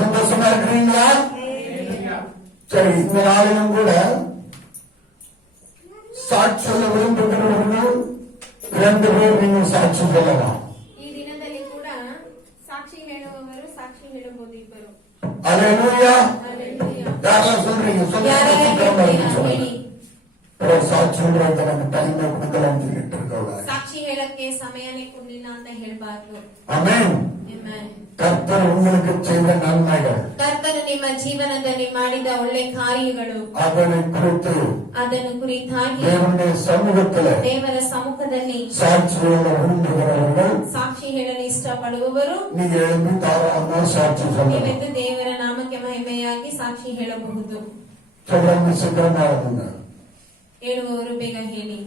சந்தோஷமா இருக்கிறீங்களா? சரி, இந்த நாளிலும் கூட சாட்சி சொல்ல விரும்புகிறவர்கள் 2 பேர் நீங்கள் சாட்சி சொல்லலாம். ಈ ದಿನದಲ್ಲಿ ಕೂಡ ಸಾಕ್ಷಿ ಹೇಳುವವರು ಸಾಕ್ಷಿ ಹೇಳಬಹುದು ಇಬ್ಬರು. அல்லேலூயா. ಯಾರೆಲ್ಲ சொல்றீங்க? ಸಾಕ್ಷಿ சொல்றது நமக்கு டைம் கொடுக்கலாம் சொல்லிட்டு இருக்கோம். ಸಾಕ್ಷಿ ಹೇಳಕ್ಕೆ ಸಮಯನೇ ಕೊಡ್ಲಿಲ್ಲ ಅಂತ ಹೇಳಬಾರದು. ಆಮೆನ್. ಕರ್ತನು உங்களுக்கு செய்த நன்மைகள், ಕರ್ತನು ನಿಮ್ಮ ಜೀವನದಲ್ಲಿ ಮಾಡಿದ ಒಳ್ಳೆ ಕಾರ್ಯಗಳು, ಅದನ್ನು ಕುರಿತಾಗಿ ದೇವರ ಸಮ್ಮುಖದಲ್ಲಿ ಸಾಕ್ಷಿ ಹೇಳಲು ವಿರುம்புகிறவர்கள், ಸಾಕ್ಷಿ ಹೇಳಲು ಇಷ್ಟಪಡುವವರು ನೀವು எழும்பி தாராளமாக ಸಾಕ್ಷಿ சொல்லலாம். ನೀವೆಂದು ದೇವರ ನಾಮಕ್ಕೆ ಮಹಿಮೆಯಾಗಿ ಸಾಕ್ಷಿ ಹೇಳಬಹುದು. தொடர்ந்து சிக்கனமாக ಹೇಳುವವರು ಬೇಗ ಹೇಳಿ.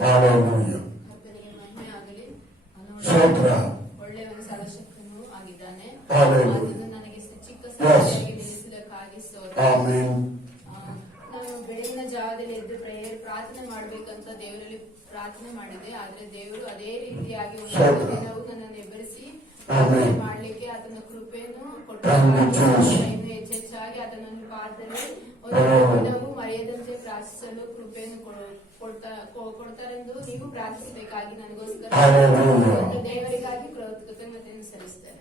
ಹಾಲೆಲೂಯಾ. ಸ್ತೋತ್ರ. ಒಳ್ಳೆಯ ಸರ್ವಶಕ್ತನು ಆಗಿದ್ದಾನೆ. ಹಾಲೆಲೂಯಾ. ನನಗೆ ಚಿಕ್ಕ ಸಮಯದಲ್ಲಿ ತಿಳಿಸಲಿಕ್ಕಾಗಿ ಸ್ತೋತ್ರ. ಆಮೆನ್. ನಾನು ಬೆಳಗಿನ ಜಾವದಲ್ಲಿ ಎದ್ದು ಪ್ರಾರ್ಥನೆ ಮಾಡ್ಬೇಕಂತ ದೇವರಲ್ಲಿ ಪ್ರಾರ್ಥನೆ ಮಾಡಿದೆ. ಆದ್ರೆ ದೇವರು ಅದೇ ರೀತಿಯಾಗಿ ಒಂದು ದಿನವೂ ನನ್ನನ್ನು ಎಬ್ಬರಿಸಿ ಮಾಡ್ಲಿಕ್ಕೆ ಆತನ ಕೃಪೆಯನ್ನು ಕೊಟ್ಟು ಇನ್ನು ಹೆಚ್ಚೆಚ್ಚಾಗಿ ಆತನನ್ನು ಪಾದದಲ್ಲಿ ಒಂದು ದಿನವೂ ಮರೆಯದಂತೆ ಪ್ರಾರ್ಥಿಸಲು ಕೃಪೆಯನ್ನು ಕೊಡ್ತಾರೆಂದು ನೀವು ಪ್ರಾರ್ಥಿಸಬೇಕಾಗಿ ನನಗೋಸ್ಕರ ದೇವರಿಗಾಗಿ ಕೃತಜ್ಞತೆಯನ್ನು ಸಲ್ಲಿಸ್ತೇನೆ.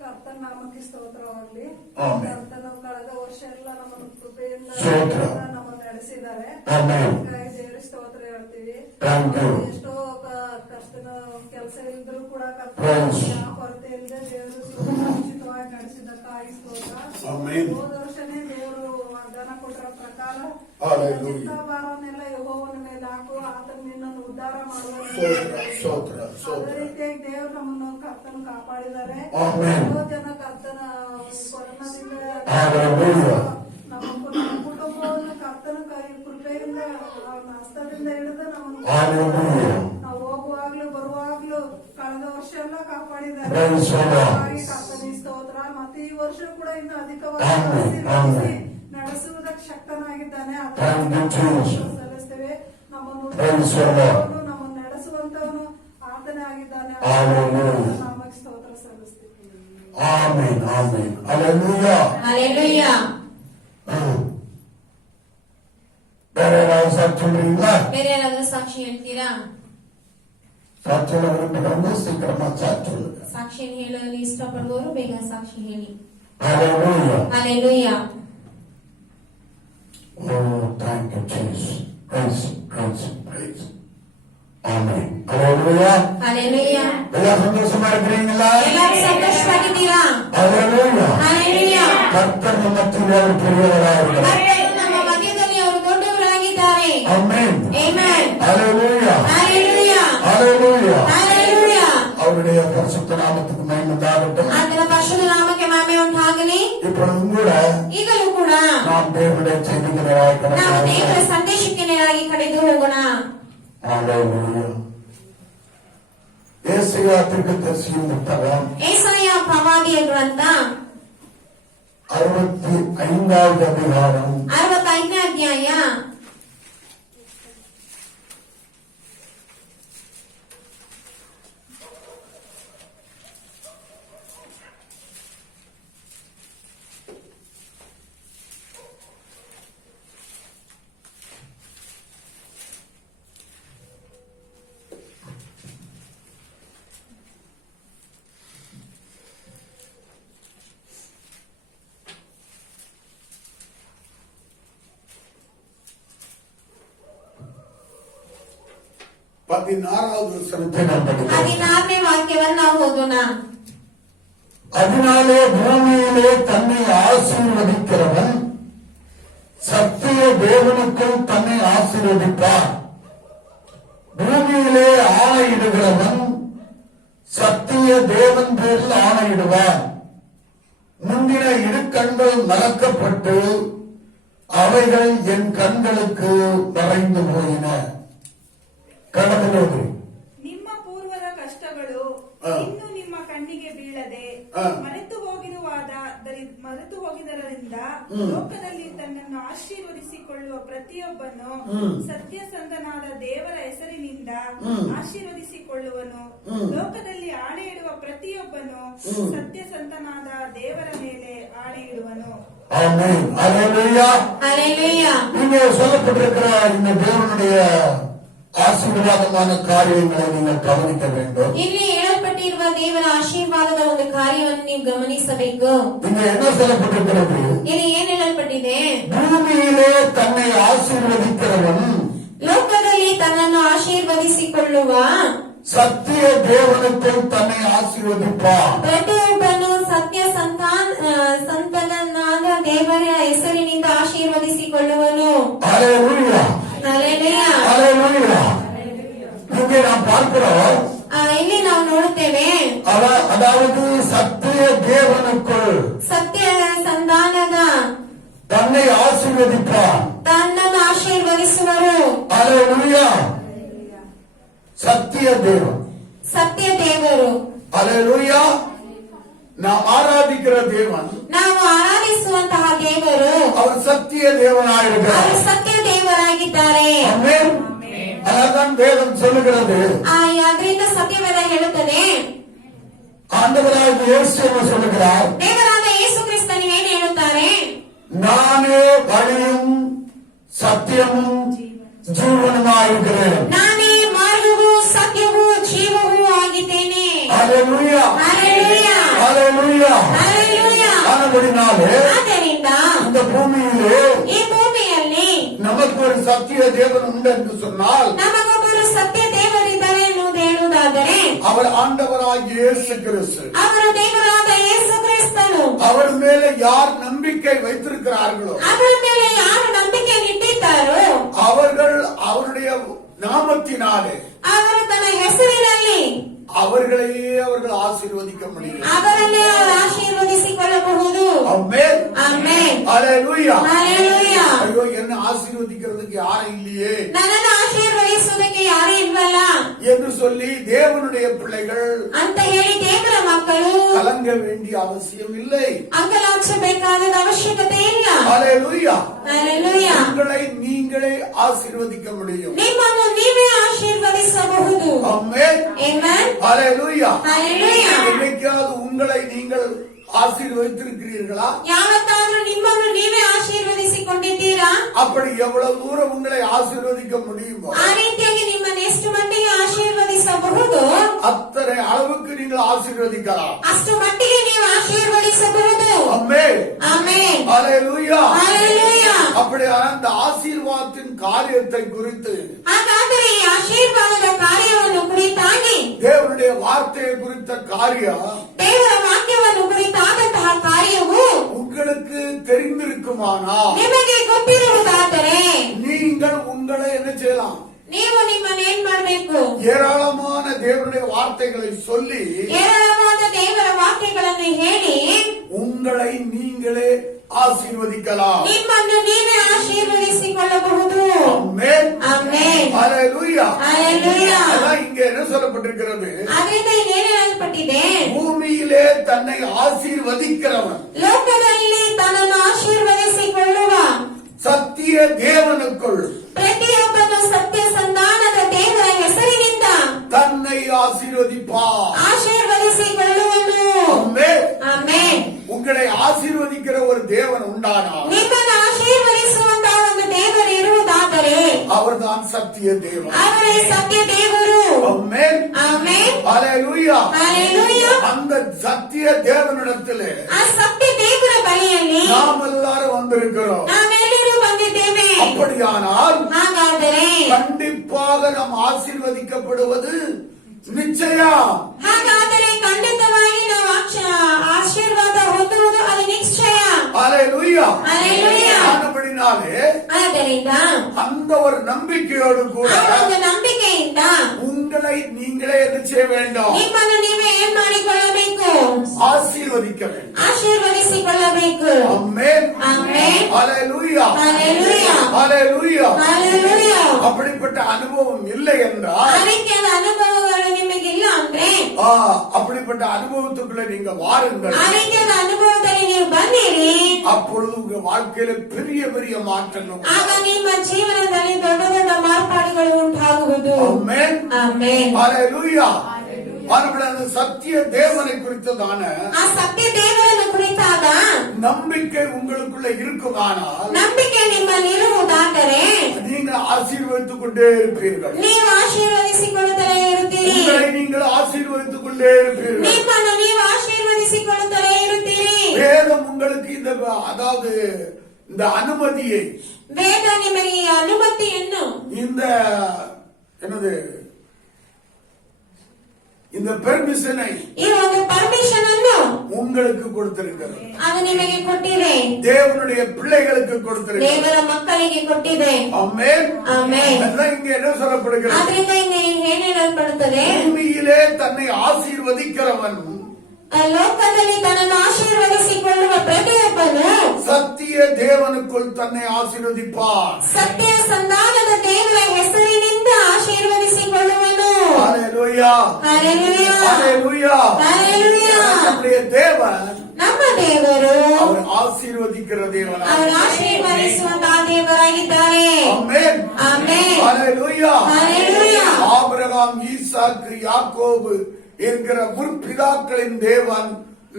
ಕರ್ತನ ನಾಮಕ್ಕೆ ಸ್ತೋತ್ರವಾಗಲಿ. ಕರ್ತನು ಕಳೆದ ವರ್ಷ ಎಲ್ಲ ನಮ್ಮನ್ನು ಕೃಪೆಯಿಂದ ನಮ್ಮನ್ನು ನಡೆಸಿದ್ದಾರೆ. ದೇವರಿಗೆ ಸ್ತೋತ್ರ ಹೇಳ್ತೀವಿ. ಎಷ್ಟೋ ಕರ್ತನ ಕೆಲಸ ಇಲ್ದರೂ ಕೂಡ ಕರ್ತನ ಕೊರತೆ ಇಲ್ಲದೆ ದೇವರು ಸುರಕ್ಷಿತವಾಗಿ ನಡೆಸಿದ್ದಕ್ಕಾಗಿ ಸ್ತೋತ್ರ. ಹೋದ ವರ್ಷನೇ ದೇವರು ವಾಗ್ದಾನ ಕೊಟ್ಟಿರೋ ಪ್ರಕಾರ ಚಿತ್ತಾಭಾರವನ್ನೆಲ್ಲ ಯೆಹೋವನ ಮೇಲೆ ಹಾಕು, ಆತನ ನಿನ್ನನ್ನು ಉದ್ಧಾರ ಮಾಡುವ ಅದೇ ರೀತಿಯಾಗಿ ದೇವರು ನಮ್ಮನ್ನು ಕರ್ತನ ಕಾಪಾಡಿದ್ದಾರೆ. ಎಷ್ಟೋ ಜನ ಕರ್ತನ ಕೊರೋನಾದಿಂದ ನಮ್ಮ ಕುಟುಂಬವನ್ನು ಕರ್ತನ ಕೃಪೆಯಿಂದ ಹಸ್ತದಿಂದ ಹಿಡಿದು ನಮ್ಮನ್ನು ನಾವು ಹೋಗುವಾಗ್ಲೂ ಬರುವಾಗ್ಲೂ ಕಳೆದ ವರ್ಷ ಎಲ್ಲ ಕಾಪಾಡಿದ್ದಾರೆ. ಕರ್ತನಿಗೆ ಸ್ತೋತ್ರ. ಮತ್ತೆ ಈ ವರ್ಷ ಕೂಡ ಇನ್ನು ಅಧಿಕವಾಗಿ ನಡೆಸುವುದಕ್ಕೆ ಶಕ್ತನಾಗಿದ್ದಾನೆ. ಸಲ್ಲಿಸ್ತೇವೆ. ನಮ್ಮನ್ನು ನಡೆಸುವಂತವನು ಆತನೇ ಆಗಿದ್ದಾನೆ. ನಾಮಕ್ಕೆ ಸ್ತೋತ್ರ ಸಲ್ಲಿಸ್ತೇವೆ. ಆಮೆನ್. ಆಮೆನ್. ಹಲ್ಲೆಲೂಯಾ. ಹಲ್ಲೆಲೂಯಾ. ಬೇರೆ ಯಾರಾದ್ರೂ ಸಾಕ್ಷಿ ಹೇಳ್ತೀರಾ? ಬೇರೆ ಯಾರಾದ್ರೂ ಸಾಕ್ಷಿ ಹೇಳ್ತೀರಾ? ಸಾಕ್ಷಿ ಹೇಳೋದ್ರಿಂದ ಸೀಕ್ರಮ ಸಾಕ್ಷಿ ಹೇಳುತ್ತೆ. ಸಾಕ್ಷಿ ಹೇಳಲು ಇಷ್ಟಪಡುವವರು ಬೇಗ ಸಾಕ್ಷಿ ಹೇಳಿ. Hallelujah. Hallelujah. Oh, thank you, Jesus. Praise, praise, praise. Amen. Hallelujah. Hallelujah. ಎಲ್ಲರೂ ಸಂತೋಷವಾಗಿದ್ದೀರಾ? ಎಲ್ಲರೂ ಸಂತೋಷವಾಗಿದ್ದೀರಾ? Hallelujah. Hallelujah. ಕರ್ತನ ಮಧ್ಯದಲ್ಲಿ ಅವರು ಪ್ರಿಯರಾಗಿದ್ದಾರೆ. ನಮ್ಮ ಮಧ್ಯದಲ್ಲಿ ಅವರು ದೊಡ್ಡವರಾಗಿದ್ದಾರೆ. Amen. Amen. Hallelujah. Hallelujah. Hallelujah. Hallelujah. அவருடைய பரிசுத்த நாமத்துக்கு மகிமை உண்டாகட்டும். ಆತನ ಪರಿಶುದ್ಧ ನಾಮಕ್ಕೆ ಮಹಿಮೆ ಉಂಟಾಗಲಿ. இப்பொழுது கூட ಈಗಲೂ ಕೂಡ நாம் தேவனுடைய செய்திகளாய் ನಾವು ದೇವರ ಸಂದೇಶಕ್ಕೆ ನೇರಾಗಿ ಕಳೆದು ಹೋಗೋಣ. Hallelujah. ஏசாயா தீர்க்கதரிசியின் புத்தகம் ஏசாயா ಪ್ರವಾದಿಯ ಗ್ರಂಥ 65வது அதிகாரம் 65ನೇ ಅಧ್ಯಾಯ 16ನೇ ವಾಕ್ಯವನ್ನು ನಾವು ಓದೋಣ. அதனாலே பூமியிலே தன்னை ஆசீர்வதிக்கிறவன் சத்திய தேவனுக்குள் தன்னை ஆசீர்வதிப்பார். பூமியிலே ஆணையிடுகிறவன் சத்திய தேவன் பேரில் ஆணையிடுவான். முந்தின இடுக்கண்கள் மறக்கப்பட்டு அவைகள் என் கண்களுக்கு மறைந்து போயின. கடவுளோடு ನಿಮ್ಮ ಪೂರ್ವದ ಕಷ್ಟಗಳು ಇನ್ನು ನಿಮ್ಮ ಕಣ್ಣಿಗೆ ಬೀಳದೆ ಮರೆತು ಹೋಗಿದರಿಂದ ಲೋಕದಲ್ಲಿ ತನ್ನನ್ನು ಆಶೀರ್ವದಿಸಿಕೊಳ್ಳುವ ವಹಿಸಿಕೊಳ್ಳುವ ಪ್ರತಿಯೊಬ್ಬನು ಸತ್ಯಸಂಧನಾದ ದೇವರ ಹೆಸರಿನಿಂದ ಆಶೀರ್ವದಿಸಿಕೊಳ್ಳುವನು. ಲೋಕದಲ್ಲಿ ಆಣೆ ಇಡುವ ಪ್ರತಿಯೊಬ್ಬನು ಸತ್ಯಸಂಧನಾದ ದೇವರ ಮೇಲೆ ಆಣೆ ಇಡುವನು. ஆமென். அல்லேலூயா. ஹalleluya. இங்கே சொல்லப்பட்டிருக்கிற இந்த தேவனுடைய ஆசீர்வாதமான காரியங்களை நீங்கள் கவனிக்க வேண்டும். ಇಲ್ಲಿ ಹೇಳಲ್ಪಟ್ಟಿರುವ ದೇವರ ಆಶೀರ್ವಾದದ ಒಂದು ಕಾರ್ಯವನ್ನು ನೀವು ಗಮನಿಸಬೇಕು. இங்கே என்ன சொல்லப்பட்டிருக்கிறது? ಇಲ್ಲಿ ಏನ್ ಹೇಳಲ್ಪಟ್ಟಿದೆ? பூமியிலே தன்னை ஆசீர்வதிக்கிறவன் ಲೋಕದಲ್ಲಿ ತನ್ನನ್ನು ಆಶೀರ್ವದಿಸಿಕೊಳ್ಳುವ சத்திய தேவனுக்குள் தன்னை ஆசீர்வதிப்பான். ಪ್ರತಿಯೊಬ್ಬನು ಸತ್ಯ ಸಂತನಾದ ದೇವರ ಹೆಸರಿನಿಂದ ಆಶೀರ್ವದಿಸಿಕೊಳ್ಳುವನು. அல்லேலூயா. ಹಲ್ಲೆಲೂಯಾ. அல்லேலூயா. இங்கே நாம் பார்க்கிறோம், ಇಲ್ಲಿ ನಾವು ನೋಡುತ್ತೇವೆ, அதாவது சத்திய தேவனுக்குள் ಸತ್ಯ ಸಂಧಾನದ தன்னை ஆசீர்வதிப்பான். ತನ್ನನ್ನು ಆಶೀರ್ವದಿಸುವರು. அல்லேலூயா. சத்திய தேவன். ಸತ್ಯ ದೇವರು. அல்லேலூயா. நாம் ஆராதிக்கிற தேவன், ನಾವು ಆರಾಧಿಸುವಂತಹ ದೇವರು அவர் சத்திய தேவனாயிருக்கிறார். ಅವರು ಸತ್ಯ ದೇವರಾಗಿದ್ದಾರೆ. ஆமென். அதான் வேதம் சொல்லுகிறது, ಅದರಿಂದ ಸತ್ಯವೇದ ಹೇಳುತ್ತದೆ, ஆண்டவராகிய இயேசு என்ன சொல்லுகிறார்? ದೇವರಾದ ಯೇಸು ಕ್ರಿಸ್ತನು ಏನು ಹೇಳುತ್ತಾರೆ? நானே வழியும் சத்தியமும் ஜீவனுமாயிருக்கிறேன். ನಾನೇ ಮಾರ್ಗವೂ ಸತ್ಯವೂ ಜೀವವೂ ಆಗಿದ್ದೇನೆ. அல்லேலூயா. ಹಲ್ಲೆಲೂಯಾ. அல்லேலூயா. ಹಲ್ಲೆಲೂಯಾ. ஆனபடினாலே ಆದ್ದರಿಂದ இந்த பூமியிலே ಈ ಭೂಮಿಯಲ್ಲಿ நமக்கு ஒரு சத்திய தேவன் உண்டு என்று சொன்னால் ನಮಗೊಬ್ಬರು ಸತ್ಯ ದೇವರಿದ್ದಾರೆ ಎನ್ನುವುದು ಹೇಳುವುದಾದರೆ அவர் ஆண்டவராகிய இயேசு கிறிஸ்து. ಅವರು ದೇವರಾದ ಯೇಸು ಕ್ರಿಸ್ತನು. அவர் மேல யார் நம்பிக்கை வைத்திருக்கிறார்களோ ಅವರ ಮೇಲೆ ಯಾರು ನಂಬಿಕೆ ಇಟ್ಟಿದ್ದಾರೋ அவர்கள் அவருடைய நாமத்தினாலே ಅವರು ತನ್ನ ಹೆಸರಿನಲ್ಲಿ அவர்களையே அவர்கள் ஆசீர்வதிக்க முடியும். ಅವರನ್ನೇ ಅವರು ಆಶೀರ್ವದಿಸಿಕೊಳ್ಳಬಹುದು. ஆமென். ಆಮೆನ್. அல்லேலூயா. ಹಲ್ಲೆಲೂಯಾ. ஐயோ, என்ன ஆசீர்வதிக்கிறதுக்கு யாரும் இல்லையே ನನ್ನನ್ನು ಆಶೀರ್ವದಿಸುವುದಕ್ಕೆ ಯಾರೂ ಇಲ್ವಲ್ಲ என்று சொல்லி தேவனுடைய பிள்ளைகள் ಅಂತ ಹೇಳಿ ದೇವರ ಮಕ್ಕಳು கலங்க வேண்டிய அவசியம் இல்லை. ಅಂಗಲಾಚಬೇಕಾದ ಅವಶ್ಯಕತೆ ಇಲ್ಲ. அல்லேலூயா. ಹಲ್ಲೆಲೂಯಾ. உங்களை நீங்களே ஆசீர்வதிக்க முடியும். ನಿಮ್ಮನ್ನು ನೀವೇ ಆಶೀರ್ವದಿಸಬಹುದು. ஆமென். ಆಮೆನ್. அல்லேலூயா. ಹಲ್ಲೆಲೂಯಾ. என்னைக்காவது உங்களை நீங்கள் ஆசீர்வதித்திருக்கிறீர்களா? ಯಾವತ್ತಾದ್ರೂ ನಿಮ್ಮನ್ನು ನೀವೇ ಆಶೀರ್ವದಿಸಿಕೊಂಡಿದ್ದೀರಾ? அப்படி எவ்வளவு தூரம் உங்களை ஆசீர்வதிக்க முடியுமோ ಆ ರೀತಿಯಾಗಿ ನಿಮ್ಮನ್ನು ಎಷ್ಟು ಮಟ್ಟಿಗೆ ಆಶೀರ್ವದಿಸಬಹುದು அத்தனை அளவுக்கு நீங்கள் ஆசீர்வதிக்கலாம். ಅಷ್ಟು ಮಟ್ಟಿಗೆ ನೀವು ಆಶೀರ್ವದಿಸಬಹುದು. ஆமென். ಆಮೆನ್. அல்லேலூயா. ಹಲ್ಲೆಲೂಯಾ. அப்படியான அந்த ஆசீர்வாதத்தின் காரியத்தை குறித்து ಹಾಗಾದರೆ ಈ ಆಶೀರ್ವಾದದ ಕಾರ್ಯವನ್ನು ಕುರಿತಾಗಿ தேவனுடைய வார்த்தையை குறித்த காரியம் ದೇವರ ವಾಕ್ಯವನ್ನು ಕುರಿತಾದಂತಹ ಕಾರ್ಯವು உங்களுக்கு தெரிந்திருக்குமானால் ನಿಮಗೆ ಗೊತ್ತಿರುವುದಾದರೆ நீங்கள் உங்களை என்ன செய்யலாம்? ನೀವು ನಿಮ್ಮನ್ನು ಏನ್ ಮಾಡಬೇಕು? ஏராளமான தேவனுடைய வார்த்தைகளை சொல்லி ಏರಾಳವಾದ ದೇವರ ವಾಕ್ಯಗಳನ್ನು ಹೇಳಿ உங்களை நீங்களே ஆசீர்வதிக்கலாம். ನಿಮ್ಮನ್ನು ನೀವೇ ಆಶೀರ್ವದಿಸಿಕೊಳ್ಳಬಹುದು. ஆமென். ಆಮೆನ್. அல்லேலூயா. ಹಲ್ಲೆಲೂಯಾ. அதான் இங்க என்ன சொல்லப்பட்டிருக்கிறது? ಅದರಿಂದ ಇನ್ನೇನು ಹೇಳಲ್ಪಟ್ಟಿದೆ? பூமியிலே தன்னை ஆசீர்வதிக்கிறவன் ಲೋಕದಲ್ಲಿ ತನ್ನನ್ನು ಆಶೀರ್ವದಿಸಿಕೊಳ್ಳುವ சத்திய தேவனுக்குள் ಪ್ರತಿಯೊಬ್ಬನು ಸತ್ಯ ಸಂಧಾನದ ದೇವರ ಹೆಸರಿನಿಂದ தன்னை ஆசீர்வதிப்பார். ಆಶೀರ್ವದಿಸಿಕೊಳ್ಳುವನು. ஆமென். ಆಮೆನ್. உங்களை ஆசீர்வதிக்கிற ஒரு தேவன் உண்டானால் ನಿಮ್ಮನ್ನು ಆಶೀರ್ವದಿಸುವಂತಹ ಒಂದು ದೇವರು ಇರುವುದಾದರೆ அவர்தான் சத்திய தேவன். ಅವರೇ ಸತ್ಯ ದೇವರು. ஆமென். ಆಮೆನ್. அல்லேலூயா. ಹಲ್ಲೆಲೂಯಾ. அந்த சத்திய தேவனிடத்திலே ಆ ಸತ್ಯ ದೇವರ ಬಳಿಯಲ್ಲಿ நாம் எல்லாரும் வந்திருக்கிறோம். ನಾವೆಲ್ಲರೂ ಬಂದಿದ್ದೇವೆ. அப்படியானால் ಹಾಗಾದರೆ கண்டிப்பாக நாம் ஆசீர்வதிக்கப்படுவது நிச்சயம். ಹಾಗಾದರೆ ಖಂಡಿತವಾಗಿ ನಾವು ಆಶೀರ್ವಾದ ಹೊಂದುವುದು ಅದು ನಿಶ್ಚಯ. அல்லேலூயா. ಹಲ್ಲೆಲೂಯಾ. ஆனபடினாலே ಆದ್ದರಿಂದ அந்த ஒரு நம்பிக்கையோடு கூட ಆ ಒಂದು ನಂಬಿಕೆಯಿಂದ உங்களை நீங்களே என்ன செய்ய வேண்டும்? ನಿಮ್ಮನ್ನು ನೀವೇ ಏನ್ ಮಾಡಿಕೊಳ್ಳಬೇಕು? ஆசீர்வதிக்க வேண்டும். ಆಶೀರ್ವದಿಸಿಕೊಳ್ಳಬೇಕು. ஆமென். ಆಮೆನ್. அல்லேலூயா. ಹಲ್ಲೆಲೂಯಾ. அல்லேலூயா. ಹಲ್ಲೆಲೂಯಾ. அப்படிப்பட்ட அனுபவம் இல்லை என்றால் ಆ ರೀತಿಯಾದ ಅನುಭವಗಳು ನಿಮಗಿಲ್ಲ ಅಂದ್ರೆ அப்படிப்பட்ட அனுபவத்துக்குள்ள நீங்க வாருங்கள். ಆ ರೀತಿಯಾದ ಅನುಭವದಲ್ಲಿ ನೀವು ಬನ್ನಿರಿ. அப்பொழுது உங்க வாழ்க்கையில பெரிய பெரிய மாற்றங்கள் ಆಗ ನಿಮ್ಮ ಜೀವನದಲ್ಲಿ ದೊಡ್ಡ ದೊಡ್ಡ ಮಾರ್ಪಾಡುಗಳು ಉಂಟಾಗುವುದು. ஆமென். ಆಮೆನ್. ஹalleluya. அந்த சத்திய தேவனை குறித்ததான ಆ ಸತ್ಯ ದೇವರನ್ನು ಕುರಿತಾದ நம்பிக்கை உங்களுக்குள்ள இருக்குமானால் ನಂಬಿಕೆ ನಿಮ್ಮಲ್ಲಿ ಇರುವುದಾದರೆ நீங்க ஆசீர்வதித்துக் கொண்டே இருப்பீர்கள். ನೀವು ಆಶೀರ್ವದಿಸಿಕೊಳ್ಳುತ್ತಲೇ ಇರುತ್ತೀರಿ. உங்களை நீங்கள் ஆசீர்வதித்துக் கொண்டே இருப்பீர்கள். ನಿಮ್ಮನ್ನು ನೀವು ಆಶೀರ್ವದಿಸಿಕೊಳ್ಳುತ್ತಲೇ ಇರುತ್ತೀರಿ. வேதம் உங்களுக்கு அதாவது இந்த அனுமதியை, ವೇದ ನಿಮಗೆ ಈ ಅನುಮತಿಯನ್ನು, இந்த என்னது இந்த பெர்மிஷனை, ಈ ಒಂದು ಪರ್ಮಿಷನ್ ಅನ್ನು உங்களுக்கு கொடுத்திருக்கிறது. ಅದು ನಿಮಗೆ ಕೊಟ್ಟಿದೆ. தேவனுடைய பிள்ளைகளுக்கு கொடுத்திருக்கிறது. ದೇವರ ಮಕ್ಕಳಿಗೆ ಕೊಟ್ಟಿದೆ. ஆமென். ಆಮೆನ್. அதான் இங்க என்ன சொல்லப்படுகிறது? ಆದ್ರಿಂದ ಇಲ್ಲಿ ಏನು ಹೇಳಲ್ಪಡುತ್ತದೆ? பூமியிலே தன்னை ஆசீர்வதிக்கிறவன் ಲೋಕದಲ್ಲಿ ತನ್ನನ್ನು ಆಶೀರ್ವದಿಸಿಕೊಳ್ಳುವ ಪ್ರತಿಯೊಬ್ಬನು சத்திய தேவனுக்குள் தன்னை ஆசீர்வதிப்பான். ಸತ್ಯ ಸಂಧಾನದ ದೇವರ ಹೆಸರಿನಿಂದ ಆಶೀರ್ವದಿಸಿಕೊಳ್ಳುವನು. ஹalleluya. ಹಲ್ಲೆಲೂಯಾ. ஹalleluya. ಹಲ್ಲೆಲೂಯಾ. நம்முடைய தேவன் ನಮ್ಮ ದೇವರು அவர் ஆசீர்வதிக்கிற தேவன். ಅವರು ಆಶೀರ್ವದಿಸುವಂತಹ ದೇವರಾಗಿದ್ದಾರೆ. ஆமென். ಆಮೆನ್. ஹalleluya. ಹಲ್ಲೆಲೂಯಾ. ஆபிரகாம், ஈசாக்கு, யாக்கோபு என்கிற முற்பிதாக்களின் தேவன்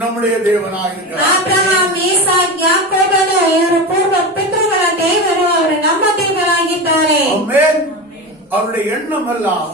நம்முடைய தேவனாயிருக்கிறார். ಅಬ್ರಹಾಂ, ಈಸಾಕ್, ಯಾಕೋಬನು ಇವರು ಪೂರ್ವ ಪಿತೃಗಳ ದೇವರು, ಅವರು ನಮ್ಮ ದೇವರಾಗಿದ್ದಾರೆ. ஆமென். அவருடைய எண்ணம் எல்லாம்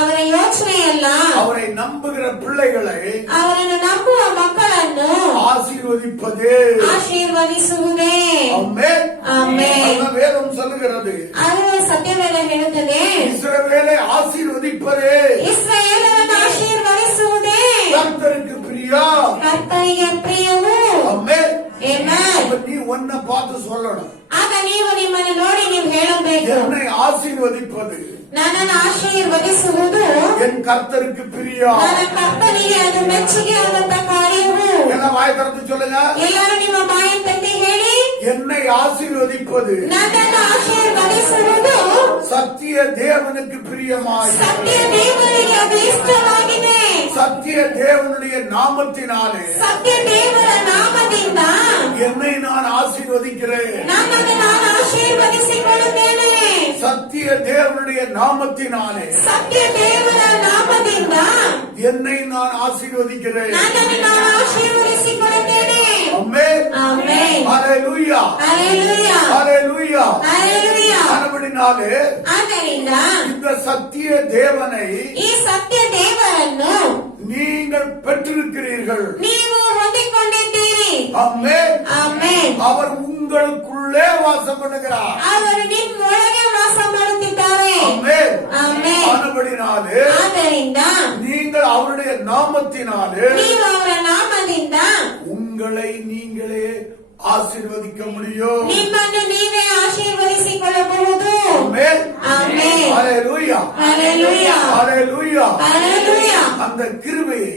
ಅವರ ಯೋಚನೆಯಲ್ಲ அவரை நம்புகிற பிள்ளைகளை ಅವರನ್ನು ನಂಬುವ ಮಕ್ಕಳನ್ನು ஆசீர்வதிப்பதே. ಆಶೀರ್ವದಿಸುವುದೇ. ஆமென். ಆಮೆನ್. அதுதான் வேதம் சொல்லுகிறது. ಅದರ ಸತ್ಯವೇದ ಹೇಳುತ್ತದೆ, இஸ்ரவேலை ஆசீர்வதிப்பதே ಇಸ್ರಾಯೇಲರನ್ನು ಆಶೀರ್ವದಿಸುವುದೇ கர்த்தருக்கு பிரியா. ಕರ್ತನಿಗೆ ಪ್ರಿಯವು. ஆமென். ಆಮೆನ್. அப்ப நீ ஒன்ன பார்த்து சொல்லணும், ಆಗ ನೀವು ನಿಮ್ಮನ್ನು ನೋಡಿ ನೀವು ಹೇಳಬೇಕು, என்னை ஆசீர்வதிப்பது ನನ್ನನ್ನು ಆಶೀರ್ವದಿಸುವುದು என் கர்த்தருக்கு பிரியா. ನನ್ನ ಕರ್ತನಿಗೆ ಅದು ಮೆಚ್ಚುಗೆ ಆದಂತ ಕಾರ್ಯವು. எல்லாம் வாய் திறந்து சொல்லுங்க. ಎಲ್ಲರೂ ನಿಮ್ಮ ಬಾಯಿ ತಂದೆ ಹೇಳಿ, என்னை ஆசீர்வதிப்பது ನನ್ನನ್ನು ಆಶೀರ್ವದಿಸುವುದು சத்திய தேவனுக்கு பிரியமாய், ಸತ್ಯ ದೇವರಿಗೆ ಅದು ಇಷ್ಟವಾಗಿದೆ. சத்திய தேவனுடைய நாமத்தினாலே ಸತ್ಯ ದೇವರ ನಾಮದಿಂದ என்னை நான் ஆசீர்வதிக்கிறேன். ನನ್ನನ್ನು ನಾನು ಆಶೀರ್ವದಿಸಿಕೊಳ್ಳುತ್ತೇನೆ. சத்திய தேவனுடைய நாமத்தினாலே ಸತ್ಯ ದೇವರ ನಾಮದಿಂದ என்னை நான் ஆசீர்வதிக்கிறேன். ನನ್ನನ್ನು ನಾನು ಆಶೀರ್ವದಿಸಿಕೊಳ್ಳುತ್ತೇನೆ. ஆமென். ಆಮೆನ್. ஹalleluya. ಹಲ್ಲೆಲೂಯಾ. ஹalleluya. ಹಲ್ಲೆಲೂಯಾ. ஆனபடினாலே ಆದ್ದರಿಂದ இந்த சத்திய தேவனை ಈ ಸತ್ಯ ದೇವರನ್ನು நீங்கள் பெற்றிருக்கிறீர்கள். ನೀವು ಹೊಂದಿಕೊಂಡಿದ್ದೀರಿ. ஆமென். ಆಮೆನ್. அவர் உங்களுக்குள்ளே வாசம் பண்ணுகிறார். ಅವರು ನಿಮ್ಮೊಳಗೆ ವಾಸ ಮಾಡುತ್ತಿದ್ದಾರೆ. ஆமென். ಆಮೆನ್. ஆனபடினாலே ಆದ್ದರಿಂದ நீங்கள் அவருடைய நாமத்தினாலே ನೀವು ಅವರ ನಾಮದಿಂದ உங்களை நீங்களே ஆசீர்வதிக்க முடியும். ನಿಮ್ಮನ್ನು ನೀವೇ ಆಶೀರ್ವದಿಸಿಕೊಳ್ಳಬಹುದು. ஆமென். ಆಮೆನ್. ஹalleluya. ಹಲ್ಲೆಲೂಯಾ. ஹalleluya. ಹಲ್ಲೆಲೂಯಾ. அந்த கிருபையை,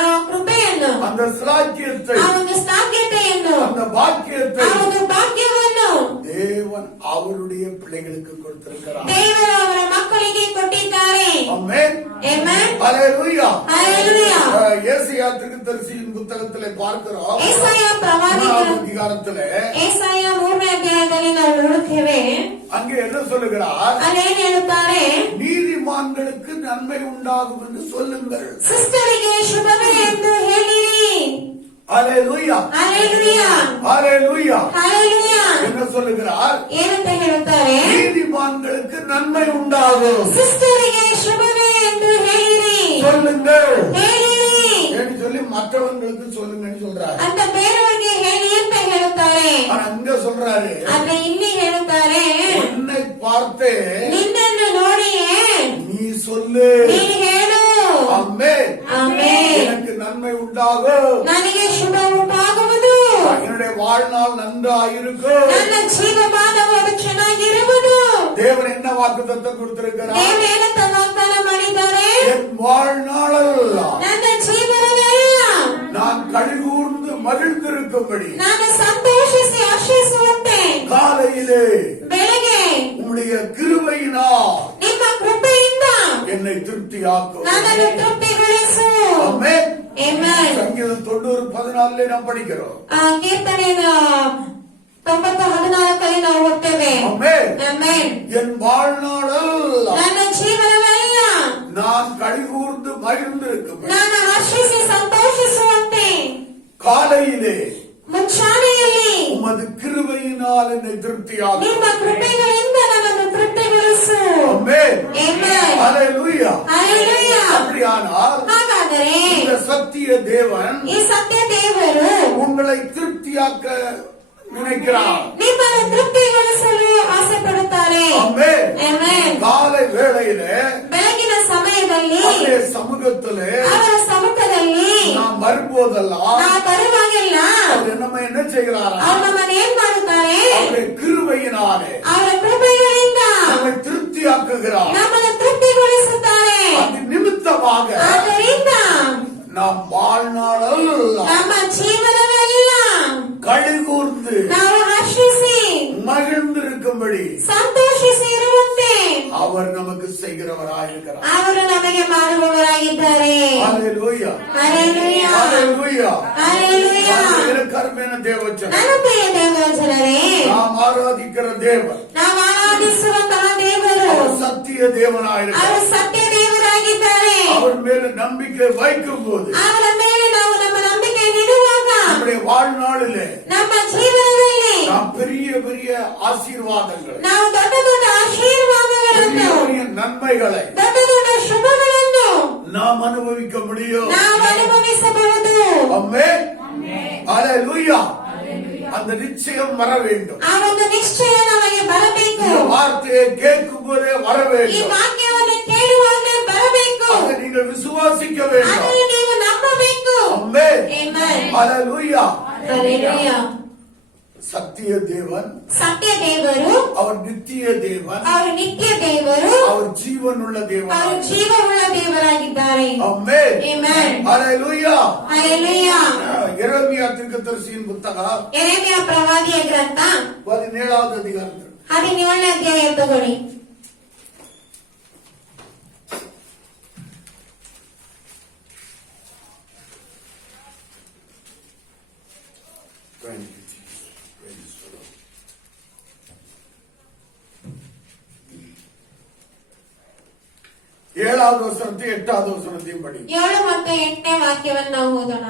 ಆ ಕೃಪೆಯನ್ನು, அந்த ஸ்லாக்கியத்தை, ಆ ಒಂದು ಸ್ಥಾಗ್ಯತೆಯನ್ನು, அந்த பாக்கியத்தை ಆ ಒಂದು ಭಾಗ್ಯವನ್ನು தேவன் அவருடைய பிள்ளைகளுக்கு கொடுத்திருக்கிறார். ದೇವರು ಅವರ ಮಕ್ಕಳಿಗೆ ಕೊಟ್ಟಿದ್ದಾರೆ. ஆமென். ಆಮೆನ್. ஹalleluya. ಹಲ್ಲೆಲೂಯಾ. ஏசாயா தீர்க்கதரிசியின் புத்தகத்திலே பார்க்கிறோம். ಏಸಾಯ ಪ್ರವಾದಿಗಳ 3வது அதிகாரத்திலே ಏಸಾಯ 3ನೇ ಅಧ್ಯಾಯದಲ್ಲಿ ನಾವು ನೋಡುತ್ತೇವೆ. அங்கே என்ன சொல்லுகிறார்? ಅಲ್ಲೇನ್ ಹೇಳುತ್ತಾರೆ? நீதிமான்களுக்கு நன்மை உண்டாகும் என்று சொல்லுங்கள். ಸಿಸ್ಟರಿಗೆ ಶುಭವೇ ಎಂದು ಹೇಳಿರಿ. ஹalleluya. ಹಲ್ಲೆಲೂಯಾ. ஹalleluya. ಹಲ್ಲೆಲೂಯಾ. என்ன சொல்லுகிறார்? ಏನಂತ ಹೇಳುತ್ತಾರೆ? நீதிமான்களுக்கு நன்மை உண்டாகும் ಸಿಸ್ಟರಿಗೆ ಶುಭವೇ ಎಂದು ಹೇಳಿರಿ. சொல்லுங்கள் ಹೇಳಿರಿ என்று சொல்லி மற்றவங்களுக்கு சொல்லுங்கன்னு சொல்றாரு. ಅಂತ ಬೇರೆಯವರಿಗೆ ಹೇಳಿ ಅಂತ ಹೇಳುತ್ತಾರೆ. ஆனா அங்க சொல்றாரு, ಆದ್ರೆ ಇಲ್ಲಿ ಹೇಳುತ್ತಾರೆ, உன்னை பார்த்தே ನಿನ್ನನ್ನು ನೋಡಿಯೇ நீ சொல்லு. ನೀನು ಹೇಳು. ஆமென். ಆಮೆನ್. எனக்கு நன்மை உண்டாகும். ನನಗೆ ಶುಭ ಉಂಟಾಗುವುದು. என்னுடைய வாழ்நாள் நன்றாயிருக்கும். ನನ್ನ ಜೀವಮಾನವು ಅದು ಚೆನ್ನಾಗಿರುವುದು. தேவன் என்ன வாக்குத்தத்தம் கொடுத்திருக்கிறார்? ದೇವರು ಏನಂತ ವಾಗ್ದಾನ ಮಾಡಿದ್ದಾರೆ? என் வாழ்நாளெல்லாம் ನನ್ನ ಜೀವನವೆಲ್ಲ நான் கழிகூர்ந்து மகிழ்ந்திருக்கும்படி ನಾನು ಸಂತೋಷಿಸಿ ಹರ್ಷಿಸುವಂತೆ காலையிலே ಬೆಳಗ್ಗೆ உம்முடைய கிருபையினால் ನಿಮ್ಮ ಕೃಪೆಯಿಂದ என்னை திருப்தியாக்கும். ನನ್ನನ್ನು ತೃಪ್ತಿಗೊಳಿಸು. ஆமென். Amen. சங்கீதம் 90:14 நாம் படிக்கிறோம். ಕೀರ್ತನೆ 90:14 ನಾವು ಓದ್ತೇವೆ. ஆமென். Amen. என் வாழ்நாளெல்லாம் ನನ್ನ ಜೀವನವೆಲ್ಲ நான் களிகூர்ந்து மகிழ்ந்திருக்கும் ನಾನು ಹರ್ಷಿಸಿ ಸಂತೋಷಿಸುವಂತೆ காலையிலே ಮುಂಚಾನೆಯಲ್ಲಿ உமது கிருபையினால் என்னை திருப்தியாக்கும். ನಿಮ್ಮ ಕೃಪೆಗಳಿಂದ ನನ್ನನ್ನು ತೃಪ್ತಿಗೊಳಿಸು. ஆமென். Amen. ஹalleluya. Hallelujah. அப்படியானால் ಹಾಗಾದರೆ இந்த சத்திய தேவன் ಈ ಸತ್ಯ ದೇವರು உங்களை திருப்தியாக்க நினைக்கிறார். ನಿಮ್ಮನ್ನು ತೃಪ್ತಿಗೊಳಿಸಲು ಆಸೆ ಪಡುತ್ತಾರೆ. ஆமென். Amen. காலை வேளையிலே ಬೆಳಗಿನ ಸಮಯದಲ್ಲಿ அவருடைய சமூகத்திலே ಅವರ ಸಮ್ಮುಖದಲ್ಲಿ நாம் வரும்போதெல்லாம் ನಾವು ಬರುವಾಗೆಲ್ಲ அவர் நம்ம என்ன செய்கிறாரா? ಅವ್ರು ನಮ್ಮನ್ನು ಏನ್ ಮಾಡುತ್ತಾರೆ? அவருடைய கிருபையினாலே ಅವರ ಕೃಪೆಗಳಿಂದ நம்மை திருப்தியாக்குகிறார். ನಮ್ಮನ್ನು ತೃಪ್ತಿಗೊಳಿಸುತ್ತಾರೆ. அது நிமித்தமாக ಆದ್ದರಿಂದ நாம் வாழ்நாளெல்லாம் ನಮ್ಮ ಜೀವನವೆಲ್ಲ களிகூர்ந்து ನಾವು ಹರ್ಷಿಸಿ மகிழ்ந்திருக்கும்படி ಸಂತೋಷಿಸಿ ಇರುವಂತೆ அவர் நமக்கு செய்கிறவராயிருக்கிறார். ಅವರು ನಮಗೆ ಮಾಡುವವರಾಗಿದ್ದಾರೆ. ஹalleluya. Hallelujah. ஹalleluya. Hallelujah. கர்மேன தேவச்சன ನನ್ನ ಪ್ರಿಯ ದೇವರ ಜನರೇ, நாம் ஆராதிக்கிற தேவன் ನಾವು ಆರಾಧಿಸುವಂತಹ ದೇವರು அவர் சத்திய தேவனாயிருக்கிறார். ಅವರು ಸತ್ಯ ದೇವರಾಗಿದ್ದಾರೆ. அவர் மேல நம்பிக்கை வைக்கும் போது ಅವರ ಮೇಲೆ ನಾವು ನಮ್ಮ ನಂಬಿಕೆ ಇಡುವಾಗ நம்முடைய வாழ்நாளிலே ನಮ್ಮ ಜೀವನದಲ್ಲಿ நாம் பெரிய பெரிய ஆசீர்வாதங்களை ನಾವು ದೊಡ್ಡ ದೊಡ್ಡ ಆಶೀರ್ವಾದಗಳನ್ನು பெரிய பெரிய நன்மைகளை ದೊಡ್ಡ ದೊಡ್ಡ ಶುಭಗಳನ್ನು நாம் அனுபவிக்க முடியும். ನಾವು ಅನುಭವಿಸಬಹುದು. ஆமென். ஹalleluya. அந்த நிச்சயம் வர வேண்டும். ಆ ಒಂದು ನಿಶ್ಚಯ ನಮಗೆ ಬರಬೇಕು. இந்த வார்த்தையை கேட்கும் போதே வர ಈ வேண்டும். ವಾಕ್ಯವನ್ನು ಕೇಳುವಾಗಲೇ ಬರಬೇಕು. அதை நீங்கள் விசுவாசிக்க வேண்டும். ಅದನ್ನು ನೀವು ನಂಬಬೇಕು. ஆமென். Amen. ஹalleluya. Hallelujah. சத்திய தேவன் ಸತ್ಯ ದೇವರು அவர் நித்திய தேவன் ಅವರು ನಿತ್ಯ ದೇವರು அவர் ஜீவனுள்ள தேவன். ಅವರು ಜೀವವುಳ್ಳ ದೇವರಾಗಿದ್ದಾರೆ. ஆமென். Amen. ஹalleluya. Hallelujah. எரேமியா தீர்க்கதரிசியின் புத்தகம் ಯೆರೆಮೀಯ ಪ್ರವಾದಿಯ ಗ್ರಂಥ 17வது அதிகாரம் 17ನೇ ಅಧ್ಯಾಯ ತಗೊಳ್ಳಿ. ஏழாவது வசனத்தை 8வது வசனத்தையும் படி. 7 ಮತ್ತು 8ನೇ ವಾಕ್ಯವನ್ನು ನಾವು ಓದೋಣ.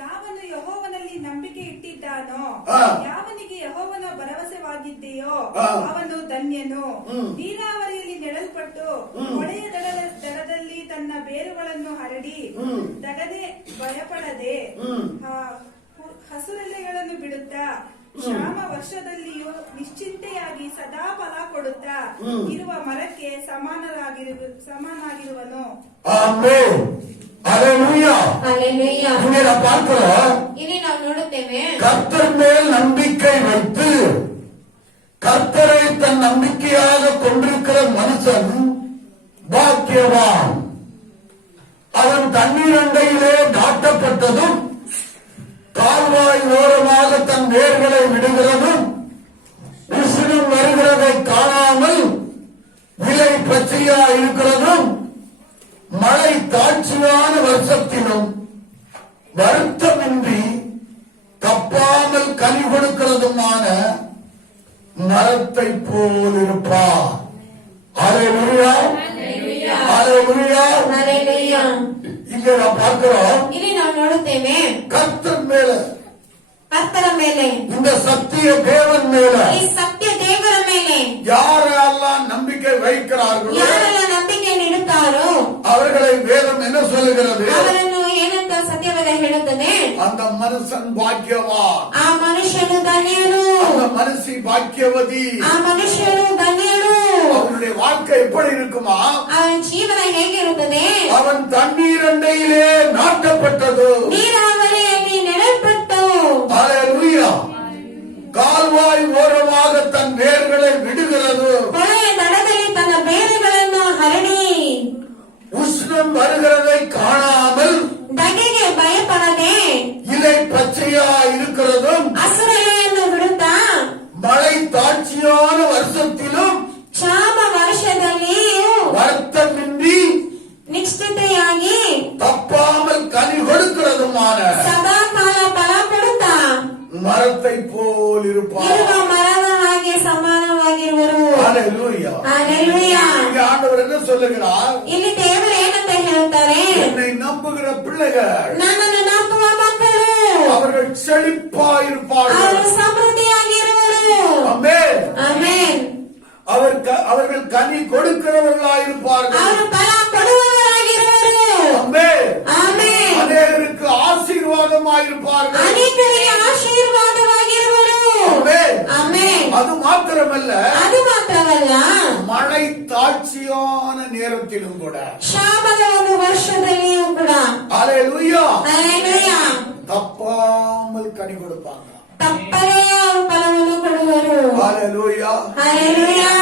ಯಾವನು ಯೆಹೋವನಲ್ಲಿ ನಂಬಿಕೆ ಇಟ್ಟಿದ್ದಾನೋ, ಹಾ. ಯಾವನಿಗೆ ಯೆಹೋವನ ಭರವಸೆವಾಗಿದೆಯೋ ಹಾ. ಅವನು ಧನ್ಯನು. ಹ್ಮ್. ನೀರಾವರಿಯಲ್ಲಿ ನೆಡಲ್ಪಟ್ಟು ಹ್ಮ್. ಹೊಳೆಯ ದಡದಲ್ಲಿ ತನ್ನ ಬೇರುಗಳನ್ನು ಹರಡಿ ಹ್ಮ್. ದಗದೆ ಭಯಪಡದೆ ಹ್ಮ್. ಹಸುರೆಲೆಗಳನ್ನು ಬಿಡುತ್ತಾ ಶ್ಯಾಮ ವರ್ಷದಲ್ಲಿಯೂ ನಿಶ್ಚಿಂತೆಯಾಗಿ ಸದಾ ಫಲ ಕೊಡುತ್ತಾ ಹ್ಮ್. ಇರುವ ಮರಕ್ಕೆ ಸಮಾನಾಗಿರುವನು. ஆமென். ஹalleluya. Hallelujah. இங்கே நாம் பார்க்கிறோம், ಇಲ್ಲಿ ನಾವು ನೋಡುತ್ತೇವೆ, கர்த்தர் மேல் நம்பிக்கை வைத்து கர்த்தரை தன் நம்பிக்கையாக கொண்டிருக்கிற மனுஷன் பாக்கியவான். அவன் தண்ணீர் அண்டையிலே நாட்டப்பட்டதும் கால்வாய் ஓரமாக தன் வேர்களை விடுகிறதும் உஷ்ணம் வருகிறதை காணாமல் விலை பச்சையா இருக்கிறதும் மழை தாட்சியான வருஷத்திலும் வருத்தமின்றி தப்பாமல் கனி கொடுக்கிறதுமான மரத்தை போல் இருப்பார். ஹalleluya. ஹalleluya. Hallelujah. இங்கே நாம் பார்க்கிறோம், ಇಲ್ಲಿ ನಾವು ನೋಡುತ್ತೇವೆ, கர்த்தர் மேல, ಕರ್ತರ ಮೇಲೆ, இந்த சத்திய தேவன் மேல ಈ ಸತ್ಯ ದೇವರ ಮೇಲೆ யாரெல்லாம் நம்பிக்கை வைக்கிறார்களோ ಯಾರೆಲ್ಲ ನಂಬಿಕೆ ನೀಡುತ್ತಾರೋ அவர்களை வேதம் என்ன சொல்லுகிறது? ಅವರನ್ನು ಏನಂತ ಸತ್ಯವೇದ ಹೇಳುತ್ತದೆ? அந்த மனுஷன் பாக்கியவான், ಆ ಮನುಷ್ಯನು ಧನ್ಯನು, அந்த மனுஷி பாக்கியவதி. ಆ ಮನುಷ್ಯನು ಧನ್ಯನು. அவனுடைய வாழ்க்கை எப்படி இருக்குமா? ಅವನ ಜೀವನ ಹೇಗಿರುತ್ತದೆ? அவன் தண்ணீர் அண்டையிலே நாட்டப்பட்டது. ನೀರಾವರಿಯಲ್ಲಿ ನೆಡಲ್ಪಟ್ಟು ஹalleluya. கால்வாய் ஓரமாக தன் வேர்களை விடுகிறது. ಹೊಳೆಯ ದಡದಲ್ಲಿ ತನ್ನ ಬೇರುಗಳನ್ನು ಹರಡಿ உஷ்ணம் வருகிறதை காணாமல் ಧಗೆಗೆ ಭಯಪಡದೆ இலை பச்சையா இருக்கிறதும் ಹಸುರೆಲೆಯನ್ನು ಬಿಡುತ್ತಾ மழை தாட்சியான வருஷத்திலும் ಕ್ಷಾಮ ವರ್ಷದಲ್ಲಿಯೂ வருத்தமின்றி ನಿಶ್ಚಿತೆಯಾಗಿ தப்பாமல் சொல்லுகிறார்? ಇಲ್ಲಿ ದೇವರು ಏನಂತ ಹೇಳ್ತಾರೆ? என்னை நம்புகிற பிள்ளைகள் ನನ್ನನ್ನು ನಂಬುವ ಮಕ್ಕಳು அவர்கள் செழிப்பாயிருப்பார்கள். ಅವರು ಸಮೃದ್ಧಿಯಾಗಿರುವರು. ஆமென். ಆಮೆನ್. அவர்கள் கனி கொடுக்கிறவர்களாயிருப்பார்கள். ಅವರು ಫಲ ಕೊಡುವವರಾಗಿರುವರು. ஆமென். ಆಮೆನ್. அநேகருக்கு ஆசீர்வாதமாயிருப்பார்கள். ಅನೇಕರಿಗೆ ಆಶೀರ್ವಾದವಾಗಿರುವರು. ஆமென். ಆಮೆನ್. அது மாத்திரமல்ல, ಅದು ಮಾತ್ರವಲ್ಲ, மழை தாட்சியான நேரத்திலும் கூட ಕ್ಷಾಮದ ಒಂದು ವರ್ಷದಲ್ಲಿಯೂ ಕೂಡ அல்லேலூயா ಹಲ್ಲೆಲೂಯಾ தப்பாமல் கனி கொடுப்பாங்க. ತಪ್ಪದೇ ಅವರು ಫಲವನ್ನು ಕೊಡುವರು. அல்லேலூயா. ಹಲ್ಲೆಲೂಯಾ.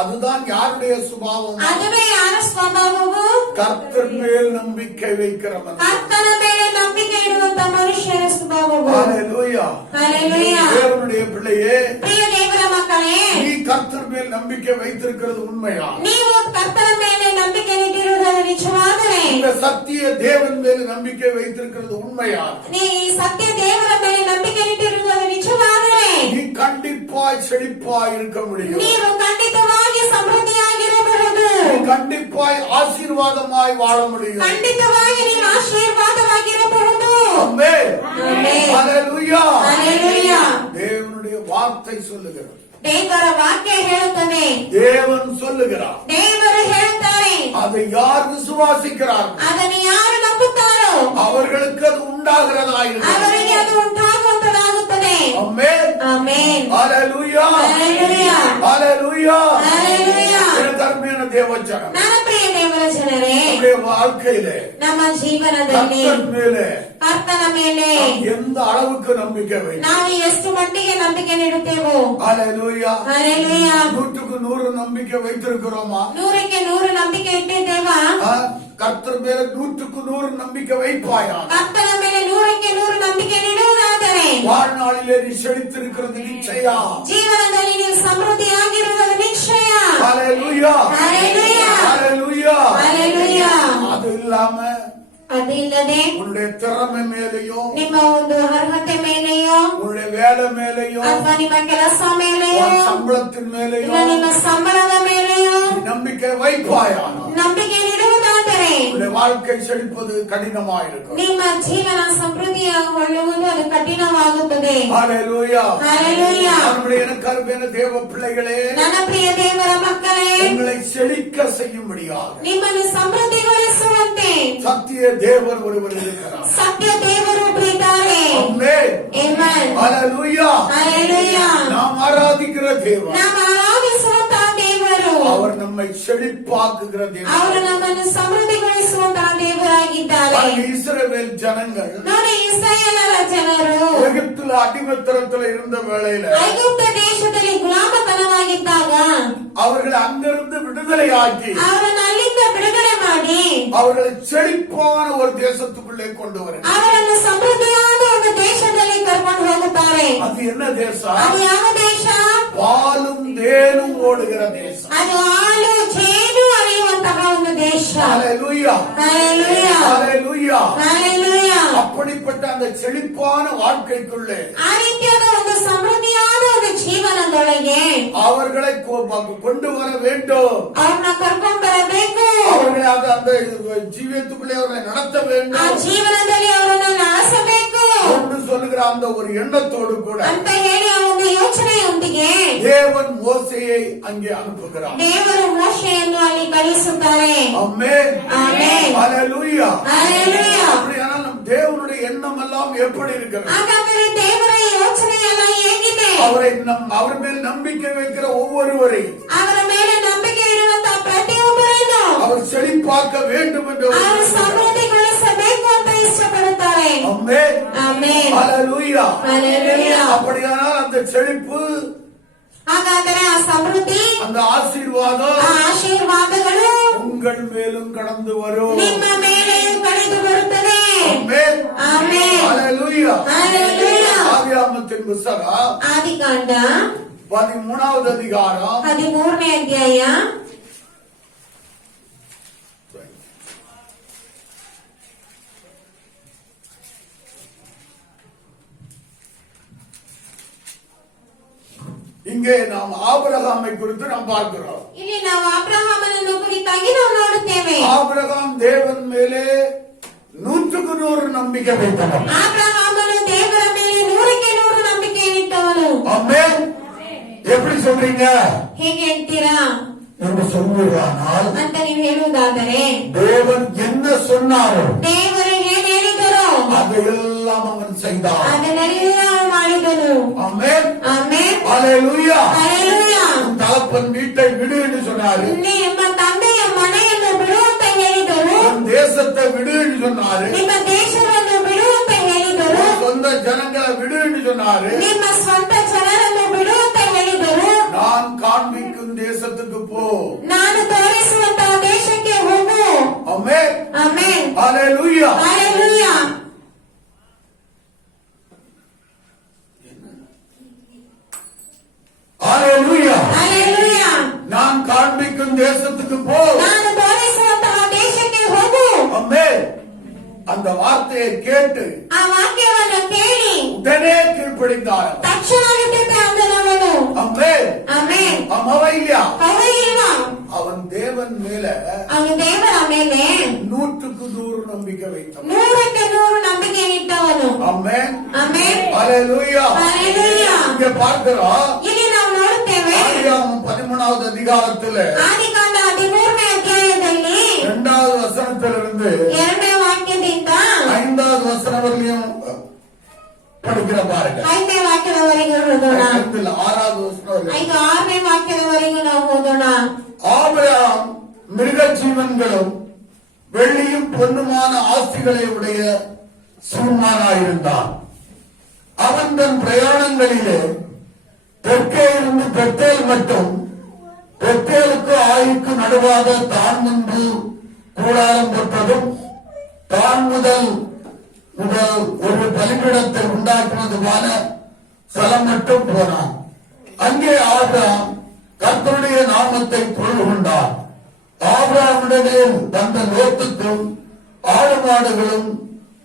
அதுதான் யாருடைய சுபாவம்? ಅದುವೇ ಯಾರ ಸ್ವಭಾವವು? கர்த்தர் மேல் நம்பிக்கை வைக்கிறவன். ಕರ್ತನ ಮೇಲೆ ನಂಬಿಕೆ ಇಡುವಂತ ಮನುಷ್ಯರ ಸ್ವಭಾವವು. அல்லேலூயா. ಹಲ್ಲೆಲೂಯಾ. தேவனுடைய பிள்ளையே, ಪ್ರಿಯ ದೇವರ ಮಕ್ಕಳೇ, நீ கர்த்தர் மேல் நம்பிக்கை வைத்திருக்கிறது உண்மையா? ನೀವು ಕರ್ತನ ಮೇಲೆ ನಂಬಿಕೆ ಇಟ್ಟಿರುವುದು ನಿಜವಾದರೆ, இந்த சத்திய தேவன் மேல் நம்பிக்கை வைத்திருக்கிறது உண்மையா? ನೀ ಸತ್ಯ ದೇವರ ಮೇಲೆ ನಂಬಿಕೆ ಇಟ್ಟಿರುವುದು ನಿಜವಾದರೆ, நீ கண்டிப்பாய் செழிப்பாய் இருக்க முடியும். ನೀವು ಖಂಡಿತವಾಗಿ ಸಮೃದ್ಧಿಯಾಗಿರಬಹುದು. நீ கண்டிப்பாய் ஆசீர்வாதமாய் வாழ முடியும். ಖಂಡಿತವಾಗಿ ನೀವು ಆಶೀರ್ವಾದವಾಗಿರಬಹುದು. ஆமென். ஆமென். அல்லேலூயா. ಹಲ್ಲೆಲೂಯಾ. தேவனுடைய வார்த்தை சொல்லுகிறது. ದೇವರ ವಾಕ್ಯ ಹೇಳುತ್ತದೆ. தேவன் சொல்லுகிறார். ದೇವರು ಹೇಳ್ತಾರೆ. அதை யார் விசுவாசிக்கிறார்கள் ಅದನ್ನು ಯಾರು ನಂಬುತ್ತಾರೋ அவர்களுக்கு அது உண்டாகிறதா இருக்கிறது. ಅವರಿಗೆ ಅದು ಉಂಟಾಗುವಂತದಾಗುತ್ತದೆ. ஆமென். ಆಮೆನ್. அல்லேலூயா. ಹಲ್ಲೆಲೂಯಾ. அல்லேலூயா. ಹಲ್ಲೆಲೂಯಾ. எனக்கு அருமையான தேவஜனம், ನನ್ನ ಪ್ರಿಯ ದೇವರ ಜನರೇ, நம்முடைய வாழ்க்கையிலே ನಮ್ಮ ಜೀವನದಲ್ಲಿ கர்த்தர் மேலே ಕರ್ತನ ಮೇಲೆ எந்த அளவுக்கு நம்பிக்கை வை. ನಾವು ಎಷ್ಟು ಮಟ್ಟಿಗೆ ನಂಬಿಕೆ ನೀಡುತ್ತೇವೋ. அல்லேலூயா. ಹಲ್ಲೆಲೂಯಾ. 100க்கு 100 நம்பிக்கை வைத்திருக்கிறோமா? 100ಕ್ಕೆ 100 ನಂಬಿಕೆ ಇಟ್ಟಿದ್ದೇವಾ? கர்த்தர் மேல 100க்கு 100 நம்பிக்கை வைப்பாயா? ಕರ್ತನ ಮೇಲೆ 100ಕ್ಕೆ 100 ನಂಬಿಕೆ ನೀಡುವುದಾದರೆ வாழ்நாளிலே நீ செழித்திருக்கிறது நிச்சயம். ಜೀವನದಲ್ಲಿ ನೀವು ಸಮೃದ್ಧಿಯಾಗಿರುವುದು ನಿಶ್ಚಯ. அல்லேலூயா. ಹಲ್ಲೆಲೂಯಾ. அல்லேலூயா. ಹಲ್ಲೆಲೂಯಾ. அது இல்லாம ಅದಿಲ್ಲದೆ உன்னுடைய திறமை மேலையும் ನಿಮ್ಮ ಒಂದು ಅರ್ಹತೆ ಮೇಲೆಯೋ உன்னுடைய வேலை மேலையும் ಅಥವಾ ನಿಮ್ಮ ಕೆಲಸ ಮೇಲೆಯೋ உன் சம்பளத்தின் ಇಲ್ಲ மேலையும் ನಿಮ್ಮ ಸಂಬಳದ ಮೇಲೆಯೋ நீ நம்பிக்கை வைப்பாயானா ನಂಬಿಕೆ ನೀಡುವುದಾದರೆ உன்னுடைய வாழ்க்கை செழிப்பது கடினமாயிருக்கும். ನಿಮ್ಮ ಜೀವನ ಸಮೃದ್ಧಿಯಾಗಿಕೊಳ್ಳುವುದು ಅದು ಕಠಿಣವಾಗುತ್ತದೆ. அல்லேலூயா. ಹಲ್ಲೆಲೂಯಾ. நம்முடைய கருமையான தேவ பிள்ளைகளே, ನನ್ನ ಪ್ರಿಯ ದೇವರ ಮಕ್ಕಳೇ, உங்களை செழிக்க செய்யும்படியாக ನಿಮ್ಮನ್ನು ಸಮೃದ್ಧಿಗೊಳಿಸುವಂತೆ சத்திய தேவன் ஒருவர் இருக்கிறார். ಸತ್ಯ ದೇವರು ಒಬ್ಬರಿದ್ದಾರೆ. ஆமென். ಆಮೆನ್. அல்லேலூயா. ಹಲ್ಲೆಲೂಯಾ. நாம் ஆராதிக்கிற தேவன், ನಾವು ಆರಾಧಿಸುವಂತಹ ದೇವರು, அவர் நம்மை செழிப்பாக்குகிற தேவன். ಅವರು ನಮ್ಮನ್ನು ಸಮೃದ್ಧಿಗೊಳಿಸುವಂತಹ ದೇವರಾಗಿದ್ದಾರೆ. பாருங்க, இஸ்ரவேல் ஜனங்கள் ನೋಡಿ, ಇಸ್ರಾಯೇಲರ ಜನರು எகிப்துல அடிமைத்தனத்துல இருந்த வேளையில ಐಗುಪ್ತ ದೇಶದಲ್ಲಿ ಗುಲಾಮತನವಾಗಿದ್ದಾಗ அவர்களை அங்கிருந்து விடுதலையாக்கி ಅವರನ್ನು ಅಲ್ಲಿಂದ ಬಿಡುಗಡೆ ಮಾಡಿ அவர்களை செழிப்பான ஒரு தேசத்துக்குள்ளே கொண்டு வர. ಅವರನ್ನು ಸಮೃದ್ಧಿಯಾದ ಒಂದು ದೇಶದಲ್ಲಿ ಕರ್ಕೊಂಡು ಹೋಗುತ್ತಾರೆ. அது என்ன தேசம்? ಅದು ಯಾವ ದೇಶ? பாலும் தேனும் ஓடுகிற தேசம். ಅದು ಹಾಲು ಜೇನು ಹರಿಯುವಂತಹ ಒಂದು ದೇಶ. அல்லேலூயா. ಹಲ್ಲೆಲೂಯಾ. அல்லேலூயா. ಹಲ್ಲೆಲೂಯಾ. அப்படிப்பட்ட அந்த செழிப்பான வாழ்க்கைக்குள்ளே ಆ ರೀತಿಯಾದ ಒಂದು ಸಮೃದ್ಧಿಯಾದ ಒಂದು ಜೀವನದೊಳಗೆ அவர்களை கொண்டு வர வேண்டும். ಅವ್ರನ್ನ ಕರ್ಕೊಂಡು ಬರಬೇಕು. அவர்களை அந்த ஜீவியத்துக்குள்ளே அவர்களை நடத்த ಆ வேண்டும் ಜೀವನದಲ್ಲಿ ಅವರನ್ನು ನಡೆಸಬೇಕು என்று சொல்லுகிற அந்த ஒரு எண்ணத்தோடு கூட ಅಂತ ಹೇಳಿ ಆ ಒಂದು ಯೋಚನೆಯೊಂದಿಗೆ தேவன் மோசேயை அங்கே அனுப்புகிறார். ದೇವರು ಮೋಶೆಯನ್ನು ಅಲ್ಲಿ ಕಳಿಸುತ್ತಾರೆ. ஆமென். ஆமென். அல்லேலூயா. ಹಲ್ಲೆಲೂಯಾ. அப்படியானால் நம் தேவனுடைய எண்ணம் எல்லாம் எப்படி இருக்கிறது? ಹಾಗಾದರೆ ದೇವರ ಯೋಚನೆ ಎಲ್ಲ ಹೇಗಿದೆ? அவர் மேல் நம்பிக்கை வைக்கிற ஒவ்வொருவரையும் ಅವರ ಮೇಲೆ ನಂಬಿಕೆ ಇರುವಂತಹ ಪ್ರತಿಯೊಬ್ಬರನ್ನು அவர் செழிப்பாக்க வேண்டும் என்று ಅವರು ಸಮೃದ್ಧಿಗೊಳಿಸಬೇಕು ಅಂತ ಇಷ್ಟಪಡುತ್ತಾರೆ. ஆமென். ಆಮೆನ್. அல்லேலூயா. ಹಲ್ಲೆಲೂಯಾ. அப்படியானால் அந்த செழிப்பு, ಹಾಗಾದರೆ ಆ ಸಮೃದ್ಧಿ, அந்த ஆசீர்வாதம் ಆ ಆಶೀರ್ವಾದಗಳು உங்கள் மேலும் கடந்து வரும். ನಿಮ್ಮ ಮೇಲೆಯೂ ಕಳೆದು ಬರುತ್ತದೆ. ஆமென். ಆಮೆನ್. அல்லேலூயா. ಹಲ್ಲೆಲೂಯಾ. ஆதியாகமத்தின் புத்தகம் ಆದಿಕಾಂಡ 13வது அதிகாரம் 13ನೇ ಅಧ್ಯಾಯ இங்கே நாம் ஆபிரகாமை குறித்து நாம் பார்க்கிறோம். ಇಲ್ಲಿ ನಾವು ಅಬ್ರಹಾಮನನ್ನು ಕುರಿತಾಗಿ ನಾವು ನೋಡುತ್ತೇವೆ. ஆபிரகாம் தேவன் மேலே 100% ನಂಬಿಕೆ வைத்தவன். ಅಬ್ರಹಾಮನು ದೇವರ ಮೇಲೆ 100ಕ್ಕೆ 100 ನಂಬಿಕೆಯನ್ನಿಟ್ಟವನು. ஆமென். எப்படி சொல்றீங்க ಹೇಗೆ ಹೇಳ್ತೀರಾ என்று சொல்லுவானால் ಅಂತ ನೀವು ಹೇಳುವುದಾದರೆ, தேவன் என்ன சொன்னாரோ ದೇವರು ಏನ್ ಹೇಳಿದರೋ அதையெல்லாம் அவன் செய்தான். ಅದನ್ನೆಲ್ಲ ಮಾಡಿದನು. ஆமென். ಆಮೆನ್. ஹalleluya. ಹಲ್ಲೆಲೂಯಾ. உன் தகப்பன் வீட்டை விடு என்று சொன்னாரு. ನಿಮ್ಮ ತಂದೆಯ ಮನೆಯನ್ನು ಬಿಡುವಂತ ಹೇಳಿದರು. உன் தேசத்தை விடு என்று சொன்னாரு. ನಿಮ್ಮ ದೇಶವನ್ನು ಬಿಡುವಂತ ಹೇಳಿದರು. உன் சொந்த ஜனங்களை விடு என்று சொன்னாரு. ನಿಮ್ಮ ಸ್ವಂತ ಜನರನ್ನು ಬಿಡುವಂತ ಹೇಳಿದರು. நான் காண்பிக்கும் தேசத்துக்கு போ. ನಾನು ತೋರಿಸುವಂತಹ ದೇಶಕ್ಕೆ ಹೋಗು. ஆமென். ಆಮೆನ್. ஹalleluya. ಹಲ್ಲೆಲೂಯಾ. ஹalleluya. ಹಲ್ಲೆಲೂಯಾ. நான் காண்பிக்கும் தேசத்துக்கு போ. ನಾನು ತೋರಿಸುವಂತಹ ದೇಶಕ್ಕೆ ಹೋಗು. ஆமென். அந்த வார்த்தையை கேட்டு ಆ ವಾಕ್ಯವನ್ನು ಕೇಳಿ உடனே கீழ்ப்படிந்தார். ತಕ್ಷಣವಿದ್ದಂತೆ ಅಂದನವನು. ஆமென். ಆಮೆನ್. அமவையா ಹೌದಾ? அவன் தேவன் மேல ಅವನು ದೇವರ ಮೇಲೆ 100% ನಂಬಿಕೆ வைத்தான். 100ಕ್ಕೆ 100 ನಂಬಿಕೆಯನ್ನಿಟ್ಟವನು. ஆமென். ಆಮೆನ್. ஹalleluya. ಹಲ್ಲೆಲೂಯಾ. இங்க பார்க்கிறோம் ಇಲ್ಲಿ ನಾವು ನೋಡುತ್ತೇವೆ ஆதியாகமம் 13வது அதிகாரத்திலே ಆದಿಕಾಂಡ 13ನೇ ಅಧ್ಯಾಯದಲ್ಲಿ 2வது வசனத்திலிருந்து 2ನೇ ವಾಕ್ಯದಿಂದ 5வது வசனம் வரையும் படிக்கிற பாருங்க. 5ನೇ ವಾಕ್ಯದವರೆಗೂ ಓದೋಣ. 6வது வசனம் வரையும். 6ನೇ ವಾಕ್ಯದವರೆಗೂ ನಾವು ಓದೋಣ. ஆபிரகாம் மிருக ஜீவன்களும் வெள்ளியும் பொன்னுமான ஆஸ்திகளை உடைய சீமானாயிருந்தான். அவன் தன் பிரயாணங்களிலே தெற்கே இருந்து பெத்தேல் மட்டும் பெத்தேலுக்கு ஆயுக்கு நடுவாக தான் முன்பு கூடாரம் போட்டதும் தான் முதல் ஒரு பலிபீடத்தை உண்டாக்குவதுமான ஸ்தலம் மட்டும் போனான். அங்கே ஆபிரகாம் கர்த்தருடைய நாமத்தை தொழுது கொண்டார். ஆபிரகாமுடனே வந்த லோத்துக்கும் ஆடு மாடுகளும்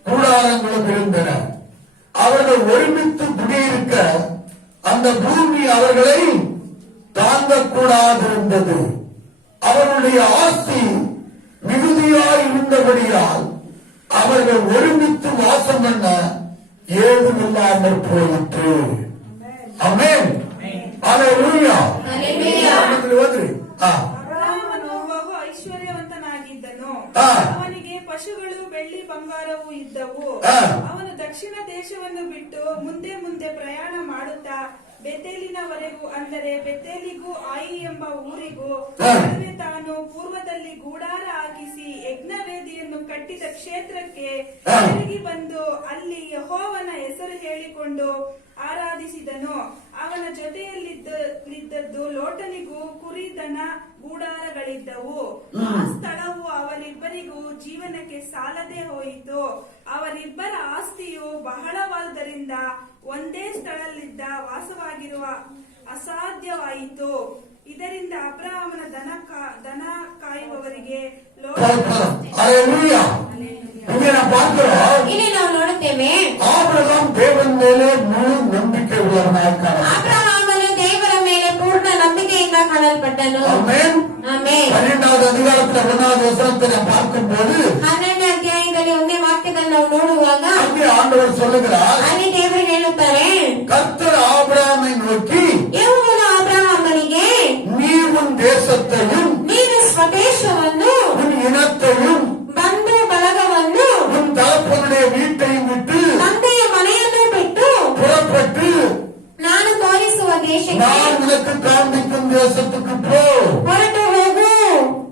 கூடாரங்களும் இருந்தன. அவர்கள் ஒருமித்து குடியிருக்க அந்த பூமி அவர்களை தாங்கக்கூடாதிருந்தது. அவருடைய ஆஸ்தி மிகுதியாய் இருந்தபடியால் அவர்கள் ஒருமித்து வாசம் பண்ண ஏதுமில்லாமல் போயிற்று. ஆமென். ஹalleluya. ಹಲ್ಲೆಲೂಯಾ. ಅಬ್ರಹಾಮನು ಬಹು ಐಶ್ವರ್ಯವಂತನಾಗಿದ್ದನು. ಆ. ಅವನಿಗೆ ಪಶುಗಳು ಬೆಳ್ಳಿ ಬಂಗಾರವೂ ಇದ್ದವು. ಆ. ಅವನು ದಕ್ಷಿಣ ದೇಶವನ್ನು ಬಿಟ್ಟು ಮುಂದೆ ಮುಂದೆ ಪ್ರಯಾಣ ಮಾಡುತ್ತಾ ಬೆತೇಲಿನವರೆಗೂ, ಅಂದರೆ ಬೆತೇಲಿಗೂ ಆಯಿ ಎಂಬ ಊರಿಗೂ ನಡುವೆ ತಾನು ಪೂರ್ವದಲ್ಲಿ ಗೂಡಾರ ಹಾಕಿಸಿ ಯಜ್ಞವೇದಿಯನ್ನು ಕಟ್ಟಿದ ಕ್ಷೇತ್ರಕ್ಕೆ ತಿರುಗಿ ಬಂದು ಅಲ್ಲಿ ಯೆಹೋವನ ಹೆಸರು ಹೇಳಿಕೊಂಡು ಆರಾಧಿಸಿದನು. ಅವನ ಜೊತೆಯಲ್ಲಿದ್ದದ್ದು ಲೋಟನಿಗೂ ಕುರಿ ದನ ಗೂಡಾರಗಳಿದ್ದವು. ಆ ಸ್ಥಳವು ಅವರಿಬ್ಬರಿಗೂ ಜೀವನಕ್ಕೆ ಸಾಲದೆ ಹೋಯಿತು. ಅವರಿಬ್ಬರ ಆಸ್ತಿಯು ಬಹಳವಾದುದರಿಂದ ಒಂದೇ ಸ್ಥಳದಲ್ಲಿದ್ದ ವಾಸವಾಗಿರುವ ಅಸಾಧ್ಯವಾಯಿತು. ಇದರಿಂದ ಅಬ್ರಹಾಮನ ದನ ಕಾಯುವವರಿಗೆ ஹalleluya. இங்கே நாம் பார்க்கிறோம் ಇಲ್ಲಿ ನಾವು ನೋಡುತ್ತೇವೆ ஆபிரகாம் தேவன் மேலே முழு நம்பிக்கை உள்ளவனாய் காணப்பட்டான். ಅಬ್ರಹಾಮನು ದೇವರ ಮೇಲೆ ಪೂರ್ಣ ನಂಬಿಕೆಯಿಂದ ಕಾಣಲ್ಪಟ್ಟನು. ஆமென். ಆಮೆನ್. 12வது அதிகாரத்தில் 1வது வசனத்தை நாம் பார்க்கும்போது 12ನೇ ಅಧ್ಯಾಯದಲ್ಲಿ 1ನೇ ವಾಕ್ಯದಲ್ಲಿ ನಾವು ನೋಡುವಾಗ அங்கே ஆண்டவர் சொல்லுகிறார், ಅಲ್ಲಿ ದೇವರು ಹೇಳುತ್ತಾರೆ, கர்த்தர் ஆபிரகாமை நோக்கி ಯೆಹೋವನು ಅಬ್ರಹಾಮನಿಗೆ நீ உன் தேசத்தையும் ನೀನು ಸ್ವದೇಶವನ್ನು உன் இனத்தையும் ಬಂಧು ಬಳಗವನ್ನು உன் தகப்பனுடைய வீட்டையும் விட்டு ತಂದೆಯ ಮನೆಯನ್ನು ಬಿಟ್ಟು புறப்பட்டு ನಾನು ತೋರಿಸುವ ದೇಶಕ್ಕೆ நான் உனக்கு காண்பிக்கும் தேசத்துக்கு போ. ಹೊರಟು ಹೋಗು.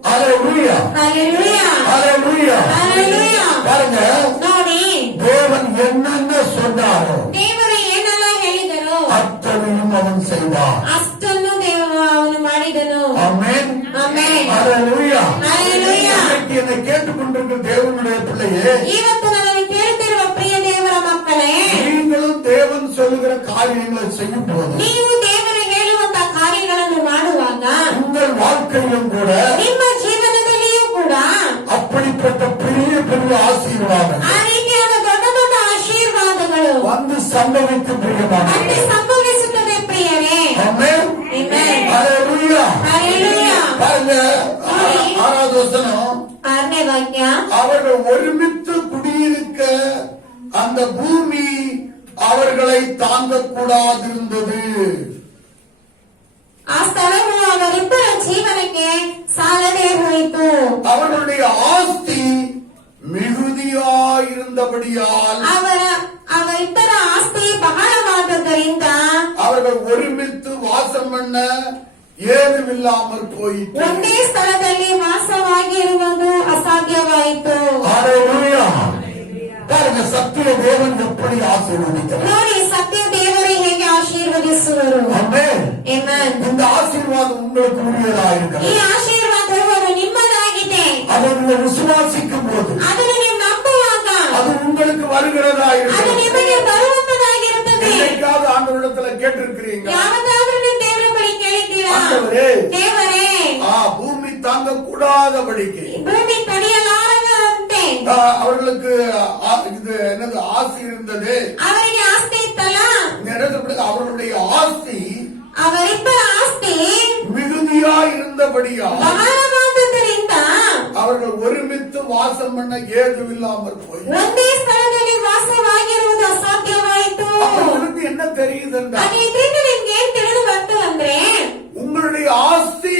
ஹalleluya. ಹಲ್ಲೆಲೂಯಾ. ஹalleluya. ಹಲ್ಲೆಲೂಯಾ. பாருங்க ನೋಡಿ தேவன் என்னென்ன சொன்னாரோ ದೇವರು ಏನೆಲ್ಲ ಹೇಳಿದರು அத்தனையும் அவன் செய்வான். ಅಷ್ಟನ್ನು ಅವನು ಮಾಡಿದನು. ஆமென். ಆಮೆನ್. ஹalleluya. ಹಲ್ಲೆಲೂಯಾ. இன்னைக்கு என்னை கேட்டுக்கொண்டிருக்கிற தேவனுடைய பிள்ளையே, ಇವತ್ತು ನನ್ನನ್ನು ಕೇಳುತ್ತಿರುವ ಪ್ರಿಯ ದೇವರ ಮಕ್ಕಳೇ, நீங்களும் தேவன் சொல்லுகிற காரியங்களை செய்யும் போது ನೀವು ದೇವರು ಹೇಳುವಂತಹ ಕಾರ್ಯಗಳನ್ನು ಮಾಡುವಾಗ உங்கள் வாழ்க்கையிலும் கூட ನಿಮ್ಮ ಜೀವನದಲ್ಲಿಯೂ ಕೂಡ அப்படிப்பட்ட பெரிய பெரிய ஆசீர்வாதம் ಆ ರೀತಿಯಾದ ದೊಡ್ಡ ದೊಡ್ಡ ಆಶೀರ್ವಾದಗಳು வந்து சம்பவித்து ಅಲ್ಲಿ பிரியமானது. ಸಂಭವಿಸುತ್ತದೆ ಪ್ರಿಯರೇ. ஆமென். ಆಮೆನ್. ஹalleluya. ಹಲ್ಲೆಲೂಯಾ. பாருங்க, 6வது வசனம், 6ನೇ ವಾಕ್ಯ, அவர்கள் ஒருமித்து குடியிருக்க அந்த பூமி அவர்களை தாங்கக்கூடாதிருந்தது. ಆ ಸ್ಥಳವು ಅವರಿಬ್ಬರ ಜೀವನಕ್ಕೆ ಸಾಲದೇ ಹೋಯಿತು. அவர்களுடைய ஆஸ்தி மிகுதியாயிருந்தபடியால் ಅವರಿಬ್ಬರ ಆಸ್ತಿ ಬಹಳವಾದದ್ದರಿಂದ அவர்கள் ஒருமித்து வாசம் பண்ண ஏதுவில்லாமல் போயிற்று. ಒಂದೇ ಸ್ಥಳದಲ್ಲಿ ವಾಸವಾಗಿರುವುದು ಅಸಾಧ್ಯವಾಯಿತು. ஹல்லேலூயா. பாருங்க, சத்திய தேவன் எப்படி ஆசீர்வதிக்கிறார். ನೋಡಿ, ಸತ್ಯ ದೇವರು ಹೇಗೆ ಆಶೀರ್ವದಿಸುವರು. ஆமென். ಆಮೆನ್. இந்த ஆசீர்வாதம் உங்களுக்கு உரியதாயிருக்கிறது. ಈ ಆಶೀರ್ವಾದವು ನಿಮ್ಮದಾಗಿದೆ. அதை நீங்கள் விசுவாசிக்கும் போது ಅದನ್ನು ನೀವು ನಂಬುವಾಗ அது உங்களுக்கு வருகிறதா ಅದು இருக்கிறது. ನಿಮಗೆ ಬರುವಂತದಾಗಿರುತ್ತದೆ. என்னைக்காவது ஆண்டவரிடத்துல கேட்டிருக்கிறீங்க, ಯಾವತ್ತಾದ್ರೂ ನೀವು ದೇವರ ಬಳಿ ಕೇಳಿದ್ದೀರಾ, ஆண்டவரே, ದೇವರೇ, பூமி தாங்க கூடாதபடிக்கு ಭೂಮಿ ತಡೆಯಲಾರದಂತೆ அவர்களுக்கு இது என்னது ஆஸ்தி இருந்தது. ಅವರಿಗೆ ಆಸ್ತಿ ಇತ್ತಲ್ಲ, அவர்களுடைய ஆஸ்தி ಅವರಿಬ್ಬರ ಆಸ್ತಿ மிகுதியா இருந்தபடியா ಬಹಳವಾದುದರಿಂದ அவர்கள் ஒருமித்து வாசம் பண்ண ஏதுவில்லாமல் போய் ಒಂದೇ ಸ್ಥಳದಲ್ಲಿ ವಾಸವಾಗಿರುವುದು ಅಸಾಧ್ಯವಾಯಿತು. அவர்களுக்கு என்ன தெரியுதுன்னா, ಇದರಿಂದ ನಿಮ್ಗೆ ಏನ್ ತಿಳಿದು ಬಂತು ಅಂದ್ರೆ, உங்களுடைய ஆஸ்தி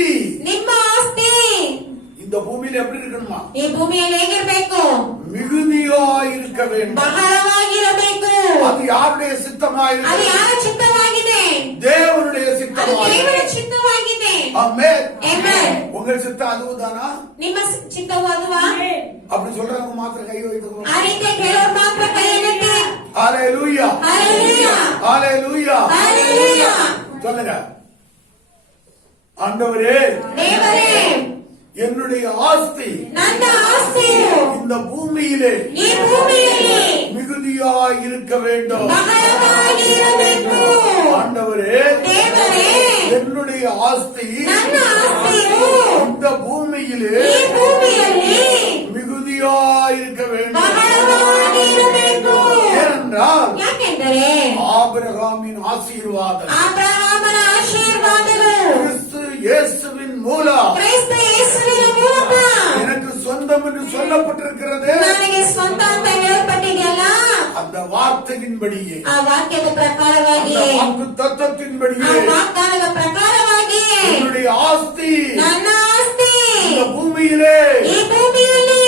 ನಿಮ್ಮ ಆಸ್ತಿ இந்த பூமியில எப்படி இருக்கணுமா? ಈ ಭೂಮಿಯಲ್ಲಿ ಹೇಗಿರ್ಬೇಕು? மிகுதியா இருக்க வேண்டும். ಬಹಳವಾಗಿರಬೇಕು. அது யாருடைய ಅದು சித்தமாயிருக்கிறது? ಯಾರ ಚಿತ್ತವಾಗಿದೆ? தேவனுடைய ಅದು சித்தமாயிருக்கிறது. ದೇವರ ಚಿತ್ತವಾಗಿದೆ. ஆமென். ಆಮೆನ್. உங்க சித்தம் அதுதானா? ನಿಮ್ಮ ಚಿತ್ತವು ಅದುವಾ? அப்படி சொல்றவங்க மாத்திரம் கை வைத்துக்கணும். ಆ ರೀತಿ ಕೇಳೋರು ಮಾತ್ರ ಕೈಯನ್ನೆತ್ತಿ. ஹல்லேலூயா. ಹಲ್ಲೆಲೂಯಾ. ஹல்லேலூயா. ಹಲ್ಲೆಲೂಯಾ. சொல்லுங்க, ஆண்டவரே, ದೇವರೇ, என்னுடைய ஆஸ்தி ನನ್ನ ಆಸ್ತಿಯು இந்த பூமியிலே ಈ ಭೂಮಿಯಲ್ಲಿ மிகுதியா இருக்க வேண்டும். ಬಹಳವಾಗಿರಬೇಕು. ஆண்டவரே, ದೇವರೇ, என்னுடைய ஆஸ்தி ನನ್ನ ಆಸ್ತಿಯು இந்த பூமியிலே ಈ ಭೂಮಿಯಲ್ಲಿ மிகுதியா இருக்க வேண்டும். ಬಹಳವಾಗಿರಬೇಕು. ஏனென்றால் ಯಾಕೆಂದರೆ ஆபிரகாமின் ஆசீர்வாதம் ಅಬ್ರಹಾಮನ ಆಶೀರ್ವಾದಗಳು கிறிஸ்து இயேசுவின் மூலம் ಕ್ರೈಸ್ತ ಯೇಸುವಿನ ಮೂಲಕ எனக்கு சொந்தம் என்று சொல்லப்பட்டிருக்கிறது. ನನಗೆ ಸ್ವಂತ ಅಂತ ಹೇಳಲ್ಪಟ್ಟಿದೆಯಲ್ಲ, அந்த வார்த்தையின்படியே, ಆ ವಾಕ್ಯದ அந்த ಪ್ರಕಾರವಾಗಿಯೇ, வாக்கு ಆ தத்துவத்தின்படியே ವಾಗ್ದಾನದ ಪ್ರಕಾರವಾಗಿಯೇ என்னுடைய ஆஸ்தி ನನ್ನ ಆಸ್ತಿ இந்த பூமியிலே ಈ ಭೂಮಿಯಲ್ಲಿ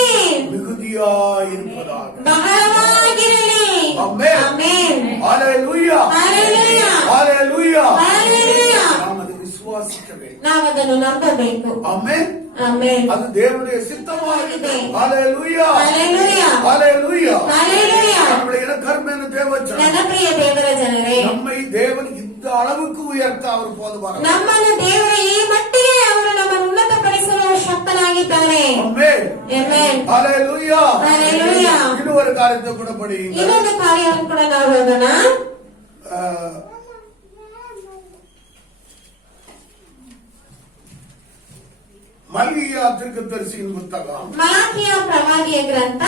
மிகுதியா இருப்பதாக. ಬಹಳವಾಗಿರಲಿ. ஆமென். ಆಮೆನ್. ஹல்லேலூயா. ಹಲ್ಲೆಲೂಯಾ. ஹல்லேலூயா. ಹಲ್ಲೆಲೂಯಾ. நாம் அதை விசுவாசிக்க வேண்டும். ನಾವು ಅದನ್ನು ನಂಬಬೇಕು. ஆமென். ಆಮೆನ್. அது தேவனுடைய சித்தமாಗಿದೆ. ஹல்லேலூயா. ಹಲ್ಲೆಲೂಯಾ. ஹல்லேலூயா. ಹಲ್ಲೆಲೂಯಾ. நம்முடைய கர்மேன தேவச்சனம் ನನ್ನ ಪ್ರಿಯ ದೇವರ ಜನರೇ, நம்மை தேவன் இந்த அளவுக்கு உயர்த்த அவர் போதுமானவர். ನಮ್ಮನ್ನು ದೇವರ ಈ ಮಟ್ಟಿಗೆ ಅವರು ನಮ್ಮನ್ನು ಉನ್ನತಪಡಿಸಲು ಶಕ್ತನಾಗಿದ್ದಾರೆ. ஆமென். ಆಮೆನ್. ஹல்லேலூயா. ಹಲ್ಲೆಲೂಯಾ. இன்னொரு காரியத்தை கூட படியுங்க. ಇನ್ನೊಂದು ಕಾರ್ಯವನ್ನು ಕೂಡ ನಾವು ಓದೋಣ. மல்கியா தீர்க்கதரிசியின் புத்தகம் ಮಲಾಕಿಯ ಪ್ರವಾದಿಯ ಗ್ರಂಥ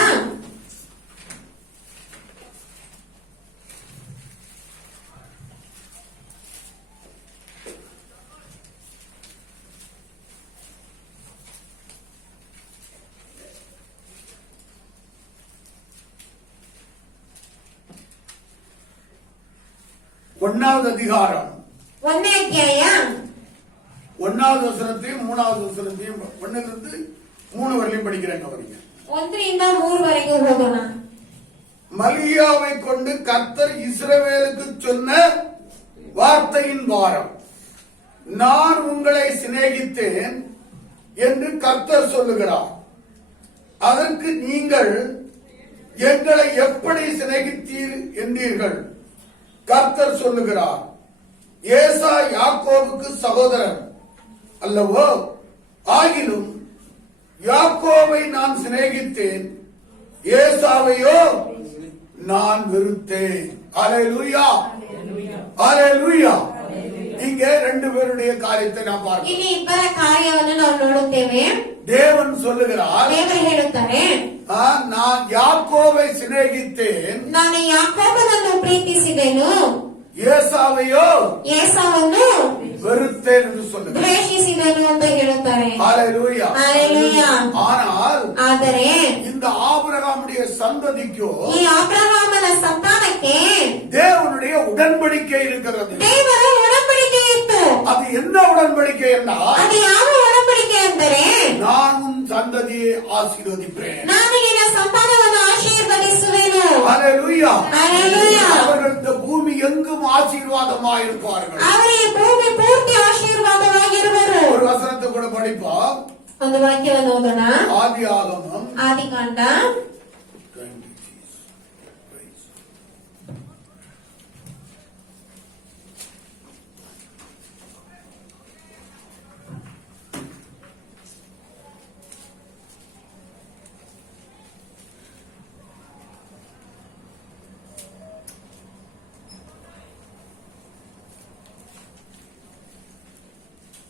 1வது அதிகாரம் 1ನೇ ಅಧ್ಯಾಯ 1வது வசனத்தையும் 3வது வசனத்தையும் 1லிருந்து 3 வரையிலும் படிக்கிறேன். கவனிங்க. 1ರಿಂದ 3 ವರೆಗೂ ಓದೋಣ. மல்கியாவை கொண்டு கர்த்தர் இஸ்ரவேலுக்கு சொன்ன வார்த்தையின் பாரம். நான் உங்களை சிநேகித்தேன் என்று கர்த்தர் சொல்லுகிறார். அதற்கு நீங்கள் எங்களை எப்படி சிநேகித்தீர் என்றீர்கள். கர்த்தர் சொல்லுகிறார், ஏசா யாக்கோபுக்கு சகோதரன் அல்லவோ? ஆகிலும் யாக்கோபை நான் சிநேகித்தேன், ஏசாவையோ நான் வெறுத்தேன். ஹல்லேலூயா. ஹல்லேலூயா. இங்க 2 பேருடைய காரியத்தை நாம் பார்க்கிறோம். ಇಲ್ಲಿ ಇಬ್ಬರ ಕಾರ್ಯವನ್ನು ನಾವು ನೋಡುತ್ತೇವೆ. தேவன் சொல்லுகிறார், ದೇವರು ಹೇಳುತ್ತಾರೆ, நான் யாக்கோபை சிநேகித்தேன், ನಾನು ಯಾಕೋಬನನ್ನು ಪ್ರೀತಿಸಿದೆನು, ஏசாவையோ ಏಸಾವನ್ನು வெறுத்தேன் என்று சொல்லுகிறார். ದ್ವೇಷಿಸಿದನು ಅಂತ ಹೇಳುತ್ತಾರೆ. ஹalleluya. ஹalleluya. ஆனால் ಆದರೆ இந்த ஆபிரகாமுடைய சந்ததிக்கு ಈ ಅಬ್ರಹಾಮನ ಸಂತಾನಕ್ಕೆ தேவனுடைய உடன்படிக்கை இருக்கிறது. ದೇವರ ಒಡಂಬಡಿಕೆ ಇತ್ತು. அது என்ன உடன்படிக்கை என்றால், ಅದು ಯಾವ ಒಡಂಬಡಿಕೆ ಅಂದರೆ, நான் உன் சந்ததியை ஆசீர்வதிப்பேன். ನಾನು ನಿನ್ನ ಸಂತಾನವನ್ನು ಆಶೀರ್ವದಿಸುವೆನು. ஹalleluya. ஹalleluya. அவர்கள் இந்த பூமி எங்கும் ஆசீர்வாதமாக இருப்பார்கள். ಅವರಿಗೆ ಭೂಮಿ ಪೂರ್ತಿ ಆಶೀರ್ವಾದವಾಗಿರುವರು. ஒரு வசனத்தை கூட படிப்போம். ಒಂದು ವಾಕ್ಯವನ್ನು ಓದೋಣ. ஆதியாகமம் ಆದಿಕಾಂಡ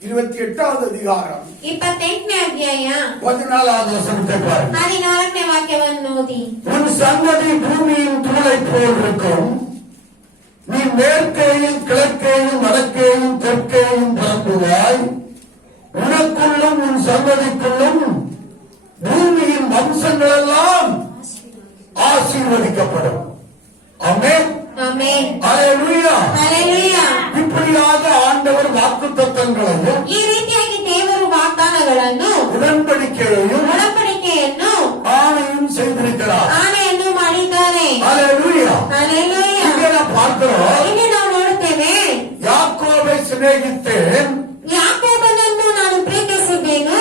28வது அதிகாரம் 28ನೇ ಅಧ್ಯಾಯ 14வது வசனத்தை பாருங்கள். 14ನೇ ವಾಕ್ಯವನ್ನು ಓದಿ. உன் சந்ததி பூமியின் தூளை போல் இருக்கும். நீ மேற்கேயும் கிழக்கேயும் வடக்கேயும் தெற்கேயும் பரப்புவாய். உனக்குள்ளும் உன் சந்ததிக்குள்ளும் பூமியின் வம்சங்கள் எல்லாம் ஆசீர்வதிக்கப்படும். ஆமென். ಆಮೆನ್. ஹalleluya. ಹಲ್ಲೆಲೂಯಾ. இப்படியாக ஆண்டவர் வாக்குத்தத்தங்களையும் ಈ ರೀತಿಯಾಗಿ ದೇವರು ವಾಗ್ದಾನಗಳನ್ನು உடன்படிக்கையையும் ಒಡಂಬಡಿಕೆಯನ್ನು ஆணையும் செய்திருக்கிறார். ಆಣೆಯನ್ನು ಮಾಡಿದ್ದಾರೆ. ஹalleluya. ಹಲ್ಲೆಲೂಯಾ. இங்கே நாம் பார்க்கிறோம், ಇಲ್ಲಿ ನಾವು ನೋಡುತ್ತೇವೆ, யாக்கோபை சிநேகித்தேன், ಯಾಕೋಬನನ್ನು ನಾನು ಪ್ರೀತಿಸಿದ್ದೇನು,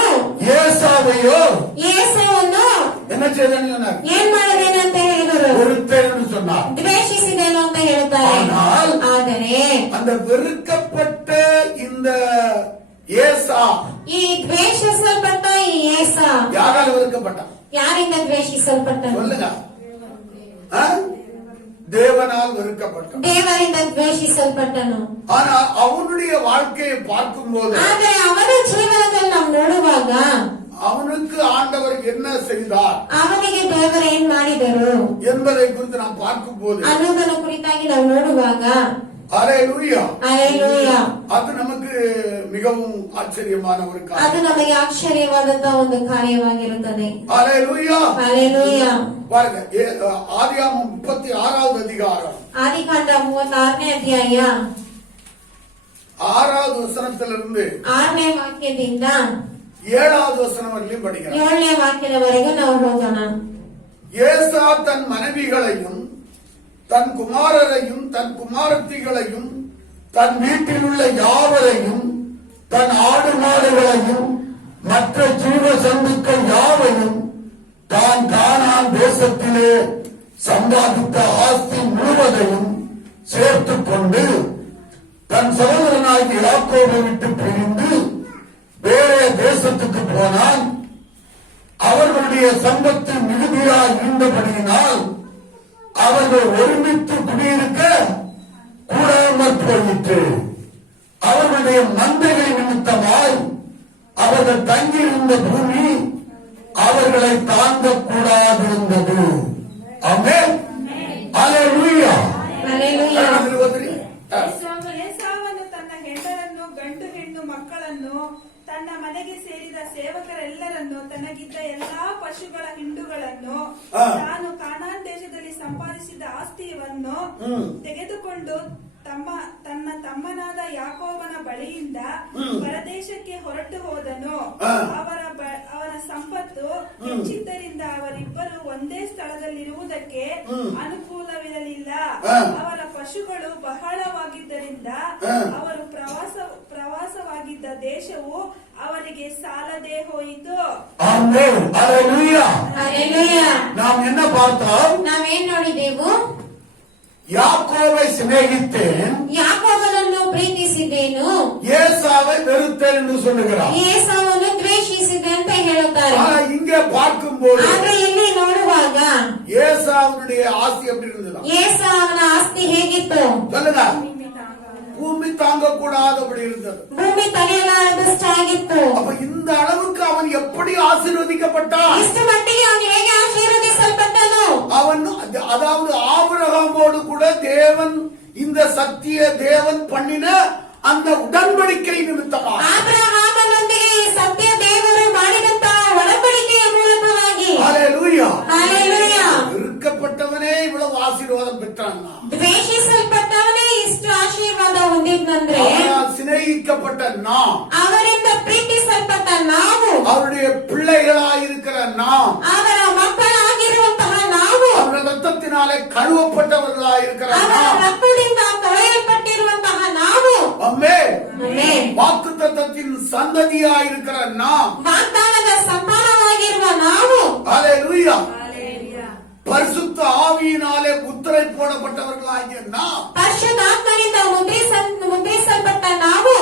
ஏசாவையோ ಯೇಸುವನ್ನು என்ன செய்தேன்னு சொன்னார், ಏನ್ ಮಾಡಿದ್ದೇನಂತ ಹೇಳಿದರು, வெறுத்தேன் என்று சொன்னார். ದ್ವೇಷಿಸಿದ್ದೇನು ಅಂತ ಹೇಳುತ್ತಾರೆ. ஆனால் ಆದರೆ அந்த வெறுக்கப்பட்ட இந்த ஏசா ಈ ದ್ವೇಷಿಸಲ್ಪಟ್ಟ ಈ ಏಸ யாரால வெறுக்கப்பட்டான் ಯಾರಿಂದ ದ್ವೇಷಿಸಲ್ಪಟ್ಟನು? சொல்லுங்க. ஆ? தேவனால் வெறுக்கப்பட்டான். ದೇವರಿಂದ ದ್ವೇಷಿಸಲ್ಪಟ್ಟನು. ஆனா அவனுடைய வாழ்க்கையை பார்க்கும்போது ಆದರೆ ಅವನ ಜೀವನದಲ್ಲಿ ನಾವು ನೋಡುವಾಗ அவனுக்கு ஆண்டவர் என்ன செய்தார் ಅವನಿಗೆ ದೇವರು ಏನ್ ಮಾಡಿದರು என்பதை குறித்து நாம் பார்க்கும்போது ಅನ್ನೋದನ್ನ ಕುರಿತಾಗಿ ನಾವು ನೋಡುವಾಗ ஹalleluya, ಹಲ್ಲೆಲೂಯಾ, அது நமக்கு மிகவும் ஆச்சரியமான ஒரு ಅದು காரியம். ನಮಗೆ ಆಶ್ಚರ್ಯವಾದಂತಹ ಒಂದು ಕಾರ್ಯವಾಗಿರುತ್ತದೆ. ஹalleluya. ಹಲ್ಲೆಲೂಯಾ. பாருங்க, ஆதியாகமம் 36வது அதிகாரம் ಆದಿಕಾಂಡ 36ನೇ ಅಧ್ಯಾಯ 6வது வசனத்திலிருந்து 6ನೇ ವಾಕ್ಯದಿಂದ 7வது வசனம் வரையிலும் படிக்கிறோம். 7ನೇ ವಾಕ್ಯದವರೆಗೂ ನಾವು ಹೋಗೋಣ. ஏசா தன் மனைவிகளையும் தன் குமாரரையும் தன் குமாரத்திகளையும் தன் வீட்டில் உள்ள யாவரையும் தன் ஆடு மாடுகளையும் மற்ற ஜீவ சந்துக்கள் யாவையும் தான் கானான் தேசத்திலே சம்பாதித்த ஆஸ்தி முழுவதையும் சேர்த்துக் கொண்டு தன் சகோதரனாகிய யாக்கோபை விட்டு பிரிந்து வேறே தேசத்துக்கு போனான். அவர்களுடைய சம்பத்து மிகுதியாய் இருந்தபடியினால் அவர்கள் ஒருமித்து குடியிருக்க கூடாமல் போயிற்று. அவர்களுடைய மந்தைகள் நிமித்தமாய் அவர்கள் தங்கியிருந்த பூமி அவர்களை தாங்கக்கூடாதிருந்தது. ஆமென். ஹல்லேலூயா. ಹಲ್ಲೆಲೂಯಾ. ಏಸಾವನು ತನ್ನ ಹೆಂಡರನ್ನು ಗಂಡು ಹೆಣ್ಣು ಮಕ್ಕಳನ್ನು ತನ್ನ ಮನೆಗೆ ಸೇರಿದ ಸೇವಕರೆಲ್ಲರನ್ನು ತನಗಿದ್ದ ಎಲ್ಲಾ ಪಶುಗಳ ಹಿಂಡುಗಳನ್ನು ತಾನು ಕಾನಾನ್ ದೇಶದಲ್ಲಿ ಸಂಪಾದಿಸಿದ ಆಸ್ತಿಯನ್ನು ತೆಗೆದುಕೊಂಡು ತನ್ನ ತಮ್ಮನಾದ ಯಾಕೋಬನ ಬಳಿಯಿಂದ ಪರದೇಶಕ್ಕೆ ಹೊರಟು ಹೋದನು. ಅವನ ಸಂಪತ್ತು ಹೆಚ್ಚಿದ್ದರಿಂದ ಅವರಿಬ್ಬರು ಒಂದೇ ಸ್ಥಳದಲ್ಲಿರುವುದಕ್ಕೆ ಅನುಕೂಲವಿರಲಿಲ್ಲ. ಅವರ ಪಶುಗಳು ಬಹಳವಾಗಿದ್ದರಿಂದ ಅವರು ಪ್ರವಾಸವಾಗಿದ್ದ ದೇಶವು ಅವರಿಗೆ ಸಾಲದೆ ಹೋಯಿತು. ஆமென். ஹல்லேலூயா. ಹಲ್ಲೆಲೂಯಾ. நாம் என்ன பார்த்தோம்? ನಾವೇನ್ ನೋಡಿದೆವು? யாக்கோபை சிநேகித்தேன், ಯಾಕೋಬನನ್ನು ಪ್ರೀತಿಸಿದ್ದೇನು, ஏசாவை வெறுத்தேன் என்று சொல்லுகிறார். ಏಸಾವನ್ನು ದ್ವೇಷಿಸಿದೆ ಅಂತ ಹೇಳುತ್ತಾರೆ. ஆனா இங்கே பார்க்கும்போது ಆದ್ರೆ ಇಲ್ಲಿ ನೋಡುವಾಗ ஏசாவுடைய ஆஸ்தி எப்படி இருந்தது? ಏಸಾ ಅವನ ಆಸ್ತಿ ಹೇಗಿತ್ತು? சொல்லுங்க. பூமி தாங்க கூடாதபடி இருந்தது. ಭೂಮಿ ತಡೆಯಲಾರದಷ್ಟಾಗಿತ್ತು. அப்ப இந்த அளவுக்கு அவன் எப்படி ஆசீர்வதிக்கப்பட்டான்? ಇಷ್ಟು ಮಟ್ಟಿಗೆ ಅವನು ಹೇಗೆ ಆಶೀರ್ವದಿಸಲ್ಪಟ್ಟನು? அவன் அதாவது ஆபிரகாமோடு கூட தேவன் இந்த சத்திய தேவன் பண்ணின அந்த உடன்படிக்கை நிமித்தமாக ಅಬ್ರಹಾಮನೊಂದಿಗೆ ಈ ಸತ್ಯ ದೇವರು ಮಾಡಿದಂತಹ ಒಡಂಬಡಿಕೆಯ ಮೂಲಕವಾಗಿ ஹalleluya ಹಲ್ಲೆಲೂಯಾ இருக்கப்பட்டவனே இவ்வளவு ஆசீர்வாதம் பெற்றான் ದ್ವೇಷಿಸಲ್ಪಟ್ಟವನೇ ಇಷ್ಟು ಆಶೀರ್ವಾದ ಹೊಂದಿದ್ನಂದ್ರೆ அவரால் சிநேகிக்கப்பட்ட நாம் ಅವರಿಂದ ಪ್ರೀತಿಸಲ್ಪಟ್ಟ ನಾವು அவருடைய பிள்ளைகளாயிருக்கிற நாம் ಅವರ ಮಕ್ಕಳಾಗಿರುವಂತಹ ನಾವು அவருடைய ரத்தத்தினாலே கழுவப்பட்டவர்களாயிருக்கிற ಅವರ நாம் ರಕ್ತದಿಂದ ತೊಳೆಯಲ್ಪಟ್ಟಿರುವಂತಹ ನಾವು ஆமென் ಆಮೆನ್. வாக்குத்தத்தத்தின் சந்ததியாயிருக்கிற நாம் ವಾಗ್ದಾನದ ಸಂತಾನವಾಗಿರುವ ನಾವು ஹalleluya Hallelujah. பரிசுத்த ஆவியினாலே முத்திரை போடப்பட்டவர்களாகிய நாம் ಪರಿಶುದ್ಧಾತ್ಮನಿಂದ ಮುದ್ರಿಸಲ್ಪಟ್ಟ ನಾವು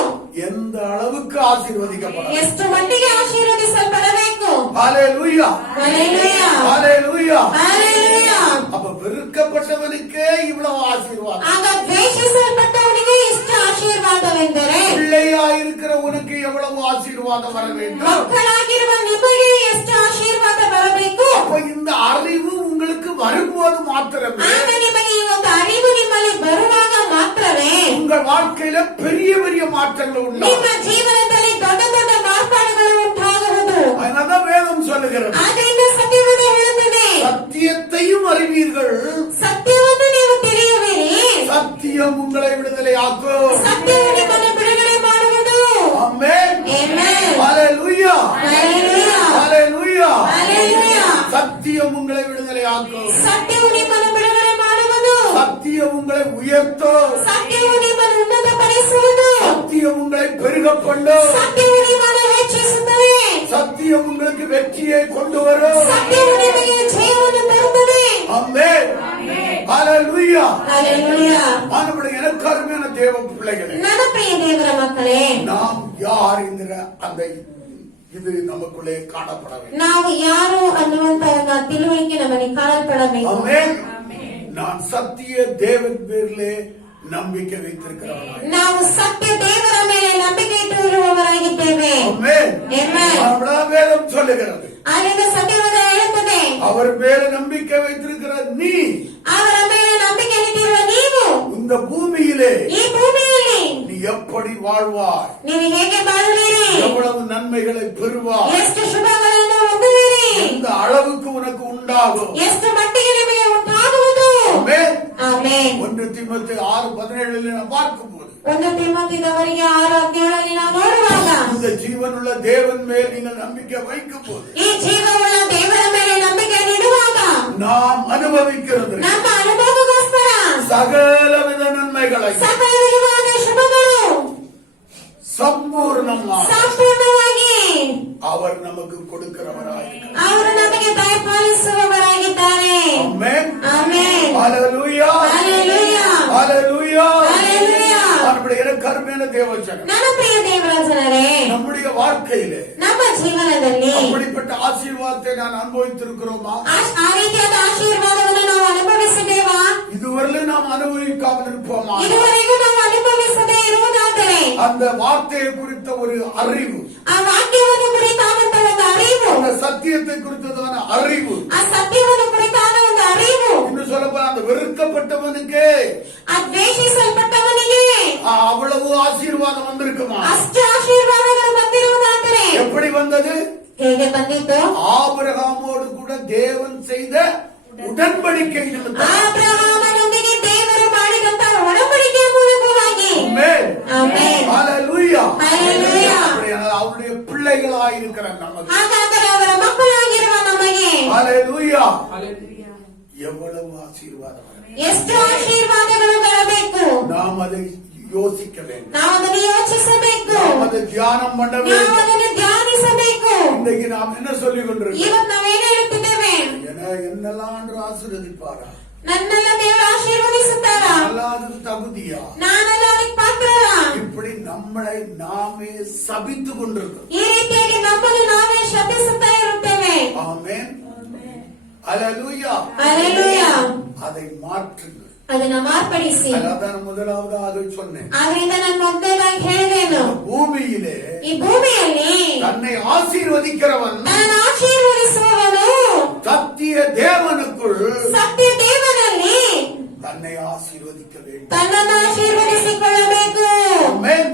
எந்த அளவுக்கு ஆசீர்வதிக்கப்பட ಎಷ್ಟು ಮಟ್ಟಿಗೆ ಆಶೀರ್ವದಿಸಲ್ಪಡಬೇಕು ஹalleluya ಹಲ್ಲೆಲೂಯಾ ஹalleluya ಹಲ್ಲೆಲೂಯಾ. அப்ப வெறுக்கப்பட்டவனுக்கே இவ்வளவு ஆசீர்வாதம் ಆಗ ದ್ವೇಷಿಸಲ್ಪಟ್ಟವನಿಗೆ ಇಷ್ಟು ಆಶೀರ್ವಾದವೆಂದರೆ பிள்ளையாயிருக்கிற உனக்கு எவ்வளவு ஆசீர்வாதம் வர வேண்டும் ಮಕ್ಕಳಾಗಿರುವ ನಿಮಗೆ ಎಷ್ಟು ಆಶೀರ್ವಾದ ಬರಬೇಕು அப்ப இந்த அறிவு உங்களுக்கு வரும்போது மாத்திரமே ಆಗ ನಿಮಗೆ ಈ ಒಂದು ಅರಿವು ನಿಮ್ಮಲ್ಲಿ ಬರುವಾಗ ಮಾತ್ರವೇ உங்கள் வாழ்க்கையில பெரிய பெரிய மாற்றங்கள் ನಿಮ್ಮ உண்டாகும் ಜೀವನದಲ್ಲಿ ದೊಡ್ಡ ದೊಡ್ಡ ಮಾರ್ಪಾಡುಗಳು ಉಂಟಾಗುವುದು. அதனாலதான் வேதம் சொல்லுகிறது ಆದ್ದರಿಂದ ಸತ್ಯವಾದ ಹೇಳುತ್ತದೆ சத்தியத்தையும் அறிவீர்கள் ಸತ್ಯವನ್ನು ನೀವು ತಿಳಿಯುವಿರಿ சத்தியம் உங்களை விடுதலை ஆக்கும் ಸತ್ಯವು ನಿಮ್ಮನ್ನು ಬಿಡುಗಡೆ ಮಾಡುವುದು ஆமென் Amen. ஹalleluya Hallelujah. ஹalleluya Hallelujah. சத்தியம் உங்களை விடுதலை ஆக்கும் ಸತ್ಯವು ನಿಮ್ಮನ್ನು ಬಿಡುಗಡೆ ಮಾಡುವುದು சத்தியம் உங்களை உயர்த்தும் ಸತ್ಯವು ನಿಮ್ಮನ್ನು ಉನ್ನತಪಡಿಸುವುದು சத்தியம் உங்களை பெருக பண்ணும் ಸತ್ಯವು ನಿಮ್ಮನ್ನು ಹೆಚ್ಚಿಸುತ್ತದೆ சத்தியம் உங்களுக்கு வெற்றியை கொண்டு வரும் ಸತ್ಯವು ನಿಮಗೆ ಜಯವನ್ನು ತರುತ್ತದೆ ஆமென் ஹalleluya Hallelujah. ஆனபடி எனக்கு அருமையான தேவ பிள்ளைகளே ನನ್ನ ಪ್ರಿಯ ದೇವರ ಮಕ್ಕಳೇ நாம் யார் என்கிற அந்த இது நமக்குள்ளே காணப்பட வேண்டும் ನಾವು ಯಾರು ಅನ್ನುವಂತ ಒಂದು ತಿಳುವಳಿಕೆ ನಮಗೆ ಕಾಣಲ್ಪಡಬೇಕು ஆமென் நான் சத்திய தேவன் பேரிலே நம்பிக்கை வைத்திருக்கிறவனாய் ನಾವು ಸತ್ಯ ದೇವರ ಮೇಲೆ ನಂಬಿಕೆ ಇಟ್ಟಿರುವವರಾಗಿದ್ದೇವೆ ஆமென் Amen. அவ்வளவு வேதம் சொல்லுகிறது ಆದ್ದರಿಂದ ಸತ್ಯವಾದ ಹೇಳುತ್ತದೆ அவர் மேல நம்பிக்கை வைத்திருக்கிற நீ ಅವರ ಮೇಲೆ ನಂಬಿಕೆ ಇಟ್ಟಿರುವ ನೀವು இந்த பூமியிலே ಈ ಭೂಮಿಯಲ್ಲಿ நீ எப்படி வாழ்வாய் ನೀವು ಹೇಗೆ ಬಾಳುವಿರಿ எவ்வளவு நன்மைகளை பெறுவாய் ಎಷ್ಟು ಶುಭಗಳನ್ನು ಹೊಂದುವಿರಿ இந்த அளவுக்கு உனக்கு உண்டாகும் ಎಷ್ಟು ಮಟ್ಟಿಗೆ ನಿಮಗೆ ಉಂಟಾಗುವುದು ஆமென் ಆಮೆನ್ 1 தீமோத்தேயு 6:17 நாம் பார்க்கும்போது 1 ತಿಮೋಥೆಯದವರಿಗೆ 6:17 ನಾವು ನೋಡುವಾಗ இந்த ஜீவனுள்ள தேவன் மேல் நீங்கள் நம்பிக்கை வைக்கும் போது ಈ ಜೀವವುಳ್ಳ ದೇವರ ಮೇಲೆ ನಂಬಿಕೆ ಇಡುವಾಗ நாம் அனுபவிக்கிறது ನಮ್ಮ ಅನುಭವಗೋಸ್ಕರ சகலவித நன்மைகளை ಸಕಲ ವಿಧವಾದ ಶುಭಗಳು சம்பூர்ணமாக ಸಂಪೂರ್ಣವಾಗಿ அவர் நமக்கு கொடுக்கிறவராயிருக்கிறார் ಅವರು ನಮಗೆ ದಯಪಾಲಿಸುವವರಾಗಿದ್ದಾರೆ ஆமென் ಆಮೆನ್ ஹalleluya ಹಲ್ಲೆಲೂಯಾ ஹalleluya ಹಲ್ಲೆಲೂಯಾ. அப்படி எனக்கு அருமையான தேவச்சனம் ನನ್ನ ಪ್ರಿಯ ದೇವರ ಜನರೇ நம்முடைய வாழ்க்கையிலே ನಮ್ಮ ಜೀವನದಲ್ಲಿ அப்படிப்பட்ட ஆசீர்வாதத்தை நான் அனுபவித்திருக்கிறோமா ಆ ರೀತಿಯಾದ ಆಶೀರ್ವಾದವನ್ನು ನಾವು ಅನುಭವಿಸಿದ್ದೇವಾ இதுவரை நாம் அனுபவிக்காமல் இருப்போமா ಇದುವರೆಗೂ ನಾವು ಅನುಭವಿಸದೇ ಇರುವುದಾದರೆ அந்த வார்த்தையை குறித்த ஒரு அறிவு ಆ ವಾಕ್ಯವನ್ನು ಕುರಿತಾದಂತ ಒಂದು ಅರಿವು அந்த சத்தியத்தை குறித்ததான அறிவு ಆ ಸತ್ಯವನ್ನು ಕುರಿತಾದ ಒಂದು ಅರಿವು இன்னும் சொல்லப்போனா அந்த வெறுக்கப்பட்டவனுக்கு ಆ ದ್ವೇಷಿಸಲ್ಪಟ್ಟವನಿಗೆ அவ்வளவு ஆசீர்வாதம் வந்திருக்குமா ಅಷ್ಟು ಆಶೀರ್ವಾದಗಳು ಬಂದಿರುವುದಾದರೆ எப்படி வந்தது ಹೇಗೆ ಬಂದಿತ್ತು ஆபிரகாமோடு கூட தேவன் செய்த உடன்படிக்கை நிமித்தம் ಅಬ್ರಹಾಮನೊಂದಿಗೆ ದೇವರು ಮಾಡಿದಂತ ಒಡಂಬಡಿಕೆಯ ಮೂಲಕವಾಗಿ ஆமென் ಆಮೆನ್ ஹalleluya ಹಲ್ಲೆಲೂಯಾ. அப்படியானால் அவருடைய பிள்ளைகளாயிருக்கிற நமக்கு ಹಾಗಾದರೆ ಅವರ ಮಕ್ಕಳಾಗಿರುವ ನಮಗೆ ஹalleluya Hallelujah. எவ்வளவு ஆசீர்வாதம் ಎಷ್ಟು ಆಶೀರ್ವಾದಗಳು ಬರಬೇಕು நாம் அதை யோசிக்க வேண்டும் ನಾವು ಅದನ್ನು ಯೋಚಿಸಬೇಕು நாம் அதை தியானம் பண்ண ನಾವು வேண்டும் ಅದನ್ನು ಧ್ಯಾನಿಸಬೇಕು இன்னைக்கு நாம் என்ன சொல்லிக் கொண்டிருக்கோம் ಇವತ್ತು ನಾವೇನು ಹೇಳುತ್ತಿದ್ದೇವೆ என்னெல்லாம் ஆசீர்வதிப்பாரா ನನ್ನೆಲ್ಲ ದೇವರು ಆಶೀರ್ವದಿಸುತ್ತಾರಾ அல்லாதது தகுதியா ನಾನೆಲ್ಲ ಅದಕ್ಕೆ ಪಾತ್ರರ இப்படி நம்மளை நாமே சபித்துக் கொண்டிருக்கிறோம் ಈ ರೀತಿಯಾಗಿ ನಮ್ಮನ್ನು ನಾವೇ ಶಪಿಸುತ್ತಾ ಇರುತ್ತೇವೆ ஆமென் ஹalleluya ಹಲ್ಲೆಲೂಯಾ. அதை மாற்றுங்கள் ಅದನ್ನ ಮಾರ್ಪಡಿಸಿ அதான் முதலாவதாக சொன்னேன் ಆದ್ರಿಂದ ನಾನು ಮೊದಲನೇದಾಗಿ ಹೇಳಿದೇನು பூமியிலே ಈ ಭೂಮಿಯಲ್ಲಿ தன்னை ஆசீர்வதிக்கிறவன் ನನ್ನನ್ನು ಆಶೀರ್ವದಿಸುವವನು சத்திய தேவனுக்குள் ಸತ್ಯ ದೇವನಲ್ಲಿ தன்னை ஆசீர்வதிக்க வேண்டும் ತನ್ನನ್ನು ಆಶೀರ್ವದಿಸಿಕೊಳ್ಳಬೇಕು ஆமென்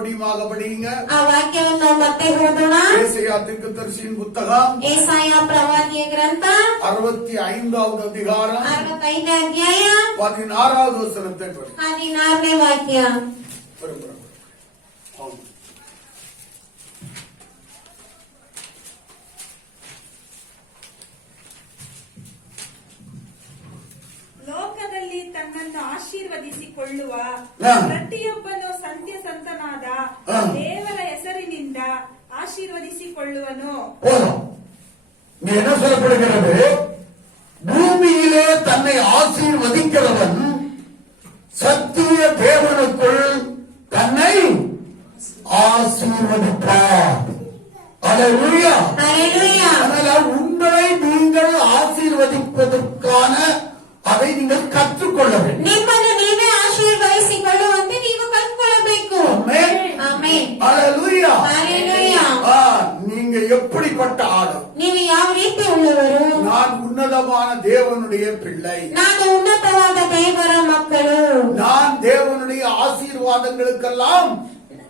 மறுபடியும் படியுங்க. ಆ ವಾಕ್ಯವನ್ನು ನಾವು ಮತ್ತೆ ಓದೋಣ. ஏசாயா தீர்க்கதரிசியின் புத்தகம் ಏಸಾಯ ಪ್ರವಾದಿಯ ಗ್ರಂಥ 65வது அதிகாரம் 65ನೇ ಅಧ್ಯಾಯ 16வது வசனத்தை படி. 16ನೇ ವಾಕ್ಯ. ಲೋಕದಲ್ಲಿ ತನ್ನನ್ನು ಆಶೀರ್ವದಿಸಿಕೊಳ್ಳುವ ಪ್ರತಿಯೊಬ್ಬನು ಸತ್ಯಸಂತನಾದ ದೇವರ ಹೆಸರಿನಿಂದ ஆசீர்வதிசிக்கொள்ளுவனோ. இங்க என்ன சொல்லப்படுகிறது? பூமியிலே தன்னை ஆசீர்வதிக்கிறவன் சத்திய தேவனுக்குள் தன்னை ஆசீர்வதிப்பார். அல்லேலூயா. அதனால உங்களை நீங்கள் ஆசீர்வதிப்பதற்கான அதை நீங்கள் கற்றுக்கொள்ள வேண்டும். ನಿಮ್ಮನ್ನು ನೀವೇ ಆಶೀರ್ವದಿಸಿಕೊಳ್ಳುವಂತೆ ನೀವು ಕಲಿತುಕೊಳ್ಳಬೇಕು. ஆமென். ಆಮೆನ್. அல்லேலூயா. ஹalleluya. நீங்க எப்படிப்பட்ட ஆளு? ನೀವು ಯಾವ ರೀತಿ ಉಳ್ಳವರು? நான் உன்னதமான தேவனுடைய பிள்ளை. ನಾನು ಉನ್ನತವಾದ ದೇವರ ಮಕ್ಕಳು. நான் தேவனுடைய ஆசீர்வாதங்களுக்கெல்லாம்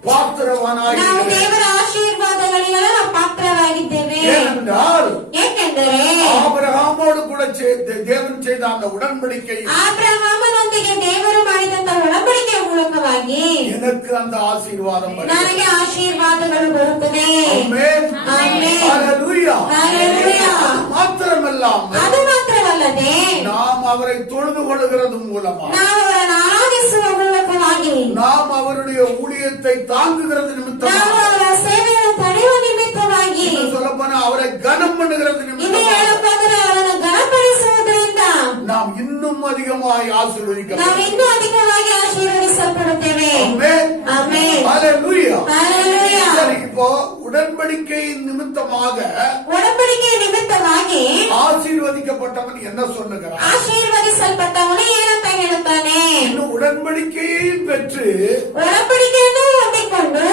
பாத்திரவானாய். ನಾವು ದೇವರ ಆಶೀರ್ವಾದಗಳಿಗೆಲ್ಲ ಪಾತ್ರವಾಗಿದ್ದೇವೆ. ಏಕೆಂದರೆ ஆபிரகாமோடு கூட தேவன் செய்த அந்த உடன்படிக்கை, ಆಬ್ರಹಾಮನೊಂದಿಗೆ ದೇವರು ಮಾಡಿದಂತ ಒಡಂಬಡಿಕೆಯ ಮೂಲಕವಾಗಿ எனக்கு அந்த ஆசீர்வாதம் ನನಗೆ ಆಶೀರ್ವಾದಗಳು ಬರುತ್ತದೆ. ಆಮೆನ್. ಆಮೆನ್. ஹalleluya. ஹalleluya. மாத்திரமல்லாமல் ಅದು ಮಾತ್ರವಲ್ಲದೆ நாம் அவரை தொழுது கொள்கிறது மூலமாக, ನಾವು ಅವರನ್ನು ಆರಾಧಿಸುವ ಮೂಲಕವಾಗಿ, நாம் அவருடைய ஊழியத்தை தாங்குகிறது ನಾವು நிமித்தமாக, ಅವರ ಸೇವೆಯನ್ನು ತಡೆಯುವ ನಿಮಿತ್ತವಾಗಿ, சொல்லப்போனா அவரை கனம் பண்ணுகிறது ಇದು நிமித்தமாக ಹೇಳಬೇಕಾದರೆ ಅವರನ್ನು ಘನಪಡಿಸುವುದರಿಂದ நாம் இன்னும் அதிகமாய் ನಾವು ஆசீர்வதிக்கப்படும். ಇನ್ನೂ ಅಧಿಕವಾಗಿ ಆಶೀರ್ವದಿಸಲ್ಪಡುತ್ತೇವೆ. ஆமென். ಆಮೆನ್. ஹalleluya. ஹalleluya. சரி, இப்போ உடன்படிக்கை நிமித்தமாக ಒಡಂಬಡಿಕೆಯ ನಿಮಿತ್ತವಾಗಿ ஆசீர்வதிக்கப்பட்டவன் என்ன சொல்லுகிறான்? ಆಶೀರ್ವದಿಸಲ್ಪಟ್ಟವನು ಏನಂತ ಹೇಳುತ್ತಾನೆ? இன்னும் உடன்படிக்கையையும் பெற்று ಒಡಂಬಡಿಕೆಯನ್ನು ಹೊಂದಿಕೊಂಡು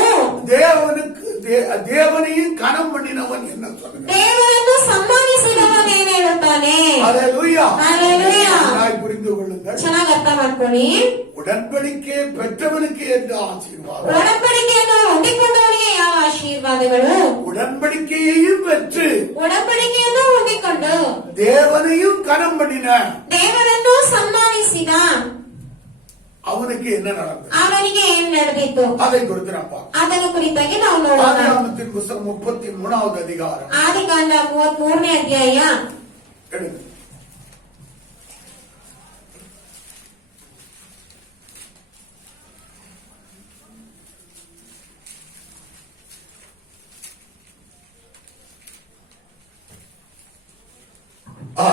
தேவனையும் கனம் பண்ணினவன் என்ன சொல்லுகிறான்? ದೇವರನ್ನು ಸನ್ಮಾನಿಸಿದವನು ಏನ್ ಹೇಳುತ್ತಾನೆ? ஹalleluya. ஹalleluya. நன்றாய் புரிந்து கொள்ளுங்கள். ಚೆನ್ನಾಗಿ ಅರ್ಥ ಮಾಡ್ಕೊಳ್ಳಿ. உடன்படிக்கை பெற்றவனுக்கு எந்த ஆசீர்வாதம்? ಒಡಂಬಡಿಕೆಯನ್ನು ಹೊಂದಿಕೊಂಡವನಿಗೆ ಯಾವ ಆಶೀರ್ವಾದಗಳು? உடன்படிக்கையையும் பெற்று ಒಡಂಬಡಿಕೆಯನ್ನು ಹೊಂದಿಕೊಂಡು தேவனையும் கனம் பண்ணின ದೇವರನ್ನು ಸನ್ಮಾನಿಸಿದ அவனுக்கு என்ன நடந்தது? ಅವನಿಗೆ ಏನ್ ನಡೆದಿತ್ತು? அதை குறித்து நாம் பார்ப்போம். ಅದನ್ನು ಕುರಿತಾಗಿ ನಾವು ನೋಡೋಣ. ஆதியாகமத்தின் புத்தகம் 33வது அதிகாரம். ಆದಿಕಾಂಡ 33ನೇ ಅಧ್ಯಾಯ. எடுங்க. ஆ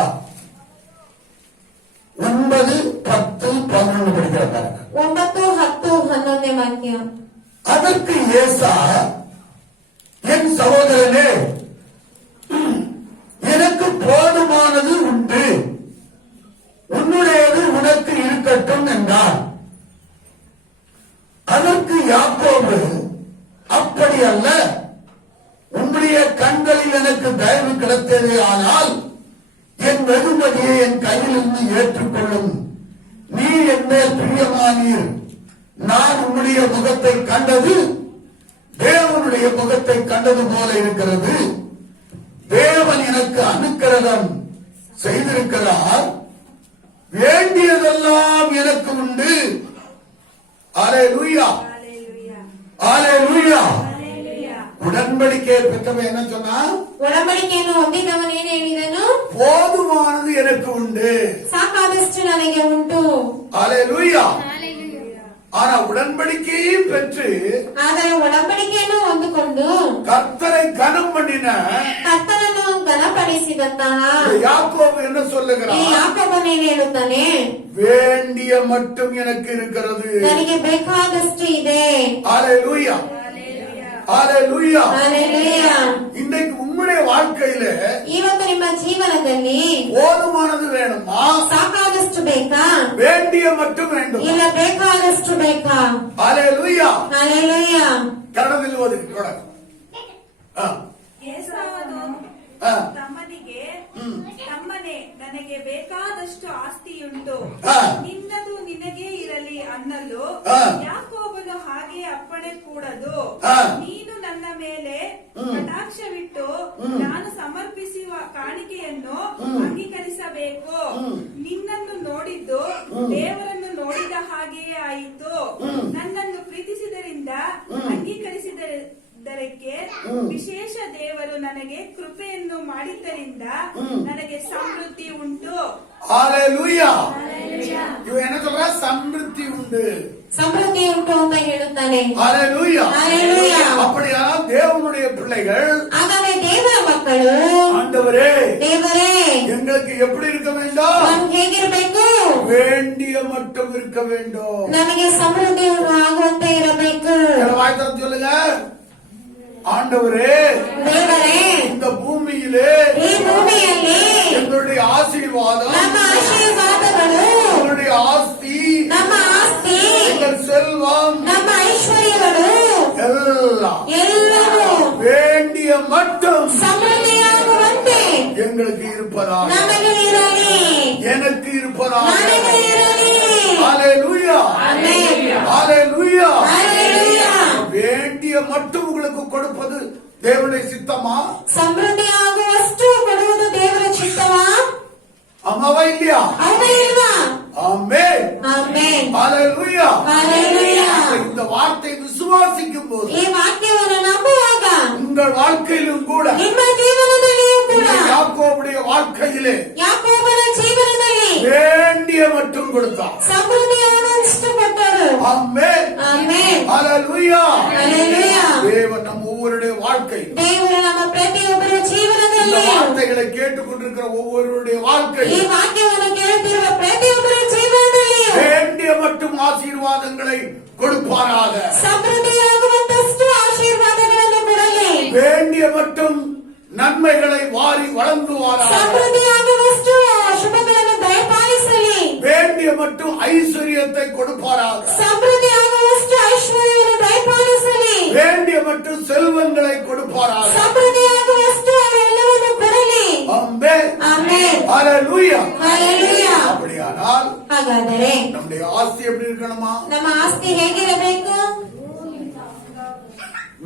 9, 10, 11 படிக்கிறாங்க. 9, 10, 11ನೇ ವಾಕ್ಯ. அதற்கு ஏசா, என் சகோதரனே, எனக்கு போதுமானது உண்டு, உன்னுடையது உனக்கு இருக்கட்டும் என்றார். அதற்கு யாக்கோபு, அப்படி அல்ல, உம்முடைய கண்களில் எனக்கு தயவு கிடைத்ததே ஆனால் என் வெகுமதியை என் கையிலிருந்து ஏற்றுக்கொள்ளும். நீ என் மேல் பிரியமானீர். நான் உம்முடைய முகத்தை கண்டது தேவனுடைய முகத்தை கண்டது போல இருக்கிறது. தேவன் எனக்கு அனுக்கிரகம் செய்திருக்கிறார். வேண்டியதெல்லாம் எனக்கு உண்டு. அல்லேலூயா. அல்லேலூயா. உடன்படிக்கை பெற்றவன் என்ன சொன்னா? ಒಡಂಬಡಿಕೆಯನ್ನು ಹೊಂದಿದವನು ಏನು ಹೇಳಿದನು? போதுமானது எனக்கு உண்டு, ಸಾಕಾದಷ್ಟು ನನಗೆ ಉಂಟು. அல்லேலூயா. ஆனா உடன்படிக்கையும் பெற்று ಆದರೆ ಒಡಂಬಡಿಕೆಯನ್ನು ಹೊಂದಿಕೊಂಡು கர்த்தரை கனம் பண்ணின ಕರ್ತನನ್ನು ಘನಪಡಿಸಿದಂತಹ யாக்கோபு என்ன ಈ சொல்லுகிறான்? ಯಾಕೋಬನು ಏನು ಹೇಳುತ್ತಾನೆ? வேண்டிய மட்டும் எனக்கு இருக்கிறது. ನನಗೆ ಬೇಕಾದಷ್ಟು ಇದೆ. அல்லேலூயா. அல்லேலூயா. ಹಲ್ಲೆಲೂಯಾ. இன்னைக்கு உங்களுடைய வாழ்க்கையில ಇವತ್ತು ನಿಮ್ಮ ಜೀವನದಲ್ಲಿ போதுமானது வேணுமா? ಸಾಕಾದಷ್ಟು ಬೇಕಾ? வேண்டிய மட்டும் வேண்டும். ಇಲ್ಲ ಬೇಕಾದಷ್ಟು ಬೇಕಾ? அல்லேலூயா. ಹಲ್ಲೆಲೂಯಾ. ಕನ್ನಡದಲ್ಲಿ ಓದಿ ನೋಡೋಣ. ಏಸಾವನು ತಮ್ಮನಿಗೆ, ತಮ್ಮನೇ, ನನಗೆ ಬೇಕಾದಷ್ಟು ಆಸ್ತಿಯುಂಟು, ನಿನ್ನದು ನಿನಗೇ ಇರಲಿ ಅನ್ನಲು ಯಾಕೋಬನು ಹಾಗೆ ಅಪ್ಪಣೆ ಕೂಡದು. ಹಾ. ನೀನು ನನ್ನ ಮೇಲೆ ಕಟಾಕ್ಷವಿಟ್ಟು ನಾನು ಸಮರ್ಪಿಸುವ ಕಾಣಿಕೆಯನ್ನು ಅಂಗೀಕರಿಸಬೇಕು. ನಿನ್ನನ್ನು ನೋಡಿದ್ದು ದೇವರನ್ನು ನೋಡಿದ ಹಾಗೆಯೇ ಆಯಿತು. ನನ್ನನ್ನು ಪ್ರೀತಿಸಿದರಿಂದ ಅಂಗೀಕರಿಸಿದರಕ್ಕೆ ವಿಶೇಷ ದೇವರು ನನಗೆ ಕೃಪೆಯನ್ನು ಮಾಡಿದ್ದರಿಂದ ನನಗೆ ಸಮೃದ್ಧಿ ಉಂಟು. ஹalleluya. இவன் என்ன சொல்றா? சம்ருத்தி உண்டு. ಸಮೃದ್ಧಿ ಉಂಟು ಅಂತ ಹೇಳುತ್ತಾನೆ. ஹalleluya. ஹalleluya. அப்படியா தேவனுடைய பிள்ளைகள், ಹಾಗಾದ್ರೆ ದೇವರ ಮಕ್ಕಳು, ஆண்டவரே ದೇವರೇ எங்களுக்கு எப்படி இருக்க வேண்டும்? ನಮ್ಗೆ ಹೇಗಿರ್ಬೇಕು? வேண்டிய மட்டும் இருக்க வேண்டும். ನಮಗೆ ಸಮೃದ್ಧಿ ಆಗುವಂತೆ ಇರಬೇಕು. வாய்த்தரம் சொல்லுங்க. ஆண்டவரே ದೇವರೇ இந்த பூமியிலே ಈ ಭೂಮಿಯಲ್ಲಿ எங்களுடைய ஆசீர்வாதம், ನಮ್ಮ ಆಶೀರ್ವಾದಗಳು, எங்களுடைய ஆஸ்தி, ನಮ್ಮ ಆಸ್ತಿ, எங்கள் செல்வம் ನಮ್ಮ ಐಶ್ವರ್ಯಗಳು எல்லாம் ಎಲ್ಲವೂ வேண்டிய மட்டும் ಸಮೃದ್ಧಿಯಾಗುವಂತೆ எங்களுக்கு இருப்பதாக, ನಮಗೆ ಇರಲಿ, எனக்கு இருப்பதாக. ನನಗೆ ಇರಲಿ. ஹalleluya. ಆಮೆನ್. ஹalleluya. ஹalleluya. வேண்டிய மட்டும் உங்களுக்கு கொடுப்பது தேவனுடைய சித்தமா? ಸಮೃದ್ಧಿ ಆಗುವಷ್ಟು ಕೊಡುವುದು ದೇವರ ಚಿತ್ತವಾ? அம்மாவா இல்லையா? ಹೌದಾ ಇಲ್ವಾ? ஆமென். ಆಮೆನ್. ஹalleluya. ஹalleluya. இந்த வார்த்தை விசுவாசிக்கும் போது ಈ ವಾಕ್ಯವನ್ನು ನಂಬುವಾಗ உங்கள் வாழ்க்கையிலும் கூட, ನಿಮ್ಮ ಜೀವನದಲ್ಲಿಯೂ ಕೂಡ, யாக்கோபுடைய வாழ்க்கையிலே ಯಾಕೋಬನ ಜೀವನದಲ್ಲಿ வேண்டிய மட்டும் கொடுத்தார். ಸಮೃದ್ಧಿಯಾದಷ್ಟು ಕೊಟ್ಟರು. ஆமென். ಆಮೆನ್. ஹalleluya. ஹalleluya. தேவன் நம்ம ஒவ்வொருடைய வாழ்க்கை, ದೇವರು ನಮ್ಮ ಪ್ರತಿಯೊಬ್ಬರ இந்த ಜೀವನದಲ್ಲಿ, வார்த்தைகளை கேட்டுக்கொண்டிருக்கிற ஒவ்வொருடைய வாழ்க்கை ಈ ವಾಕ್ಯವನ್ನು ಕೇಳುತ್ತಿರುವ ಪ್ರತಿಯೊಬ್ಬರ ಜೀವನದಲ್ಲಿ வேண்டிய மட்டும் ஆசீர்வாதங்களை கொடுப்பாராக. ಸಮೃದ್ಧಿಯಾಗುವಂತಷ್ಟು ಆಶೀರ್ವಾದಗಳನ್ನು ಕೊಡಲಿ. வேண்டிய மட்டும் நன்மைகளை வாரி வழங்குவாராக. ಸಮೃದ್ಧಿಯಾಗುವಷ್ಟು ಶುಭಗಳನ್ನು ದಯಪಾಲಿಸಲಿ. வேண்டிய மட்டும் ஐஸ்வர்யத்தை கொடுப்பாராக. ಸಮೃದ್ಧಿಯಾಗುವಷ್ಟು ಐಶ್ವರ್ಯವನ್ನು ದಯಪಾಲಿಸಲಿ. வேண்டிய மட்டும் செல்வங்களை கொடுப்பாராக. ಸಮೃದ್ಧಿಯಾಗುವಷ್ಟು ಅವೆಲ್ಲವನ್ನು ಕೊಡಲಿ. ஆமென். ಆಮೆನ್. ஹalleluya. ಹalleluya. அப்படியானால் ಹಾಗಾದರೆ நம்முடைய ஆஸ்தி எப்படி இருக்கணுமா? ನಮ್ಮ ಆಸ್ತಿ ಹೇಗಿರಬೇಕು?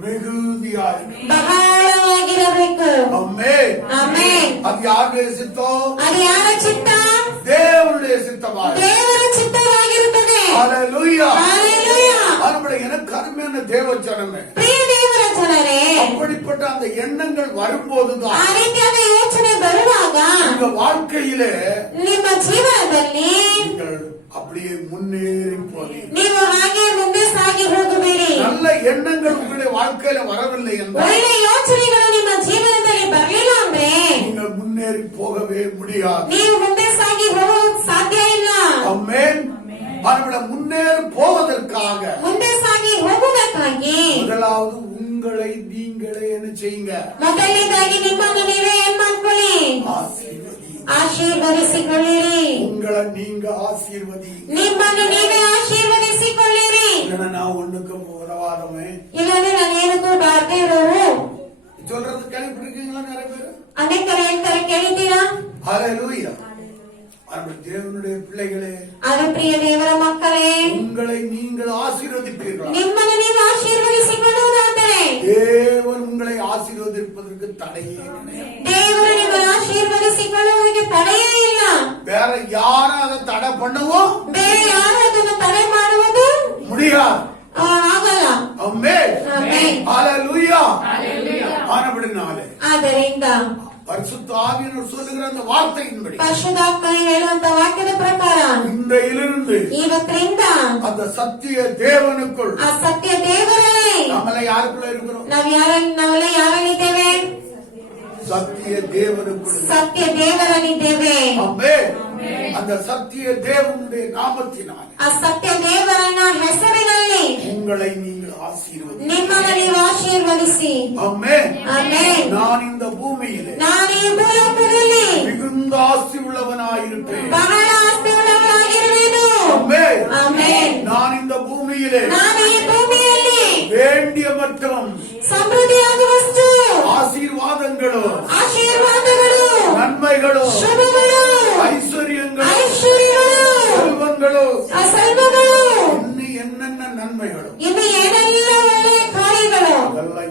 மிகுதியாய். ಬಹಳವಾಗಿರಬೇಕು. ஆமென். ಆಮೆನ್. அது யாருடைய சித்தம்? ಅದು ಯಾರ ಚಿತ್ತ? தேவனுடைய சித்தமாக. ದೇವರ ಚಿತ್ತವಾಗಿರುತ್ತದೆ. ஹalleluya. ಹalleluya. நம்முடைய எனக்கு அருமையான தேவ ஜனமே, ಪ್ರಿಯ ದೇವರ ಜನರೇ, அப்படிப்பட்ட அந்த எண்ணங்கள் வரும்போதுதான் ಆ ರೀತಿಯಾದ ಯೋಚನೆ ಬರುವಾಗ உங்க வாழ்க்கையிலே ನಿಮ್ಮ ಜೀವನದಲ್ಲಿ நீங்கள் அப்படியே முன்னேறி போவீங்க. ನೀವು ಹಾಗೆ ಮುಂದೆ ಸಾಗಿ ಹೋಗಬೇಡಿ. நல்ல எண்ணங்கள் உங்களுடைய வாழ்க்கையில வரவில்லை என்றால் ಒಳ್ಳೆ ಯೋಚನೆಗಳು ನಿಮ್ಮ ಜೀವನದಲ್ಲಿ ಬರಲಿಲ್ಲ ಅಂದ್ರೆ நீங்கள் முன்னேறி போகவே முடியாது. ನೀವು ಮುಂದೆ ಸಾಗಿ ಹೋಗೋಕ್ ಸಾಧ್ಯ ಇಲ್ಲ. ஆமென். மறுபடியும் முன்னேறி போவதற்காக ಮುಂದೆ ಸಾಗಿ ಹೋಗುವುದಕ್ಕಾಗಿ முதலாவது உங்களை நீங்களே என்ன செய்யுங்க? ಮೊದಲನೇದಾಗಿ ನಿಮ್ಮನ್ನು ನೀವೇ ಏನ್ ಮಾಡ್ಕೊಳ್ಳಿ? ஆசீர்வதி. ಆಶೀರ್ವದಿಸಿಕೊಳ್ಳಿರಿ. உங்களை நீங்க ஆசீர்வதி. ನಿಮ್ಮನ್ನು ನೀವೇ ಆಶೀರ್ವದಿಸಿಕೊಳ್ಳಿರಿ. இல்லைன்னா நான் ஒண்ணுக்கு உதவாதமே. ಇಲ್ಲಂದ್ರೆ ನಾನು ಏನಕ್ಕೂ ಬಾರ್ದೇ ಇರೋರು. சொல்றது கேள்விப்பட்டிருக்கீங்களா நிறைய பேர்? ಅನೇಕರು ಹೇಳ್ತಾರೆ, ಕೇಳಿದ್ದೀರಾ? ஹalleluya. தேவனுடைய பிள்ளைகளே, ಅದು ಪ್ರಿಯ ದೇವರ ಮಕ್ಕಳೇ, உங்களை நீங்கள் ஆசீர்வதிப்பீர்களா? ನಿಮ್ಮನ್ನು ನೀವು ಆಶೀರ್ವದಿಸಿಕೊಳ್ಳುವುದಾದರೆ தேவன் உங்களை ஆசீர்வதிப்பதற்கு தடையே கிடையாது. ದೇವರು ನಿಮ್ಮನ್ನು ಆಶೀರ್ವದಿಸಿಕೊಳ್ಳುವುದಕ್ಕೆ ತಡೆಯೇ ಇಲ್ಲ. வேற யாரும் அதை தடை பண்ணவும் ಬೇರೆ ಯಾರು ಅದನ್ನು ತಡೆ ಮಾಡುವುದು முடியாது. ಆಗಲ್ಲ. ஆமென். ಆಮೆನ್. ஹalleluya. ஆனபடினாலே ಆದ್ದರಿಂದ பரிசுத்த ஆவியானவர் சொல்லுகிற அந்த வார்த்தையின்படி ಪರಿಶುದ್ಧಾತ್ಮನು ಹೇಳುವಂತ ವಾಕ್ಯದ ಪ್ರಕಾರ இன்றையிலிருந்து ಇವತ್ತಿನಿಂದ அந்த சத்திய தேவனுக்குள் ಆ ಸತ್ಯ ದೇವರಲ್ಲಿ நம்மள யாருக்குள்ள இருக்கிறோம்? ನಾವೆಲ್ಲ ಯಾರಲ್ಲಿದ್ದೇವೆ? சத்திய தேவனுக்குள். ಸತ್ಯ ದೇವರಲ್ಲಿದ್ದೇವೆ. ஆமென். அந்த சத்திய தேவனுடைய நாமத்தினால் ಆ ಸತ್ಯ ದೇವರನ್ನ ಹೆಸರಿನಲ್ಲಿ உங்களை நீங்கள் ஆசீர்வதி. ನಿಮ್ಮನ್ನು ನೀವು ಆಶೀರ್ವದಿಸಿ. ஆமென். ಆಮೆನ್. நான் இந்த பூமியிலே ನಾನು ಈ ಭೂಲೋಕದಲ್ಲಿ மிகுந்த ஆஸ்தி உள்ளவனாயிருப்பேன். ಬಹಳ ಆಸ್ತಿಯುಳ್ಳವನಾಗಿರುವೆನು. ஆமென். ಆಮೆನ್. நான் இந்த பூமியிலே ನಾನು ಈ ಭೂಮಿಯಲ್ಲಿ வேண்டிய மற்றும் ಸಮೃದ್ಧಿಯಾಗುವಷ್ಟು ஆசீர்வாதங்களோ, ಆಶೀರ್ವಾದಗಳು, நன்மைகளோ, ಶುಭಗಳು, ஐஸ்வர்யங்களோ, ಐಶ್ವರ್ಯಗಳು, செல்வங்களோ, ಅಸಲ್ವಗಳು, இன்னும் என்னென்ன நன்மைகளோ ಇನ್ನು ಏನೆಲ್ಲ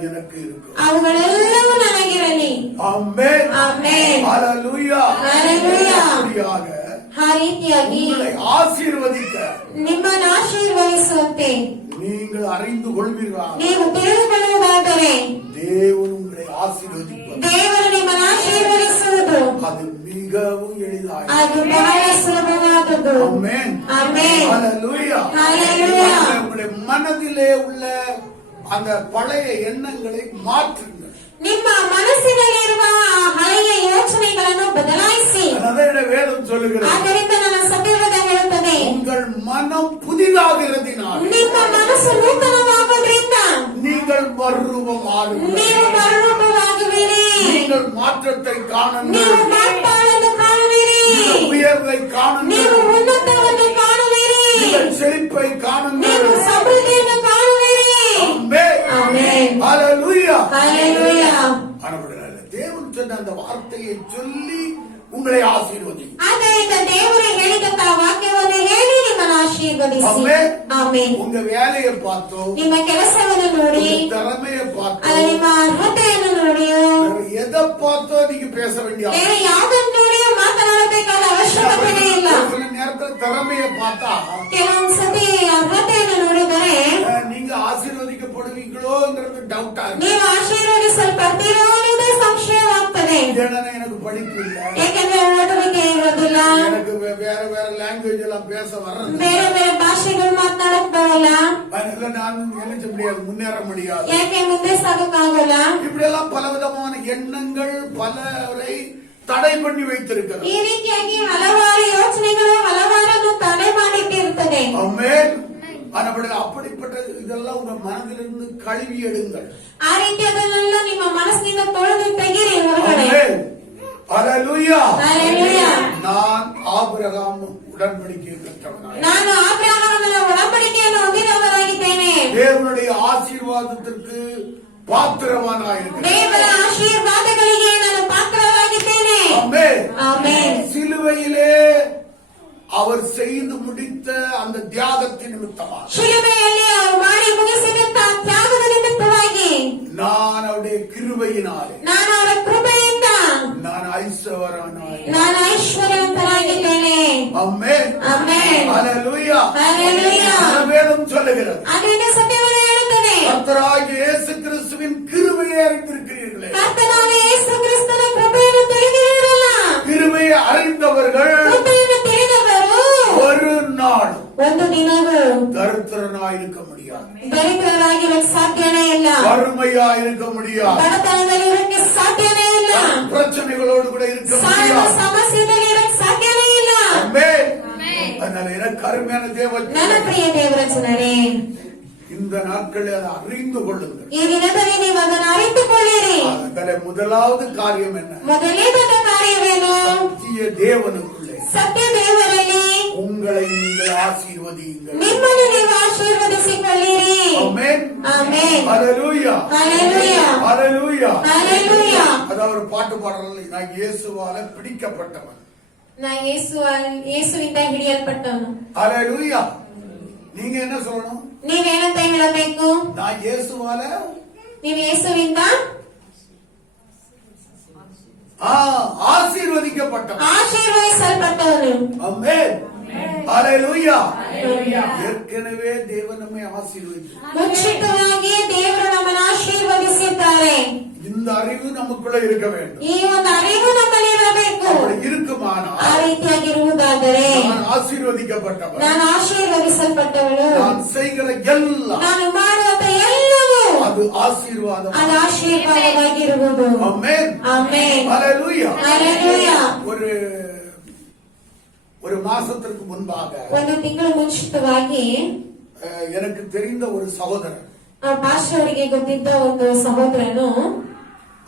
எனக்கு இருக்கும். ಅವುಗಳೆಲ್ಲವೂ ನನಗಿರಲಿ. ஆமென். ಆಮೆನ್. ஹalleluya. ஹalleluya. அப்படியாக ಆ ರೀತಿಯಾಗಿ உங்களை ஆசீர்வதிக்க ನಿಮ್ಮನ್ನು ಆಶೀರ್ವದಿಸುವಂತೆ நீங்கள் அறிந்து கொள்வீர்களா? ನೀವು ತಿಳಿದುಕೊಳ್ಳುವುದಾದರೆ தேவன் உங்களை ஆசீர்வதிப்பார். ದೇವರು ನಿಮ್ಮನ್ನು ಆಶೀರ್ವದಿಸುವುದು அது மிகவும் எளிதாய். ಅದು ಬಹಳ ಸುಲಭವಾದದ್ದು. ஆமென். ஆமென். ஹalleluya. ஹalleluya. உங்களுடைய மனதிலே உள்ள அந்த பழைய எண்ணங்களை மாற்றுங்கள். ನಿಮ್ಮ ಮನಸ್ಸಿನಲ್ಲಿರುವ ಆ ಹಳೆಯ ಯೋಚನೆಗಳನ್ನು ಬದಲಾಯಿಸಿ. அதான் வேதம் சொல்லுகிறது. ಆದ್ದರಿಂದ ನನ್ನ ಸತ್ಯವೇದ ಹೇಳುತ್ತದೆ, உங்கள் மனம் புதிதாகிறதினால் ನಿಮ್ಮ ಮನಸ್ಸು ನೂತನವಾಗುವುದರಿಂದ நீங்கள் மறுரூபமாகுங்கள். ನೀವು ಮರುರೂಪವಾಗುವಿರಿ. நீங்கள் மாற்றத்தை ನೀವು காணுங்கள். ಮಾರ್ಪಾಡನ್ನು ಕಾಣುವಿರಿ. நீங்கள் உயர்வை ನೀವು காணுங்கள். ಉನ್ನತವನ್ನು ಕಾಣುವಿರಿ. நீங்கள் செழிப்பை ನೀವು காணுங்கள். ಸಮೃದ್ಧಿಯನ್ನು ಕಾಣುವಿರಿ. ஆமென். ಆಮೆನ್. ஹalleluya. ஹalleluya. ஆனபடியால் தேவன் சொன்ன அந்த வார்த்தையை சொல்லி உங்களை ஆசீர்வதி. ಆದ್ದರಿಂದ ದೇವರು ಹೇಳಿದಂತ ವಾಕ್ಯವನ್ನು ಹೇಳಿ ನಿಮ್ಮನ್ನು ಆಶೀರ್ವದಿಸಿ. ಆಮೆನ್. ಆಮೆನ್. உங்க வேலையை பார்த்தோ, ನಿಮ್ಮ ಕೆಲಸವನ್ನು ನೋಡಿ, உங்க திறமையை பார்த்தோ, ಅಲ್ಲ ನಿಮ್ಮ ಅರ್ಹತೆಯನ್ನು ನೋಡಿಯೋ, வேற எதை பார்த்தோ நீங்க பேச வேண்டிய ಬೇರೆ ಯಾವುದನ್ನು ನೋಡಿಯೋ ಮಾತನಾಡಬೇಕಾದ ಅವಶ್ಯಕತೆ ಇಲ್ಲ. சில நேரத்துல திறமையை பார்த்தா ಕೆಲವೊಂದ್ಸತಿ ಅರ್ಹತೆಯನ್ನು ನೋಡಿದರೆ நீங்க ஆசீர்வதிக்கப்படுவீங்களோங்கிறது டவுட் ஆகும். ನೀವು ಆಶೀರ್ವದಿಸಲ್ಪಡ್ತೀರೋ ಅನ್ನೋದೇ ಸಂಶಯವಾಗ್ತದೆ. ஏன்னா எனக்கு படிப்பு இல்ல, ಏಕೆಂದ್ರೆ ಓದುವಿಕೆ ಇರೋದಿಲ್ಲ, எனக்கு வேற வேற லாங்குவேஜ் எல்லாம் பேச வர்றது, ಬೇರೆ ಬೇರೆ ಭಾಷೆಗಳು ಮಾತನಾಡಕ್ ಬರಲ್ಲ, அதனால நான் நினைச்ச முடியாது, முன்னேற முடியாது, ಯಾಕೆ ಮುಂದೆ ಸಾಗಕ್ಕಾಗಲ್ಲ. இப்படி எல்லாம் பலவிதமான எண்ணங்கள் பலரை தடை பண்ணி வைத்திருக்கிறது. ಈ ರೀತಿಯಾಗಿ ಹಲವಾರು ಯೋಚನೆಗಳು ಹಲವಾರನ್ನು ತಡೆ ಮಾಡಿಟ್ಟಿರುತ್ತದೆ. ஆமென். அப்படிப்பட்ட இதெல்லாம் உங்க மனதிலிருந்து கழுவி எடுங்கள். ಆ ರೀತಿಯಾದನ್ನೆಲ್ಲ ನಿಮ್ಮ ಮನಸ್ಸಿನಿಂದ ತೊಳೆದು ತೆಗೀರಿ ಹೊರಗಡೆ. ஆமென். ஹalleluya. ஹalleluya. நான் ஆபிரகாம் உடன்படிக்கை பெற்றவனாய், ನಾನು ಆಬ್ರಹಾಮನ ಒಡಂಬಡಿಕೆಯನ್ನು ಹೊಂದಿದವರಾಗಿದ್ದೇನೆ. தேவனுடைய ஆசீர்வாதத்திற்கு பாத்திரவானாய் இருக்கிறேன். ದೇವರ ಆಶೀರ್ವಾದಗಳಿಗೆ ನಾನು ಪಾತ್ರವಾಗಿದ್ದೇನೆ. ஆமென். ಆಮೆನ್. சிலுவையிலே அவர் செய்து முடித்த அந்த தியாகத்தின் நிமித்தமாக ಶಿಲುಬೆಯಲ್ಲಿ ಅವರು ಮಾಡಿ ಮುಗಿಸಿದಂತ ತ್ಯಾಗದ ನಿಮಿತ್ತವಾಗಿ நான் அவருடைய கிருபையினாலே ನಾನು ಅವರ ಕೃಪೆಯಿಂದ நான் ஐஸ்வரனாய். ನಾನು ಐಶ್ವರ್ಯವಂತನಾಗಿದ್ದೇನೆ. ஆமென். ಆಮೆನ್. ஹalleluya. ஹalleluya. வேதம் சொல்லுகிறது, ಅದರಿಂದ ಸತ್ಯವೇದ ಹೇಳುತ್ತದೆ, கர்த்தராகிய இயேசு கிறிஸ்துவின் கிருபையை அறிந்திருக்கிறீர்களே. ಕರ್ತನಾದ ಯೇಸು ಕ್ರಿಸ್ತನ ಕೃಪೆಯನ್ನು ತಿಳಿದಿರಲ್ಲ. கிருபையை அறிந்தவர்கள் ಕೃಪೆಯನ್ನು ತಿಳಿದವರು ஒரு நாள் ಒಂದು ದಿನವೂ தரித்திரனாய் இருக்க முடியாது, ದರಿದ್ರರಾಗಿರಕ್ಕೆ ಸಾಧ್ಯನೇ ಇಲ್ಲ, வறுமையா இருக்க முடியாது, ಬಡತನದಲ್ಲಿ ಇರಕ್ಕೆ ಸಾಧ್ಯನೇ ಇಲ್ಲ, பிரச்சனைகளோடு கூட இருக்க ಸಾಲ முடியாது. ಸಮಸ್ಯೆಯಲ್ಲಿ ಇರಕ್ಕೆ ಸಾಧ್ಯನೇ ಇಲ್ಲ. ஆமென். அதனால எனக்கு அருமையான தேவ ನನ್ನ ಪ್ರಿಯ ದೇವರ ಜನರೇ, இந்த நாட்களில் அதை அறிந்து கொள்ளுங்கள். ಈ ದಿನದಲ್ಲಿ ನೀವು ಅದನ್ನು ಅರಿತುಕೊಳ್ಳಿರಿ. அதனால முதலாவது காரியம் என்ன? ಮೊದಲನೇದಾದ ಕಾರ್ಯವೇನು? சத்திய தேவனுக்குள்ளே ಸತ್ಯ ದೇವರಲ್ಲಿ உங்களை நீங்கள் ஆசீர்வதியுங்கள். ನಿಮ್ಮನ್ನು ನೀವು ಆಶೀರ್ವದಿಸಿಕೊಳ್ಳಿರಿ. ஆமென். ಆಮೆನ್. ஹalleluya. ஹalleluya. ஹalleluya. ஹalleluya. அதாவது ஒரு பாட்டு பாடுறதுல நான் இயேசுவால பிடிக்கப்பட்டவன். ನಾ ಯೇಸುವಿಂದ ಹಿಡಿಯಲ್ಪಟ್ಟವನು. ஹalleluya. நீங்க என்ன சொல்லணும்? ನೀವೇನಂತ ಹೇಳಬೇಕು? நான் இயேசுவால ನೀವು ಯೇಸುವಿಂದ ஆசீர்வதிக்கப்பட்டவன். ಆಶೀರ್ವದಿಸಲ್ಪಟ್ಟವನು. ஆமென். ஹalleluya. ஏற்கனவே தேவன் நம்மை ஆசீர்வதித்தார். ಮುಂಚಿತವಾಗಿ ದೇವರು ನಮ್ಮನ್ನು ಆಶೀರ್ವದಿಸಿದ್ದಾರೆ. இந்த அறிவு நமக்குள்ள இருக்க வேண்டும். ಈ ಒಂದು ಅರಿವು ನಮ್ಮಲ್ಲಿ ಇರಬೇಕು. அப்படி இருக்குமானால் ಆ ರೀತಿಯಾಗಿರುವುದಾದರೆ நான் ஆசீர்வதிக்கப்பட்டவன், ನಾನು ಆಶೀರ್ವದಿಸಲ್ಪಟ್ಟವಳು, நான் செய்கிற எல்லாம் ನಾನು ಮಾಡುವಂತ ಎಲ್ಲವೂ அது ஆசீர்வாதம். ಅದು ಆಶೀರ್ವಾದವಾಗಿರುವುದು. ஆமென். ಆಮೆನ್. ஹalleluya. ஹalleluya. ஒரு மாசத்திற்கு முன்பாக ಒಂದು ತಿಂಗಳು ಮುಂಚಿತವಾಗಿ எனக்கு தெரிந்த ஒரு சகோதரர், ಪಾಸ್ಟರ್ ಅವರಿಗೆ ಗೊತ್ತಿದ್ದ ಒಂದು ಸಹೋದರನು,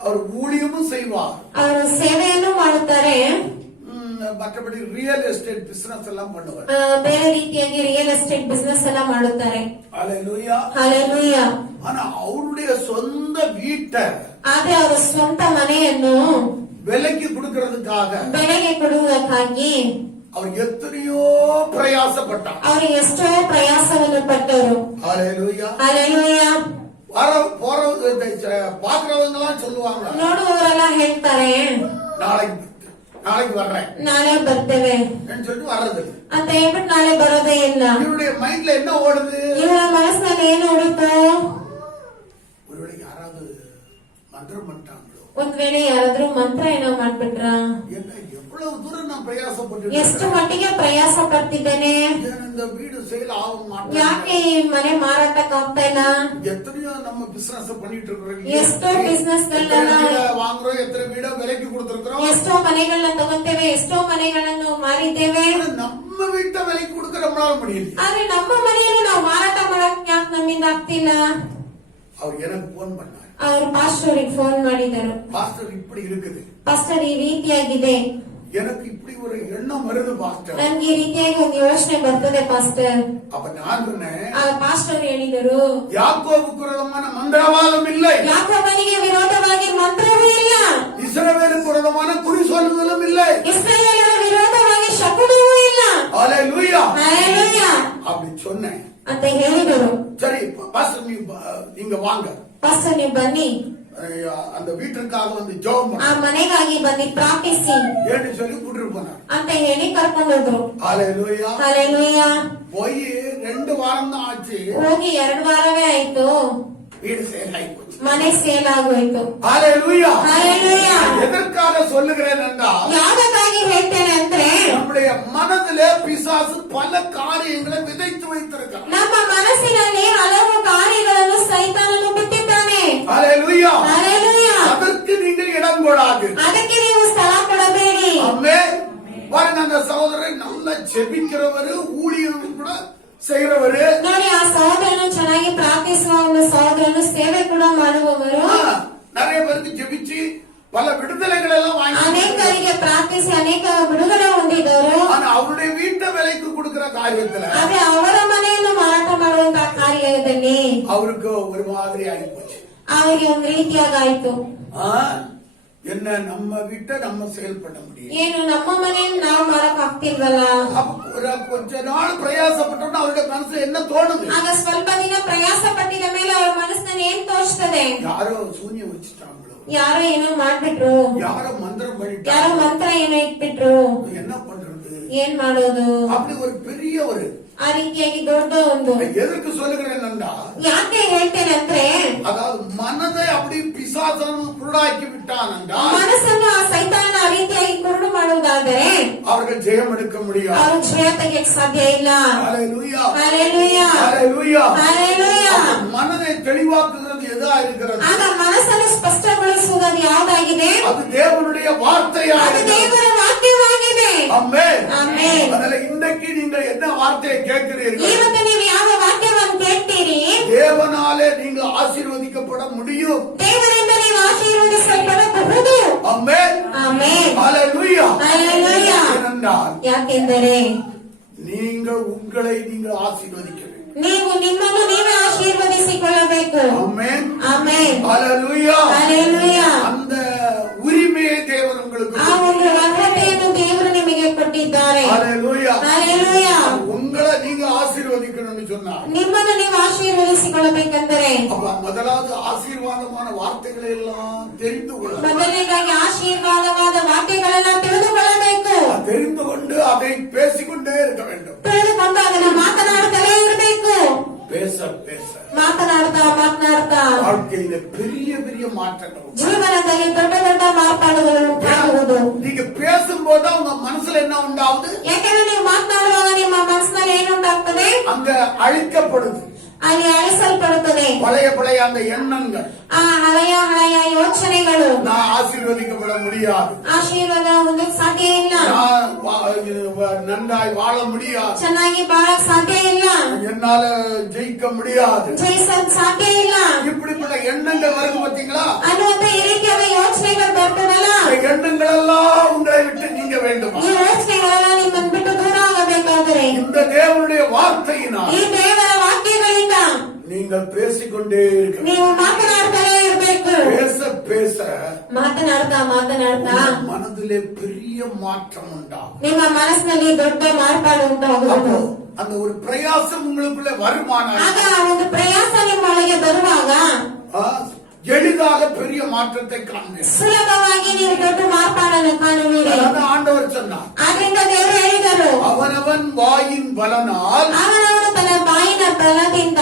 அவர் ஊழியமும் செய்வார், ಅವರು ಸೇವೆಯನ್ನು ಮಾಡುತ್ತಾರೆ, மற்றபடி ரியல் எஸ்டேட் பிசினஸ் எல்லாம் பண்ணுவார். ಬೇರೆ ರೀತಿಯಾಗಿ ರಿಯಲ್ ಎಸ್ಟೇಟ್ ಬಿಸ್ನೆಸ್ ಎಲ್ಲ ಮಾಡುತ್ತಾರೆ. ஹalleluya. ஹalleluya. ஆனா அவருடைய சொந்த வீட்டை ಆದ್ರೆ ಅವರ ಸ್ವಂತ ಮನೆಯನ್ನು விலைக்கு கொடுக்கறதுக்காக ಬೆಲೆಗೆ ಕೊಡುವುದಕ್ಕಾಗಿ அவர் எத்தனையோ பிரயாசப்பட்டார். ಅವರು ಎಷ್ಟೋ ಪ್ರಯಾಸವನ್ನು ಪಟ್ಟರು. ஹalleluya. ஹalleluya. வர போற பாக்குறவங்க எல்லாம் சொல்லுவாங்க, ನೋಡುವವರೆಲ್ಲ ಹೇಳ್ತಾರೆ நாளைக்கு வர்றேன் ನಾಳೆ ಬರ್ತೇವೆ சொல்லிட்டு வர்றது. ಅಂತ ಹೇಳ್ಬಿಟ್ಟು ನಾಳೆ ಬರೋದೇ ಇಲ್ಲ. இவருடைய மைண்ட்ல என்ன ஓடுது? ಇವರ ಮನಸ್ಸಿನಲ್ಲಿ ಏನು ಓಡುತ್ತೋ? ஒருவேளை யாராவது மந்திரம் பண்ணிட்டாங்களோ, ಒಂದ್ ವೇಳೆ ಯಾರಾದ್ರೂ ಮಂತ್ರ ಏನೋ ಮಾಡ್ಬಿಟ್ರ? என்ன எவ்வளவு தூரம் நான் பிரயாசப்பட்டு ಎಷ್ಟು ಮಟ್ಟಿಗೆ ಪ್ರಯಾಸ ಪಡ್ತಿದ್ದೇನೆ, இந்த வீடு சேல் ஆக ಯಾಕೆ மாட்டேன். ಈ ಮನೆ ಮಾರಾಟಕ್ಕೆ ಆಗ್ತಾ ಇಲ್ಲ? எத்தனையோ நம்ம பிசினஸ் பண்ணிட்டு இருக்கிறோம், ಎಷ್ಟೋ business ಗಳನ್ನ வாங்குறோம், எத்தனை வீட விலைக்கு கொடுத்திருக்கிறோம், ಎಷ್ಟೋ ಮನೆಗಳನ್ನ ತಗೊಂತೇವೆ, ಎಷ್ಟೋ ಮನೆಗಳನ್ನು ಮಾರಿದ್ದೇವೆ. நம்ம வீட்டை விலைக்கு கொடுக்க நம்மளால முடியல. ಆದ್ರೆ ನಮ್ಮ ಮನೆಯನ್ನು ನಾವು ಮಾರಾಟ ಮಾಡಕ್ ಯಾಕೆ ನಮ್ಮಿಂದ ಆಗ್ತಿಲ್ಲ? அவர் எனக்கு போன் பண்ணார், ಅವರು ಪಾಸ್ಟರ್ಗೆ ಫೋನ್ ಮಾಡಿದರು. பாஸ்டர் இப்படி இருக்குது, ಪಾಸ್ಟರ್ ಈ ರೀತಿಯಾಗಿದೆ, எனக்கு இப்படி ஒரு எண்ணம் வருது பாஸ்டர். ನನ್ಗೆ ಈ ರೀತಿಯಾಗಿ ಒಂದು ಯೋಚನೆ ಬರ್ತದೆ ಪಾಸ್ಟರ್. அப்ப நான் சொன்னேன், ಆ ಪಾಸ್ಟರ್ ಹೇಳಿದರು, யாக்கோபுக்கு விரோதமான மந்திரவாதம் இல்லை, ಯಾಕೋಬನಿಗೆ ವಿರೋಧವಾಗಿ ಮಂತ್ರವೂ ಇಲ್ಲ, இஸ்ரவேலுக்கு விரோதமான குறி சொல்லுதலும் இல்லை, ಇಸ್ರಾಯೇಲರ ವಿರೋಧವಾಗಿ ಶಕುನವೂ ಇಲ್ಲ. ஹல்லேலூயா ಹಲ್ಲೆಲೂಯಾ அப்படி சொன்னேன். ಅಂತ ಹೇಳಿದರು. சரி பாஸ்டர் நீங்க வாங்க, ಪಾಸ್ಟರ್ ನೀವು ಬನ್ನಿ, அந்த வீட்டிற்காக வந்து ஜெபம் ಆ ಮನೆಗಾಗಿ ಬನ್ನಿ ಪ್ರಾರ್ಥಿಸಿ ஏன்னு சொல்லி கூட்டிட்டு போனார். ಅಂತ ಹೇಳಿ ಕರ್ಕೊಂಡೋದ್ರು. ஹல்லேலூயா. ಹಲ್ಲೆಲೂಯಾ. போய் 2 வாரம் தான் ஆச்சு, ಹೋಗಿ 2 ವಾರವೇ ಆಯ್ತು, வீடு சேல் ஆகி போச்சு. ಮನೆ ಸೇಲ್ ಆಗೋಯ್ತು. ஹல்லேலூயா. ಹಲ್ಲೆಲೂಯಾ. எதற்காக சொல்லுகிறேன் என்றால், ಯಾವ್ದಕ್ಕಾಗಿ ಹೇಳ್ತೇನೆ ಅಂದ್ರೆ, நம்முடைய மனதிலே பிசாசு பல காரியங்களை விதைத்து வைத்திருக்கிறான். ನಮ್ಮ ಮನಸ್ಸಿನಲ್ಲಿ ಹಲವು ಕಾರ್ಯಗಳನ್ನು ಸೈತಾನನು ಬಿಟ್ಟಿದ್ದಾನೆ. ஹல்லேலூயா. ಹಲ್ಲೆಲೂಯಾ. அதற்கு நீங்கள் இடம் கொடாது. ಅದಕ್ಕೆ ನೀವು ಸ್ಥಳ ಕೊಡಬೇಡಿ. ஆமென். பாருங்க, அந்த சகோதரரை நல்லா ஜெபிக்கிறவரு, ஊழியம் கூட செய்கிறவரு, ನೋಡಿ, ಆ ಸಹೋದರನು ಚೆನ್ನಾಗಿ ಪ್ರಾರ್ಥಿಸುವ ಒಂದು ಸಹೋದರನು, ಸೇವೆ ಕೂಡ ಮಾಡುವವರು, நிறைய பேருக்கு ஜெபிச்சு பல விடுதலைகள் எல்லாம் வாங்கி, ಅನೇಕರಿಗೆ ಪ್ರಾರ್ಥಿಸಿ ಅನೇಕ ಬಿಡುಗಡೆ ಹೊಂದಿದವರು. ஆனா அவருடைய வீட்டை விலைக்கு கொடுக்கிற காரியத்துல ಆದ್ರೆ ಅವರ ಮನೆಯನ್ನು ಮಾರಾಟ ಮಾಡುವಂತಹ ಕಾರ್ಯದಲ್ಲಿ அவருக்கு ஒரு மாதிரி ஆகிப்போச்சு. ಅವರಿಗೆ ಒಂದು ರೀತಿಯಾಗಾಯ್ತು. என்ன நம்ம வீட்டை நம்ம சேல் பண்ண முடியும், ಏನು ನಮ್ಮ ಮನೆಯನ್ನು ನಾವು ಮಾಡಕ್ ಆಗ್ತಿಲ್ವಲ್ಲ? கொஞ்ச நாள் பிரயாசப்பட்டோம்னா அவருடைய மனசுல என்ன தோணுது? ಆಗ ಸ್ವಲ್ಪ ದಿನ ಪ್ರಯಾಸ ಪಟ್ಟಿದ ಮೇಲೆ ಅವ್ರ ಮನಸ್ಸಿನಲ್ಲಿ ಏನ್ ತೋರಿಸ್ತದೆ? யாரோ சூன்யம் வச்சுட்டாங்களோ, ಯಾರೋ ಏನೋ ಮಾಡ್ಬಿಟ್ರು, யாரோ மந்திரம் ಯಾರೋ பண்ணிட்டாங்க, ಮಂತ್ರ ಏನೋ ಇಟ್ಬಿಟ್ರು, என்ன பண்றது? ಏನ್ ಮಾಡೋದು? அப்படி ஒரு பெரிய ஒரு ಆ ರೀತಿಯಾಗಿ ದೊಡ್ಡ ಒಂದು, எதற்கு சொல்லுகிறேன் என்றா, ಯಾಕೆ ಹೇಳ್ತೇನೆ ಅಂದ್ರೆ, அதாவது மனதை அப்படி பிசாசன் குருடாக்கி விட்டான் என்றால் ಮನಸ್ಸನ್ನು ಆ ಸೈತಾನ ಆ ರೀತಿಯಾಗಿ ಕುರುಡು ಮಾಡುವುದಾದರೆ அவர்கள் ஜெயம் எடுக்க முடியாது. ಅವರು ಜಯ ತೆಗೆಯಕ್ಕೆ ಸಾಧ್ಯ ಇಲ್ಲ. ஹல்லேலூயா. ಹಲ್ಲೆಲೂಯಾ. ஹல்லேலூயா. ಹಲ್ಲೆಲೂಯಾ. மனதை தெளிவாக்குகிறது எதா இருக்கிறது? ಆಗ ಮನಸ್ಸನ್ನು ಸ್ಪಷ್ಟಗೊಳಿಸುವುದು ಅದು ಯಾವುದಾಗಿದೆ? அது தேவனுடைய வார்த்தையாக ಅದು ದೇವರ ವಾಕ್ಯವಾಗಿದೆ. ஆமென். ಆಮೆನ್. அதனால இன்றைக்கு நீங்கள் என்ன வார்த்தையை கேட்கிறீர்கள்? ಇವತ್ತು ನೀವು ಯಾವ ವಾಕ್ಯವನ್ನು ಕೇಳ್ತೀರಿ? தேவனாலே நீங்கள் ஆசீர்வதிக்கப்பட முடியும். ದೇವರಿಂದ ನೀವು ಆಶೀರ್ವದಿಸಲ್ಪಡಬಹುದು. ஆமென். ಆಮೆನ್. ஹல்லேலூயா. ಹಲ್ಲೆಲೂಯಾ. ஏனென்றால் ಯಾಕೆಂದರೆ நீங்கள் உங்களை நீங்கள் ஆசீர்வதிக்க வேண்டும். ನೀವು ನಿಮ್ಮನ್ನು ನೀವೇ ಆಶೀರ್ವದಿಸಿಕೊಳ್ಳಬೇಕು. ஆமென். ಆಮೆನ್. ஹல்லேலூயா. ಹಲ್ಲೆಲೂಯಾ. அந்த உரிமையை தேவன் உங்களுக்கு ಆ ಒಂದು ಅರ್ಹತೆಯನ್ನು ದೇವರು ನಿಮಗೆ ಕೊಟ್ಟಿದ್ದಾರೆ. ஹல்லேலூயா. ಹಲ್ಲೆಲೂಯಾ. உங்களை நீங்க ஆசீர்வதிக்கணும்னு சொன்னா, ನಿಮ್ಮನ್ನು ನೀವು ಆಶೀರ್ವದಿಸಿಕೊಳ್ಳಬೇಕೆಂದರೆ அப்ப முதலாவது ஆசீர்வாதமான வார்த்தைகளை எல்லாம் தெரிந்து கொள்ள, ಮೊದಲನೇದಾಗಿ ಆಶೀರ್ವಾದವಾದ ವಾಕ್ಯಗಳನ್ನ ತಿಳಿದುಕೊಳ್ಳಬೇಕು. தெரிந்து கொண்டு அதை பேசிக்கொண்டே இருக்க வேண்டும். ತಿಳಿದುಕೊಂಡು ಅದನ್ನ ಮಾತನಾಡುತ್ತಲೇ ಇರಬೇಕು. பேச பேச ಮಾತನಾಡ್ತಾ வாழ்க்கையில பெரிய பெரிய மாற்றங்கள் உண்டு. ಜೀವನದಲ್ಲಿ ದೊಡ್ಡ ದೊಡ್ಡ ಮಾರ್ಪಾಡುಗಳು ಉಂಟಾಗುವುದು. நீங்க பேசும்போது உங்க மனசுல என்ன உண்டாகுது? ಯಾಕಂದ್ರೆ ನೀವು ಮಾತನಾಡುವಾಗ ನಿಮ್ಮ ಮನಸ್ಸಿನಲ್ಲಿ ಏನುಂಟಾಗ್ತದೆ? அங்க அழிக்கப்படுது ಅಲ್ಲಿ ಅಳಿಸಲ್ಪಡುತ್ತದೆ பழைய அந்த எண்ணங்கள். ಆ ಹಳೆಯ ಯೋಚನೆಗಳು. நான் ஆசீர்வதிக்கப்பட முடியாது, ಆಶೀರ್ವಾದ ಹೊಂದಕ್ಕೆ ಸಾಧ್ಯ ಇಲ್ಲ, நான் நன்றாய் வாழ முடியாது, ಚೆನ್ನಾಗಿ ಬಾಳಕ್ ಸಾಧ್ಯ ಇಲ್ಲ, என்னால ஜெயிக்க முடியாது, ಜಯಿಸಕ್ ಸಾಧ್ಯ ಇಲ್ಲ, இப்படிப்பட்ட எண்ணங்கள் வருது பாத்தீங்களா? ಅನ್ನುವಂತ ಈ ರೀತಿಯಾದ ಯೋಚನೆಗಳು ಬರ್ತದಲ್ಲ, இந்த எண்ணங்கள் எல்லாம் உங்களை விட்டு நீங்க வேண்டுமா? ಈ ಯೋಚನೆಗಳೆಲ್ಲ ನಿಮ್ಮನ್ನು ಬಿಟ್ಟು ದೂರ ಆಗಬೇಕಾದರೆ இந்த தேவனுடைய வார்த்தையினால் ಈ ದೇವರ ವಾಕ್ಯಗಳಿಂದ நீங்கள் பேசிக்கொண்டே இருக்க வேண்டும். ನೀವು ಮಾತನಾಡ್ತಾನೆ ಇರಬೇಕು. பேச பேச ಮಾತನಾಡ್ತಾ மனதிலே பெரிய மாற்றம் உண்டாகும். ನಿಮ್ಮ ಮನಸ್ಸಿನಲ್ಲಿ ದೊಡ್ಡ ಮಾರ್ಪಾಡು ಉಂಟಾಗುವುದು. அந்த ஒரு பிரயாசம் உங்களுக்குள்ள வருமானம் ಆಗ ಆ ಒಂದು ಪ್ರಯಾಸ ನಿಮ್ಮೊಳಗೆ ಬರುವಾಗ எளிதாக பெரிய மாற்றத்தை காண்பீர்கள். ಸುಲಭವಾಗಿ ನೀವು ದೊಡ್ಡ ಮಾರ್ಪಾಡನ್ನು ಕಾಣುವಿರಿ. அதான் ஆண்டவர் சொன்னார், ಆದ್ರಿಂದ ದೇವರು ಹೇಳಿದರು, அவனவன் வாயின் பலனால் ಅವನವನು ತನ್ನ ಬಾಯಿನ ಬಲದಿಂದ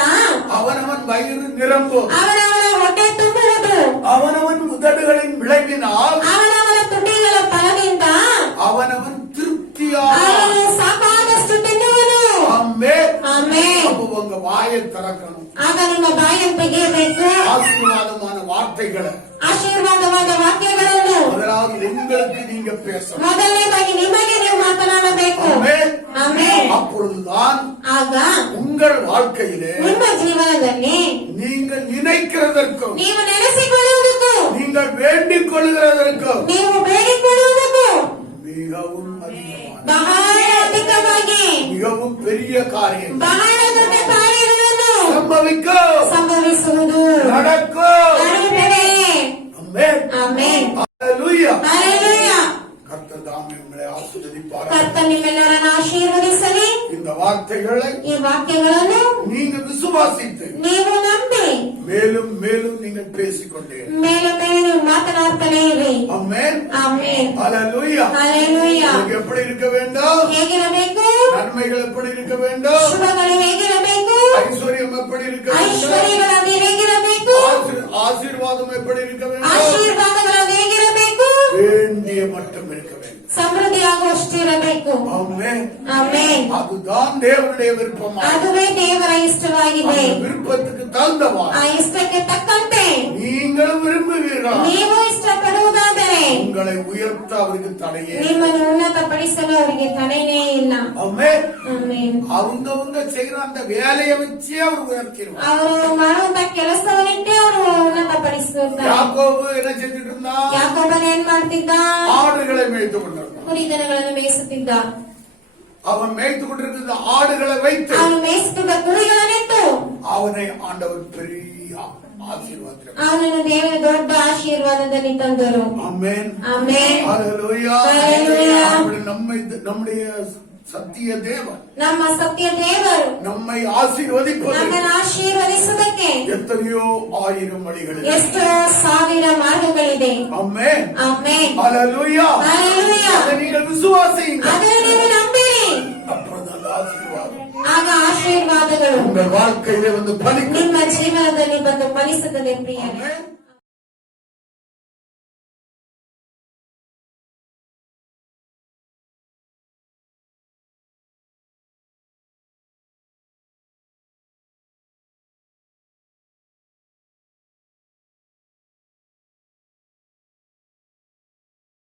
அவனவன் வயிறு நிரம்பும், ಅವನವನ ಹೊಟ್ಟೆ ತುಂಬುವುದು, அவனவன் உதடுகளின் விளைவினால் ಅವನವನ ತುಟಿಗಳ ಫಲದಿಂದ அவனவன் திருப்தியாக. ಅವನು ಸಾಕಾದಷ್ಟು ತಿನ್ನುವನು. ஆமென். ಆಮೆನ್. அப்போ உங்க வாயை திறக்கணும். ಆಗ ನಿಮ್ಮ ಬಾಯನ್ನು ತೆಗೆಯಬೇಕು. ஆசீர்வாதமான வார்த்தைகளை ಆಶೀರ್ವಾದವಾದ ವಾಕ್ಯಗಳನ್ನು முதலாவது உங்களுக்கு நீங்க பேசணும். ಮೊದಲನೇದಾಗಿ ನಿಮಗೆ ನೀವು ಮಾತನಾಡಬೇಕು. ஆமென். ಆಮೆನ್. அப்பொழுதுதான் ಆಗ உங்கள் வாழ்க்கையிலே ನಿಮ್ಮ ಜೀವನದಲ್ಲಿ நீங்கள் நினைக்கிறதற்கும் ನೀವು ನೆನೆಸಿಕೊಳ್ಳುವುದಕ್ಕೂ நீங்கள் வேண்டிக் கொள்கிறதற்கும் ನೀವು ಬೇಡಿಕೊಳ್ಳುವುದಕ್ಕೂ மிகவும் அதிகமான ಬಹಳ ಅಧಿಕವಾಗಿ மிகவும் பெரிய காரியம் ಬಹಳ ದೊಡ್ಡ ಕಾರ್ಯಗಳನ್ನು சம்பவிக்கும், ಸಂಭವಿಸುವುದು நடக்கும். ನಡೆಯುತ್ತದೆ. ஆமென். ಆಮೆನ್. ஹல்லேலூயா. ಹಲ್ಲೆಲೂಯಾ. கர்த்தர் தாமே உங்களை ஆசீர்வதிப்பாராக. ಕರ್ತನು ನಿಮ್ಮೆಲ್ಲರನ್ನು ಆಶೀರ್ವದಿಸಲಿ. இந்த வார்த்தைகளை ಈ ವಾಕ್ಯಗಳನ್ನು நீங்க விசுவாசித்து ನೀವು ನಂಬಿ மேலும் மேலும் நீங்கள் பேசிக்கொண்டே ಮೇಲೆ ಮೇಲೆ ನೀವು ಮಾತನಾಡ್ತಾನೆ ಇರಿ. ஆமென். ಆಮೆನ್. ஹல்லேலூயா. ಹಲ್ಲೆಲೂಯಾ. உங்களுக்கு எப்படி இருக்க வேண்டும்? ಹೇಗಿರಬೇಕು? நன்மைகள் எப்படி இருக்க வேண்டும்? ಶುಭಗಳು ಹೇಗಿರಬೇಕು? ஐஸ்வர்யம் எப்படி இருக்க வேண்டும்? ಐಶ್ವರ್ಯಗಳನ್ನು ಹೇಗಿರಬೇಕು? ஆசீர்வாதம் எப்படி இருக்க வேண்டும்? ಆಶೀರ್ವಾದಗಳನ್ನು ಹೇಗಿರಬೇಕು? வேண்டிய மட்டும் இருக்க வேண்டும். ಸಮೃದ್ಧಿಯಾಗುವಷ್ಟಿರಬೇಕು. ஆமென். ಆಮೆನ್. அதுதான் தேவனுடைய விருப்பமா. ಅದುವೇ ದೇವರ ಇಷ್ಟವಾಗಿದೆ. அந்த விருப்பத்துக்கு தகுந்தவா ಆ ಇಷ್ಟಕ್ಕೆ ತಕ್ಕಂತೆ நீங்களும் விரும்புவீர்களா? ನೀವು ಇಷ್ಟಪಡುವುದಾದರೆ உங்களை உயர்த்த அவருக்கு தடையே. ನಿಮ್ಮನ್ನು ಉನ್ನತಪಡಿಸಲು ಅವರಿಗೆ ತಡೆಯೇ ಇಲ್ಲ. ஆமென். ಆಮೆನ್. அவங்க செய்யற அந்த வேலையை வச்சே அவர் உயர்த்திடுவார். ಅವರು ಮಾಡುವಂತ ಕೆಲಸವನ್ನಿಟ್ಟೆ ಅವರು ಉನ್ನತಪಡಿಸುತ್ತಾರೆ. யாக்கோபு என்ன செஞ்சுட்டு இருந்தான்? ಯಾಕೋಬನ ಏನ್ ಮಾಡ್ತಿದ್ದ? ஆடுகளை மேய்த்து கொண்டிருந்தான். ಕುರಿದನಗಳನ್ನು ಮೇಯಿಸುತ್ತಿದ್ದ. அவன் மேய்த்து கொண்டிருந்த ஆடுகளை வைத்து ಅವನು ಮೇಯಿಸುತ್ತಿದ್ದ ಕುರಿಗಳನ್ನಿಟ್ಟು அவனை ஆண்டவர் பெரிய ஆசீர்வாதம். ಅವನನ್ನು ದೇವರ ದೊಡ್ಡ ಆಶೀರ್ವಾದದಲ್ಲಿ ತಂದರು. ஆமென். ಆಮೆನ್. ஹல்லேலூயா. ஹல்லேலூயா. நம்முடைய சத்திய தேவன், ನಮ್ಮ ಸತ್ಯ ದೇವರು நம்மை ஆசீர்வதிப்பது ನಮ್ಮನ್ನು ಆಶೀರ್ವದಿಸುವುದಕ್ಕೆ எத்தனையோ ஆயிரம் வழிகள். ಎಷ್ಟೋ ಸಾವಿರ ಮಾರ್ಗಗಳಿದೆ. ஆமென். ಆಮೆನ್. ஹல்லேலூயா. ஹல்லேலூயா. அதை நீங்கள் விசுவாசியுங்கள். ಅದನ್ನು ನೀವು ನಂಬಿರಿ. அப்பொழுது ஆசீர்வாதம் ಆಗ ಆಶೀರ್ವಾದಗಳು உங்கள் வாழ்க்கையிலே வந்து பலிக்கும். ನಿಮ್ಮ ಜೀವನದಲ್ಲಿ ಬಂದು ಫಲಿಸುತ್ತದೆ ಪ್ರಿಯರೇ. ஆமென்.